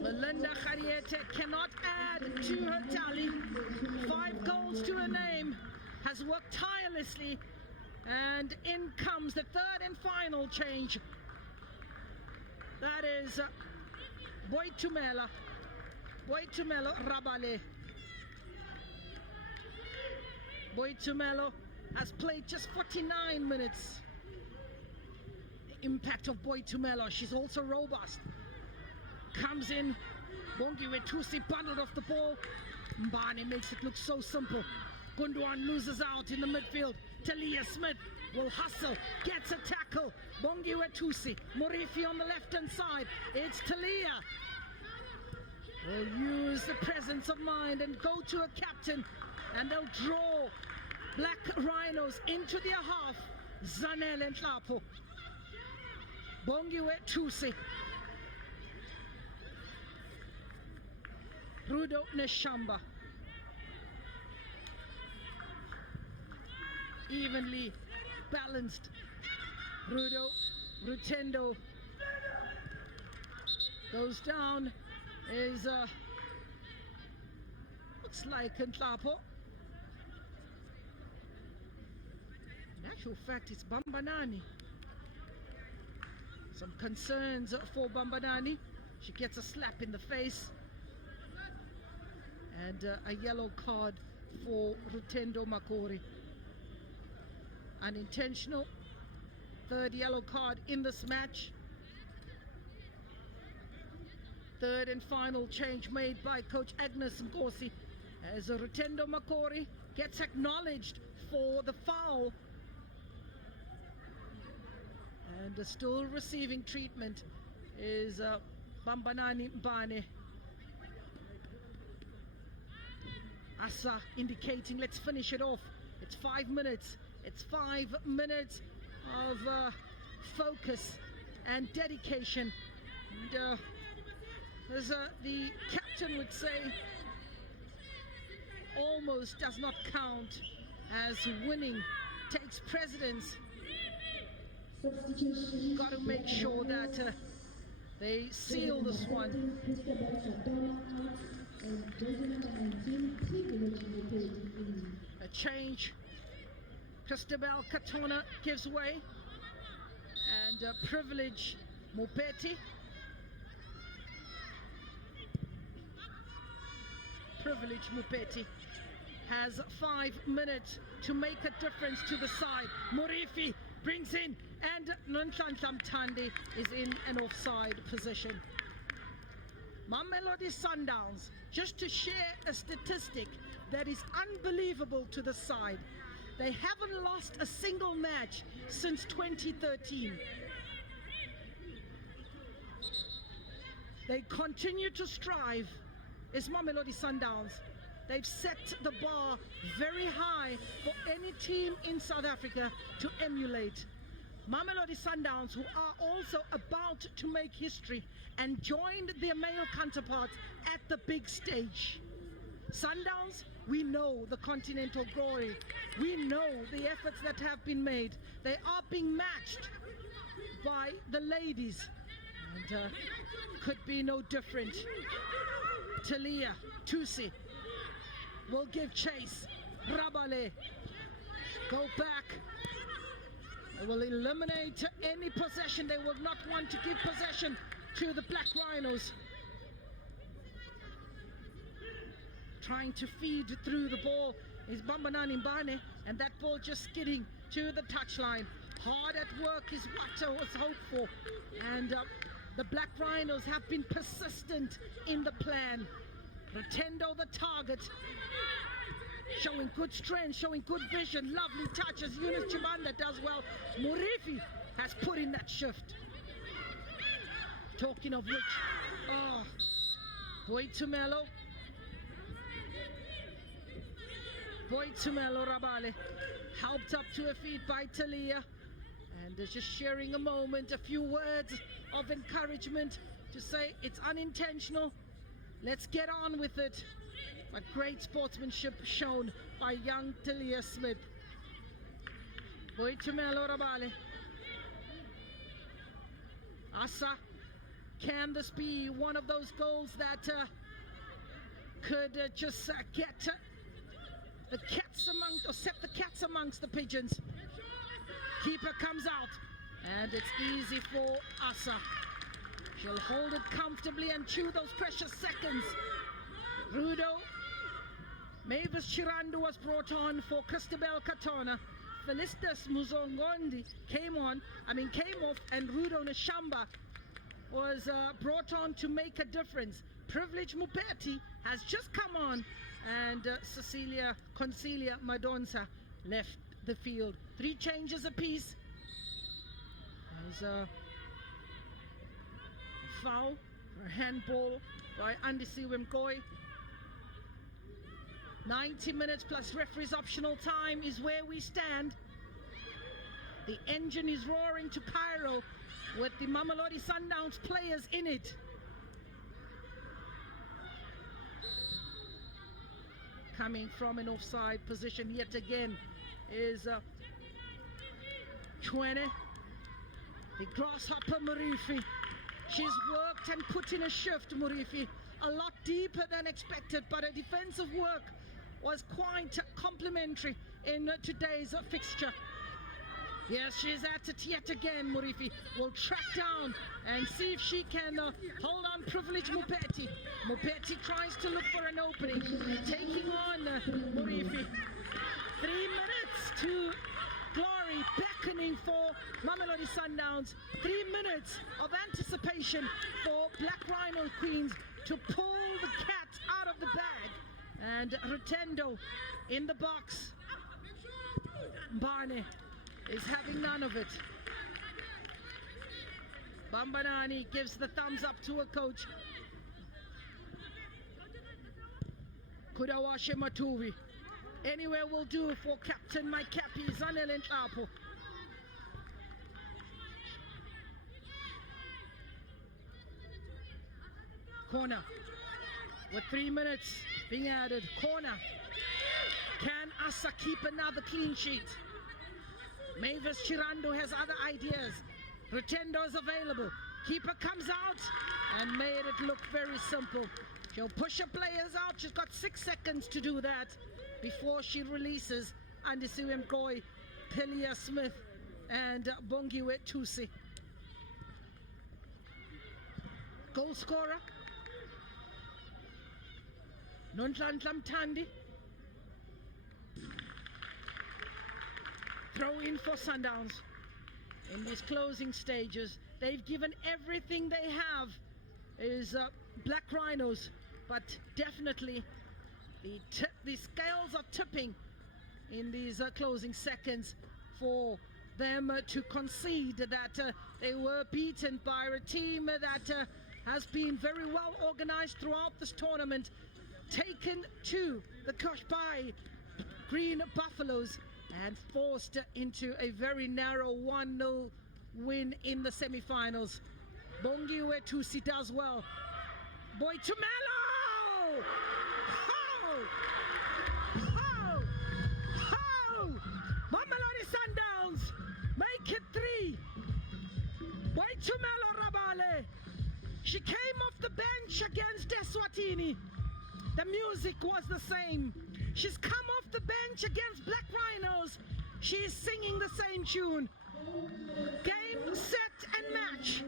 Melinda Khadiete cannot add to her tally. 5 goals to her name, has worked tirelessly, and in comes the third and final change. That is Boitumelo Rabale. Boitumelo has played just 49 minutes. The impact of Boitumelo, she's also robust. Comes in, Bongiwe Tusi bundled off the ball. Mbane makes it look so simple. Gunduan loses out in the midfield. Talia Smith will hustle, gets a tackle. Bongiwe Tusi, Murifi on the left-hand side. It's Talia. Will use the presence of mind and go to a captain, and they'll draw Black Rhinos into their half. Zanele Nhlapo. Bongiwe Tusi. Rudo Neshamba. Evenly balanced. Rutendo goes down. Is looks like Nhlapo. In actual fact, it's Bambanani. Some concerns for Bambanani. She gets a slap in the face. And a yellow card for Rutendo Makori. Unintentional. Third yellow card in this match. Third and final change made by Coach Agnes Nkosi as Rutendo Makori gets acknowledged for the foul. And still receiving treatment is Bambanani Mbane. Asa indicating let's finish it off. It's 5 minutes. It's 5 minutes of focus and dedication. And as the captain would say, almost does not count as winning takes precedence. Got to make sure that they seal this one. A change. Christabel Katona gives way, and Privilege Mupeti. Privilege Mupeti has 5 minutes to make a difference to the side. Murifi brings in, and Nhlanhla Mthandi is in an offside position. Mamelodi Sundowns, just to share a statistic that is unbelievable to the side. They haven't lost a single match since 2013. They continue to strive. It's Mamelodi Sundowns. They've set the bar very high for any team in South Africa to emulate. Mamelodi Sundowns, who are also about to make history and joined their male counterparts at the big stage. Sundowns, we know the continental glory. We know the efforts that have been made. They are being matched by the ladies, and could be no different. Talia Tusi will give chase. Rabale go back. They will eliminate any possession. They will not want to give possession to the Black Rhinos. Trying to feed through the ball is Bambanani Mbane, and that ball just skidding to the touchline. Hard at work is what was hoped for. And the Black Rhinos have been persistent in the plan. Rotendo the target. Showing good strength, showing good vision. Lovely touches. Eunice Chibanda does well. Murifi has put in that shift. Talking of which, Boy Tumelo Rabale helped up to her feet by Talia, and just sharing a moment, a few words of encouragement to say it's unintentional, let's get on with it. But great sportsmanship shown by young Talia Smith. Boy Tumelo Rabale. Asa, can this be one of those goals that could just get the cats amongst, or set the cats amongst the pigeons? Keeper comes out, and it's easy for Asa. She'll hold it comfortably and chew those precious seconds. Rudo, Mavis Chirandu was brought on for Christabel Katona. Felicitas Muzongondi came off, and Rudo Nashamba was brought on to make a difference. Privilege Mupeti has just come on, and Concelia Madonsa left the field. 3 changes apiece. There's a foul, a handball by Andisiwe Mkoyi. 90 minutes plus referee's optional time is where we stand. The engine is roaring to Cairo with the Mamelodi Sundowns players in it. Coming from an offside position yet again is Chwene, the grasshopper Murifi. She's worked and put in a shift, Murifi, a lot deeper than expected, but her defensive work was quite complimentary in today's fixture. Yes, she's at it yet again. Murifi will track down and see if she can hold on Privilege Mupeti. Mupeti tries to look for an opening, taking on Murifi. 3 minutes to glory, beckoning for Mamelodi Sundowns. 3 minutes of anticipation for Black Rhino Queens to pull the cat out of the bag. And Rotendo in the box. Barney is having none of it. Bambanani gives the thumbs up to a coach. Kudawashe Matuvi. Anywhere will do for Captain My Cappy, Zanel and Chapo. Corner. With 3 minutes being added. Corner. Can Asa keep another clean sheet? Mavis Chirando has other ideas. Rotendo is available. Keeper comes out and made it look very simple. She'll push her players out. She's got 6 seconds to do that before she releases Andisiwe Mkoyi, Talia Smith, and Bongiwe Tusi. Goal scorer Nonhlanhla Mthandi. Throw in for Sundowns in these closing stages. They've given everything they have. Is Black Rhinos, but definitely the scales are tipping in these closing seconds for them to concede that they were beaten by a team that has been very well organized throughout this tournament, taken to the Kosh by Green Buffaloes and forced into a very narrow 1-0 win in the semi-finals. Bongiwe Tusi does well. Boy Tumelo! Ho! Ho! Ho! Mamelodi Sundowns make it 3. Boy Tumelo Rabale. She came off the bench against Eswatini. The music was the same. She's come off the bench against Black Rhinos. She's singing the same tune. Game, set, and match.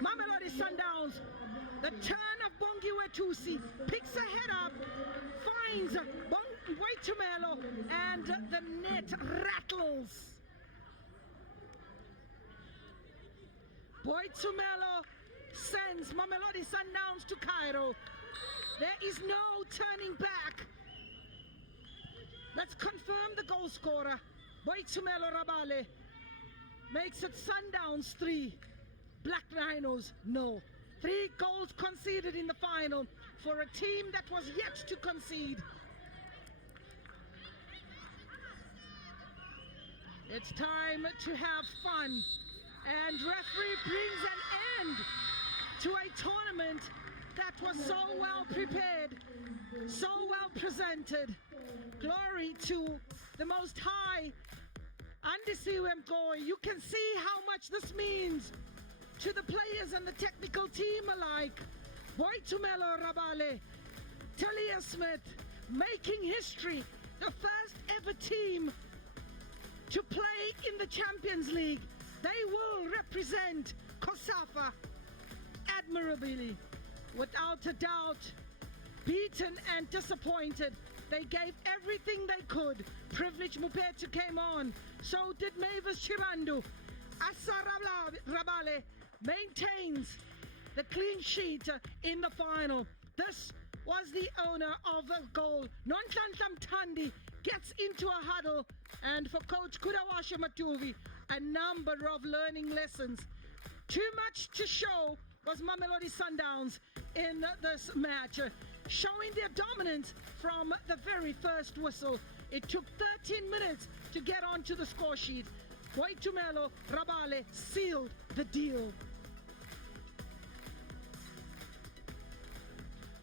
Mamelodi Sundowns. The turn of Bongiwe Tusi picks her head up, finds Waitumelo, and the net rattles. Boy Tumelo sends Mamelodi Sundowns to Cairo. There is no turning back. Let's confirm the goal scorer. Boy Tumelo Rabale makes it Sundowns 3, Black Rhinos no. 3 goals conceded in the final for a team that was yet to concede. It's time to have fun, and referee brings an end to a tournament that was so well prepared, so well presented. Glory to the Most High, Andisiwe Mgoyi. You can see how much this means to the players and the technical team alike. Boitumelo Rabale, Talia Smith, making history, the first ever team to play in the Champions League. They will represent COSAFA admirably. Without a doubt, beaten and disappointed, they gave everything they could. Privilege Mupete came on, so did Mavis Chirandu. Asa Rabale maintains the clean sheet in the final. This was the owner of the goal. Nonhlanhla Mthandi gets into a huddle, and for Coach Kudawashe Matuvi, a number of learning lessons. Too much to show was Mamelodi Sundowns in this match, showing their dominance from the very first whistle. It took 13 minutes to get onto the score sheet. Boitumelo Rabale sealed the deal.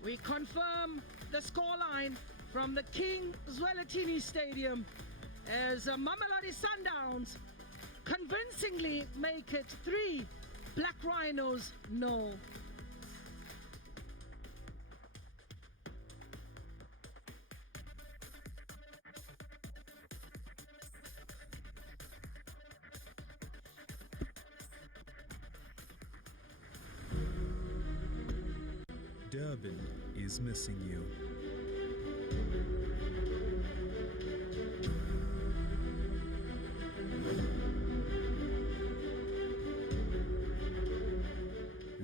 We confirm the scoreline from the King Zwelithini Stadium as Mamelodi Sundowns convincingly make it 3, Black Rhinos no. Durban is missing you.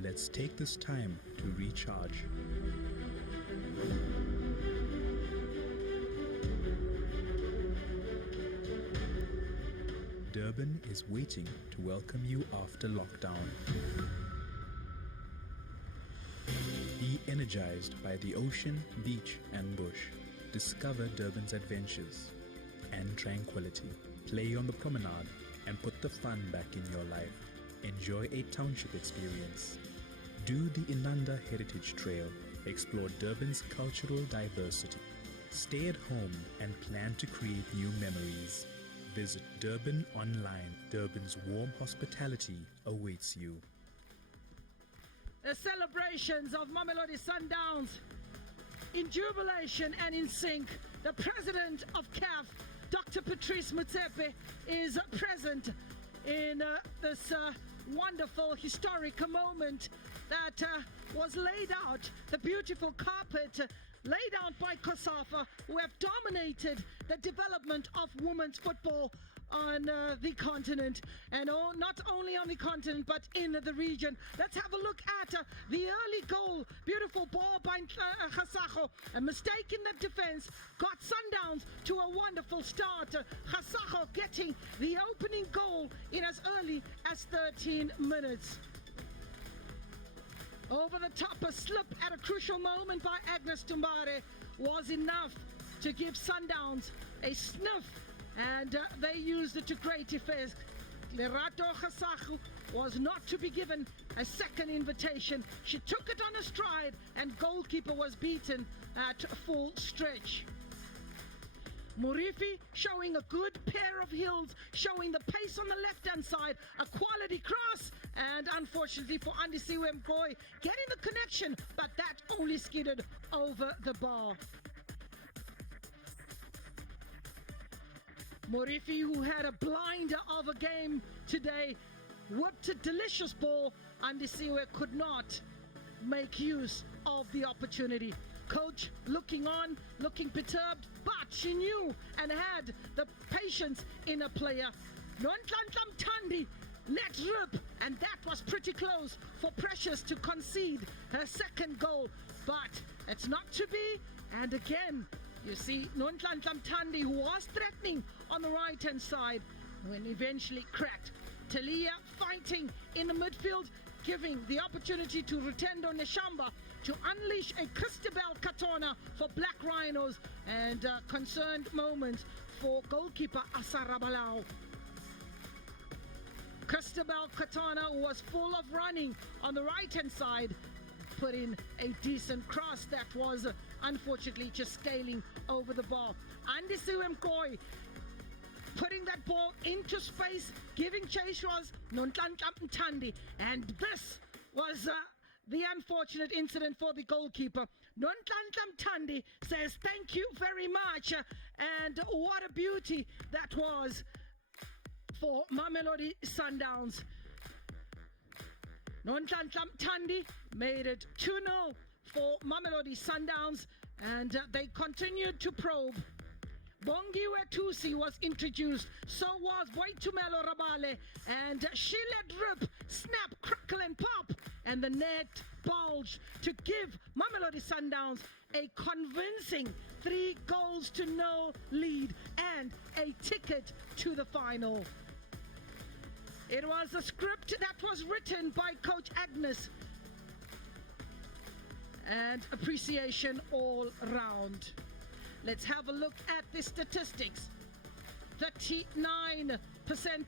Let's take this time to recharge. Durban is waiting to welcome you after lockdown. Be energized by the ocean, beach and bush. Discover Durban's adventures and tranquility. Play on the promenade and put the fun back in your life. Enjoy a township experience. Do the Inanda Heritage Trail. Explore Durban's cultural diversity. Stay at home and plan to create new memories. Visit Durban online. Durban's warm hospitality awaits you. The celebrations of Mamelodi Sundowns in jubilation and in sync. The president of CAF, Dr. Patrice Motsepe, is present in this wonderful historic moment that was laid out, the beautiful carpet laid out by COSAFA, who have dominated the development of women's football on the continent, and not only on the continent but in the region. Let's have a look at the early goal. Beautiful ball by Khasago. A mistake in the defense got Sundowns to a wonderful start. Khasago getting the opening goal in as early as 13 minutes. Over the top, a slip at a crucial moment by Agnes Tumbare was enough to give Sundowns a sniff, and they used it to great effect. Lerato Khasago was not to be given a second invitation. She took it on a stride, and goalkeeper was beaten at full stretch. Murifi showing a good pair of heels, showing the pace on the left-hand side, a quality cross, and unfortunately for Andisiwe Mgoyi, getting the connection, but that only skidded over the bar. Murifi, who had a blinder of a game today, whipped a delicious ball. Andisiwe could not make use of the opportunity. Coach looking on, looking perturbed, but she knew and had the patience in a player. Nonhlanhla Mthandi let rip, and that was pretty close for Precious to concede her second goal, but it's not to be. And again, you see Nonhlanhla Mthandi, who was threatening on the right-hand side, when eventually cracked. Talia fighting in the midfield, giving the opportunity to Rutendo Neshamba to unleash a Christabel Katona for Black Rhinos, and concerned moment for goalkeeper Asara Balao. Christabel Katana was full of running on the right-hand side, put in a decent cross that was unfortunately just scaling over the ball. Andisiwe Mkoyi putting that ball into space, giving chase was Nonhlanhla Mthandi, and this was the unfortunate incident for the goalkeeper. Nonhlanhla Mthandi says thank you very much, and what a beauty that was for Mamelodi Sundowns. Nonhlanhla Mthandi made it 2-0 for Mamelodi Sundowns, and they continued to probe. Bongiwe Tusi was introduced, so was Boitumelo Rabale, and she let rip, snap, crackle and pop, and the net bulged to give Mamelodi Sundowns a convincing 3-0 lead and a ticket to the final. It was a script that was written by Coach Agnes, and appreciation all round. Let's have a look at the statistics. 39%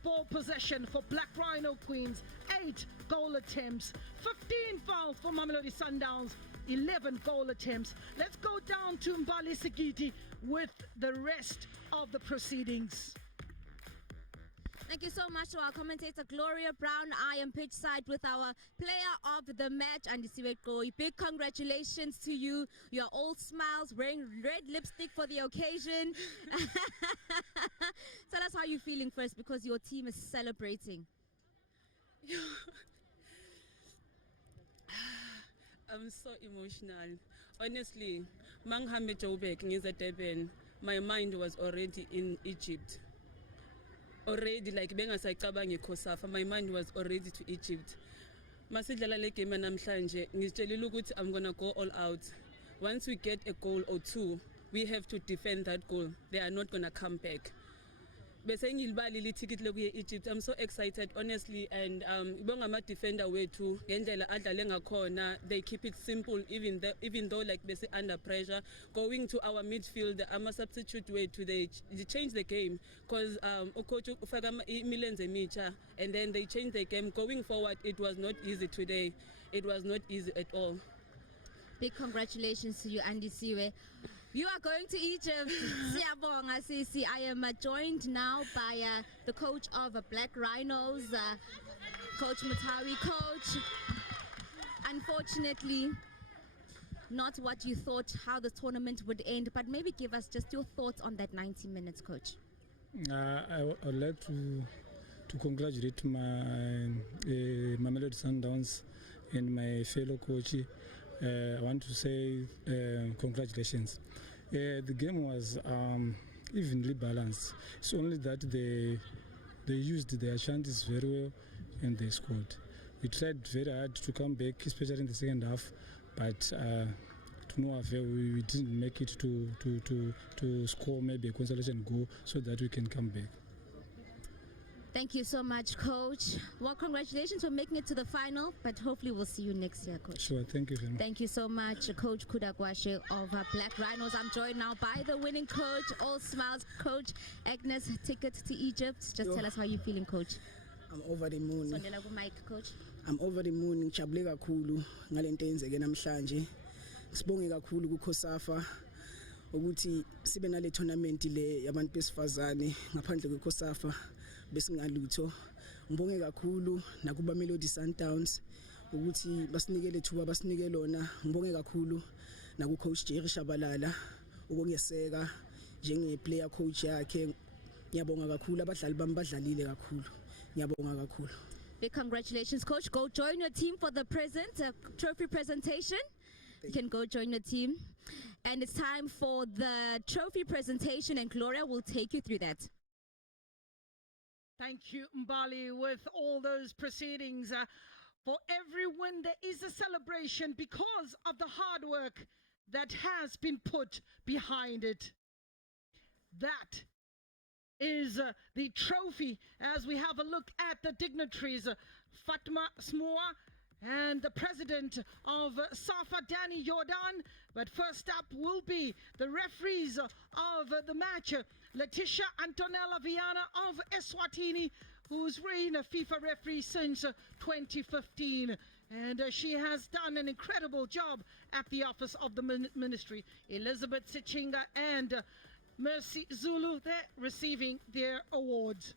ball possession for Black Rhino Queens, 8 goal attempts, 15 fouls for Mamelodi Sundowns, 11 goal attempts. Let's go down to Mbali Sigiti with the rest of the proceedings. Thank you so much to our commentator Gloria Brown. I am pitch side with our player of the match, Andisiwe Mkoyi. Big congratulations to you. You're all smiles, wearing red lipstick for the occasion. Tell us how you're feeling first, because your team is celebrating. I'm so emotional. Honestly, Manghambe Joburg is at Durban. My mind was already in Egypt. Already, like bengasayicabanga COSAFA, my mind was already to Egypt. Masidlala le game namhlanje ngitshelile ukuthi I'm going to go all out. Once we get a goal or two, we have to defend that goal. They are not going to come back. Bese ngilibalile ticket lokuye Egypt. I'm so excited, honestly, and ibonga ama defender wethu ngendlela adlale ngakhona. They keep it simple even though like bese under pressure. Going to our midfield, ama substitute wethu, they change the game, because coach ufaka millions emitsha, and then they change the game. Going forward, it was not easy today. It was not easy at all. Big congratulations to you, Andisiwe. You are going to Egypt. Siyabonga sisi. I am joined now by the coach of Black Rhinos, Coach Mutawi. Coach, unfortunately, not what you thought how the tournament would end, but maybe give us just your thoughts on that 90 minutes, Coach. I would like to congratulate my Mamelodi Sundowns and my fellow coach. I want to say congratulations. The game was evenly balanced. It's only that they used their chances very well and they scored. We tried very hard to come back, especially in the second half, but to no avail. We didn't make it to score maybe a consolation goal so that we can come back. Thank you so much, Coach. Well, congratulations for making it to the final, but hopefully we'll see you next year, Coach. Sure, thank you very much. Thank you so much, Coach Kudagwashe of Black Rhinos. I'm joined now by the winning coach, all smiles, Coach Agnes. Ticket to Egypt. Just tell us how you're feeling, Coach. I'm over the moon. Sondela ku-mic, Coach. I'm over the moon. Ngijabule kakhulu ngalento eyenzeke namhlanje. Sibonge kakhulu ku-COSAFA ukuthi sibe nale tournament le yabantu besifazane ngaphandle kwe-COSAFA besingalutho. Ngibonge kakhulu nakuba Mamelodi Sundowns ukuthi basinikele thuba basinike lona. Ngibonge kakhulu naku coach Jerry Shabalala ukungeseka njenge player coach yakhe. Ngiyabonga kakhulu abadlali bami badlalile kakhulu. Ngiyabonga kakhulu. Big congratulations, Coach. Go join your team for the trophy presentation. You can go join your team. And it's time for the trophy presentation, and Gloria will take you through that. Thank you, Mbali, with all those proceedings. For every win, there is a celebration because of the hard work that has been put behind it. That is the trophy as we have a look at the dignitaries, Fatma Smoa and the president of COSAFA, Danny Jordan. But first up will be the referees of the match, Letitia Antonella Viana of Eswatini, who's been a FIFA referee since 2015. And she has done an incredible job at the office of the ministry. Elizabeth Sichinga and Mercy Zulu, they're receiving their awards.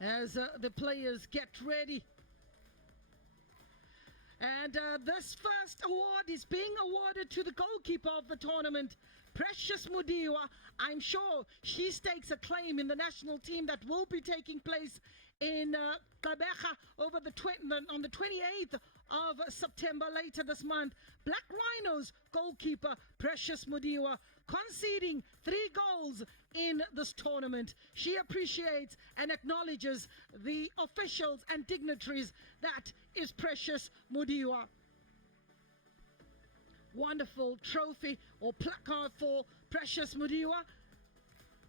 As the players get ready. And this first award is being awarded to the goalkeeper of the tournament, Precious Mudiwa. I'm sure she stakes a claim in the national team that will be taking place in Gqeberha on the 28th of September, later this month. Black Rhinos goalkeeper Precious Mudiwa conceding 3 goals in this tournament. She appreciates and acknowledges the officials and dignitaries. That is Precious Mudiwa. Wonderful trophy or placard for Precious Mudiwa.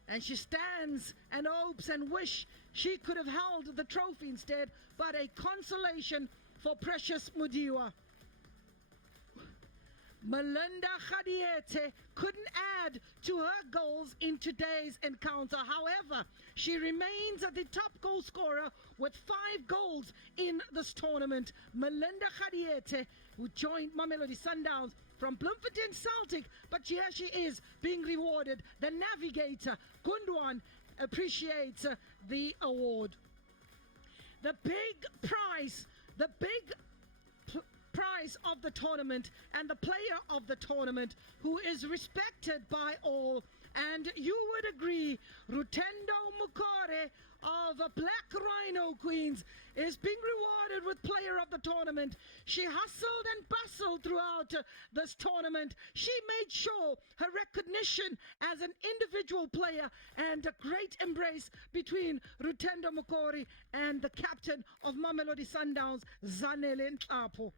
And she stands and hopes and wish she could have held the trophy instead, but a consolation for Precious Mudiwa. Melinda Khadiete couldn't add to her goals in today's encounter. However, she remains the top goal scorer with 5 goals in this tournament. Melinda Khadiete, who joined Mamelodi Sundowns from Bloemfontein Celtic, but here she is being rewarded. The navigator, Gundwan, appreciates the award. The big prize of the tournament and the player of the tournament, who is respected by all, and you would agree, Rutendo Mukore of Black Rhino Queens is being rewarded with player of the tournament. She hustled and bustled throughout this tournament. She made sure her recognition as an individual player, and a great embrace between Rutendo Mukore and the captain of Mamelodi Sundowns, Zanele Nhlapo.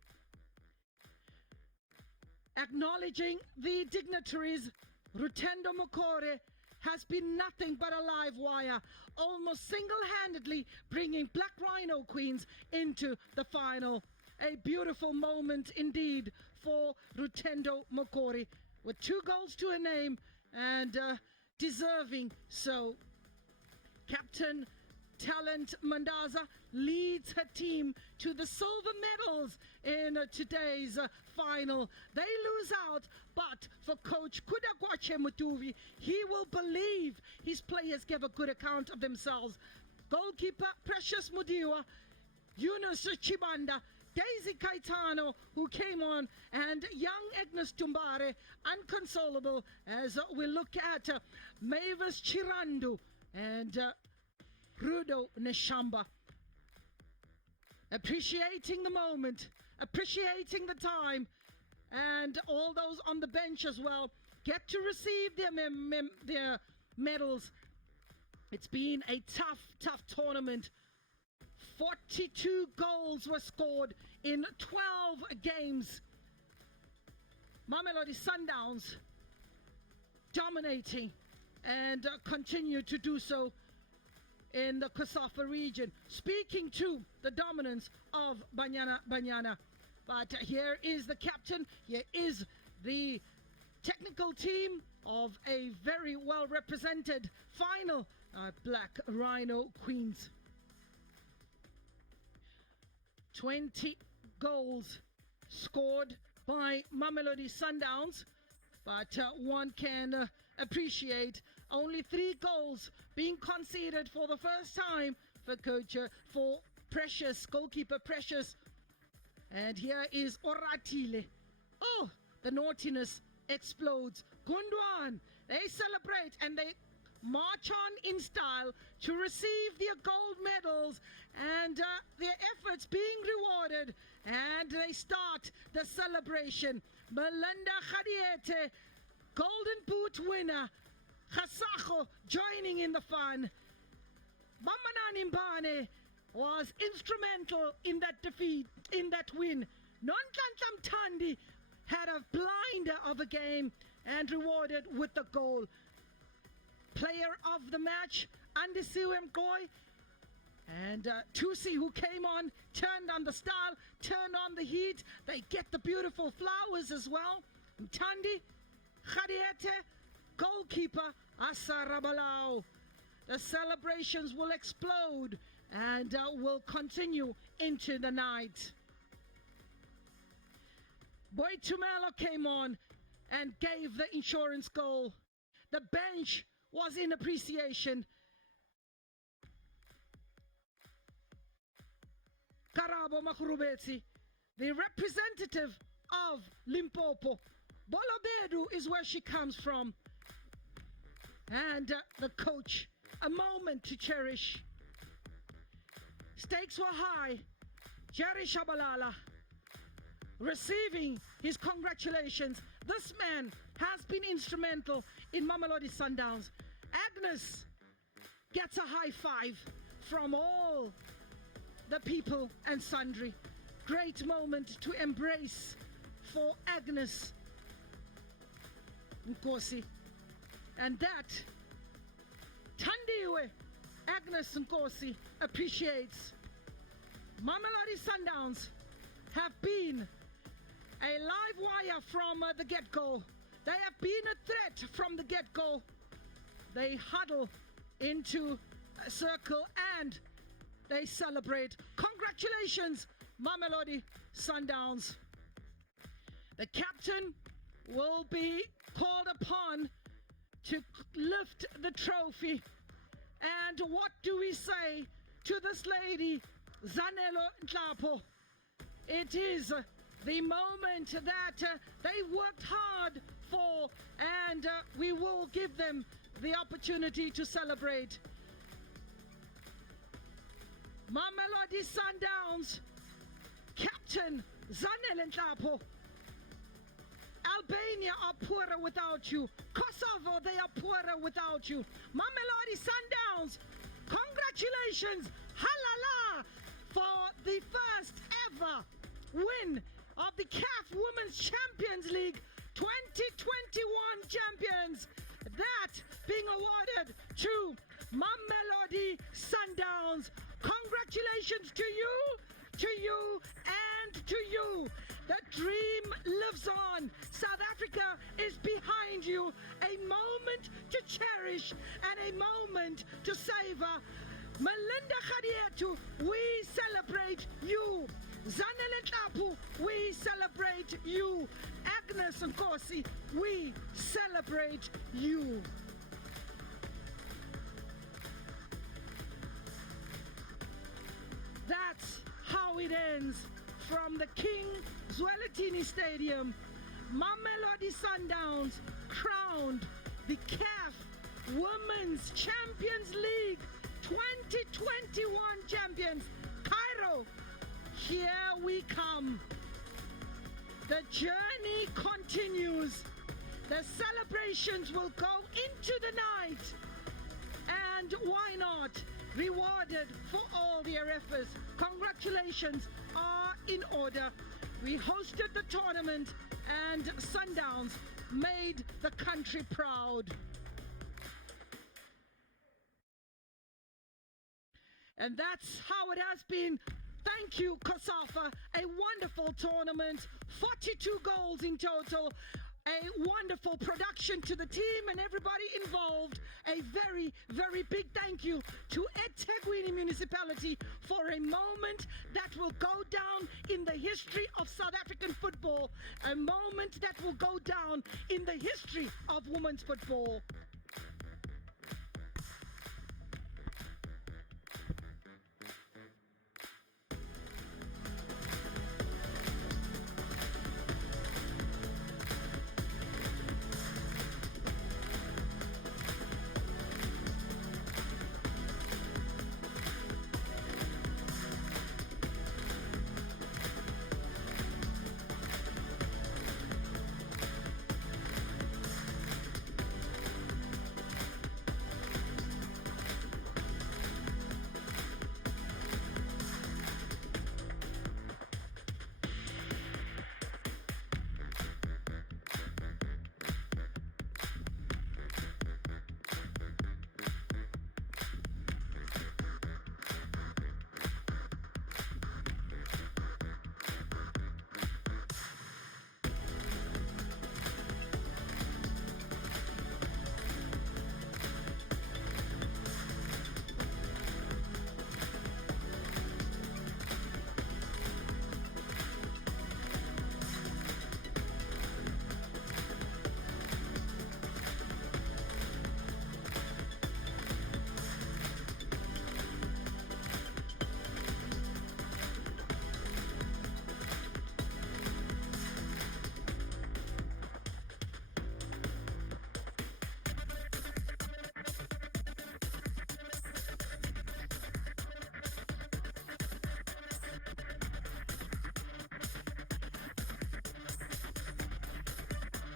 Acknowledging the dignitaries, Rutendo Mukore has been nothing but a live wire, almost single-handedly bringing Black Rhino Queens into the final. A beautiful moment indeed for Rutendo Mukore, with 2 goals to her name, and deserving so. Captain Talent Mandaza leads her team to the silver medals in today's final. They lose out, but for coach Kudagwache Mutuvi, he will believe his players give a good account of themselves. Goalkeeper Precious Mudiwa, Yunus Chibanda, Daisy Kaitano, who came on, and young Agnes Tumbare, unconsolable, as we look at Mavis Chirandu and Rudo Neshamba. Appreciating the moment, appreciating the time, and all those on the bench as well get to receive their medals. It's been a tough tournament. 42 goals were scored in 12 games. Mamelodi Sundowns dominating and continue to do so in the COSAFA region, speaking to the dominance of Banyana. But here is the captain, here is the technical team of a very well represented final, Black Rhino Queens. 20 goals scored by Mamelodi Sundowns, but one can appreciate only 3 goals being conceded for the first time for coach, for Precious, goalkeeper Precious. And here is Oratile. Oh, the naughtiness explodes. Gundwan, they celebrate and they march on in style to receive their gold medals, and their efforts being rewarded, and they start the celebration. Melinda Khadiete, Golden Boot winner. Gasago joining in the fun. Mamanani Mbane was instrumental in that defeat, in that win. Nonhlanhla Mthandi had a blinder of a game and rewarded with the goal. Player of the match, Andisiwe Mgoy, and Tusi, who came on, turned on the style, turned on the heat. They get the beautiful flowers as well. Mthandi, Khadiete, goalkeeper, Asarabalao. The celebrations will explode and will continue into the night. Boy Tumelo came on and gave the insurance goal. The bench was in appreciation. Karabo Makurubetsi, the representative of Limpopo. Bolobedu is where she comes from. And the coach, a moment to cherish. Stakes were high. Jerry Shabalala receiving his congratulations. This man has been instrumental in Mamelodi Sundowns. Agnes gets a high five from all the people and sundry. Great moment to embrace for Agnes Nkosi. And that Tandiwe Agnes Nkosi appreciates. Mamelodi Sundowns have been a live wire from the get-go. They have been a threat from the get-go. They huddle into a circle and they celebrate. Congratulations, Mamelodi Sundowns. The captain will be called upon to lift the trophy. And what do we say to this lady, Zanelo Nhlapo? It is the moment that they worked hard for, and we will give them the opportunity to celebrate. Mamelodi Sundowns captain Zanele Nhlapo. Albania are poorer without you. Kosovo, they are poorer without you. Mamelodi Sundowns, congratulations, halala, for the first ever win of the CAF Women's Champions League 2021 champions. That being awarded to Mamelodi Sundowns. Congratulations to you, and to you. The dream lives on. South Africa is behind you. A moment to cherish and a moment to savor. Melinda Khadietu, we celebrate you. Zanele Nhlapo, we celebrate you. Agnes Nkosi, we celebrate you. That's how it ends from the King Zwelithini Stadium. Mamelodi Sundowns crowned the CAF Women's Champions League 2021 champions. Cairo, here we come. The journey continues. The celebrations will go into the night. And why not? Rewarded for all their efforts. Congratulations are in order. We hosted the tournament and Sundowns made the country proud. And that's how it has been. Thank you, COSAFA. A wonderful tournament. 42 goals in total. A wonderful production to the team and everybody involved. A very, very big thank you to eThekwini Municipality for a moment that will go down in the history of South African football. A moment that will go down in the history of women's football.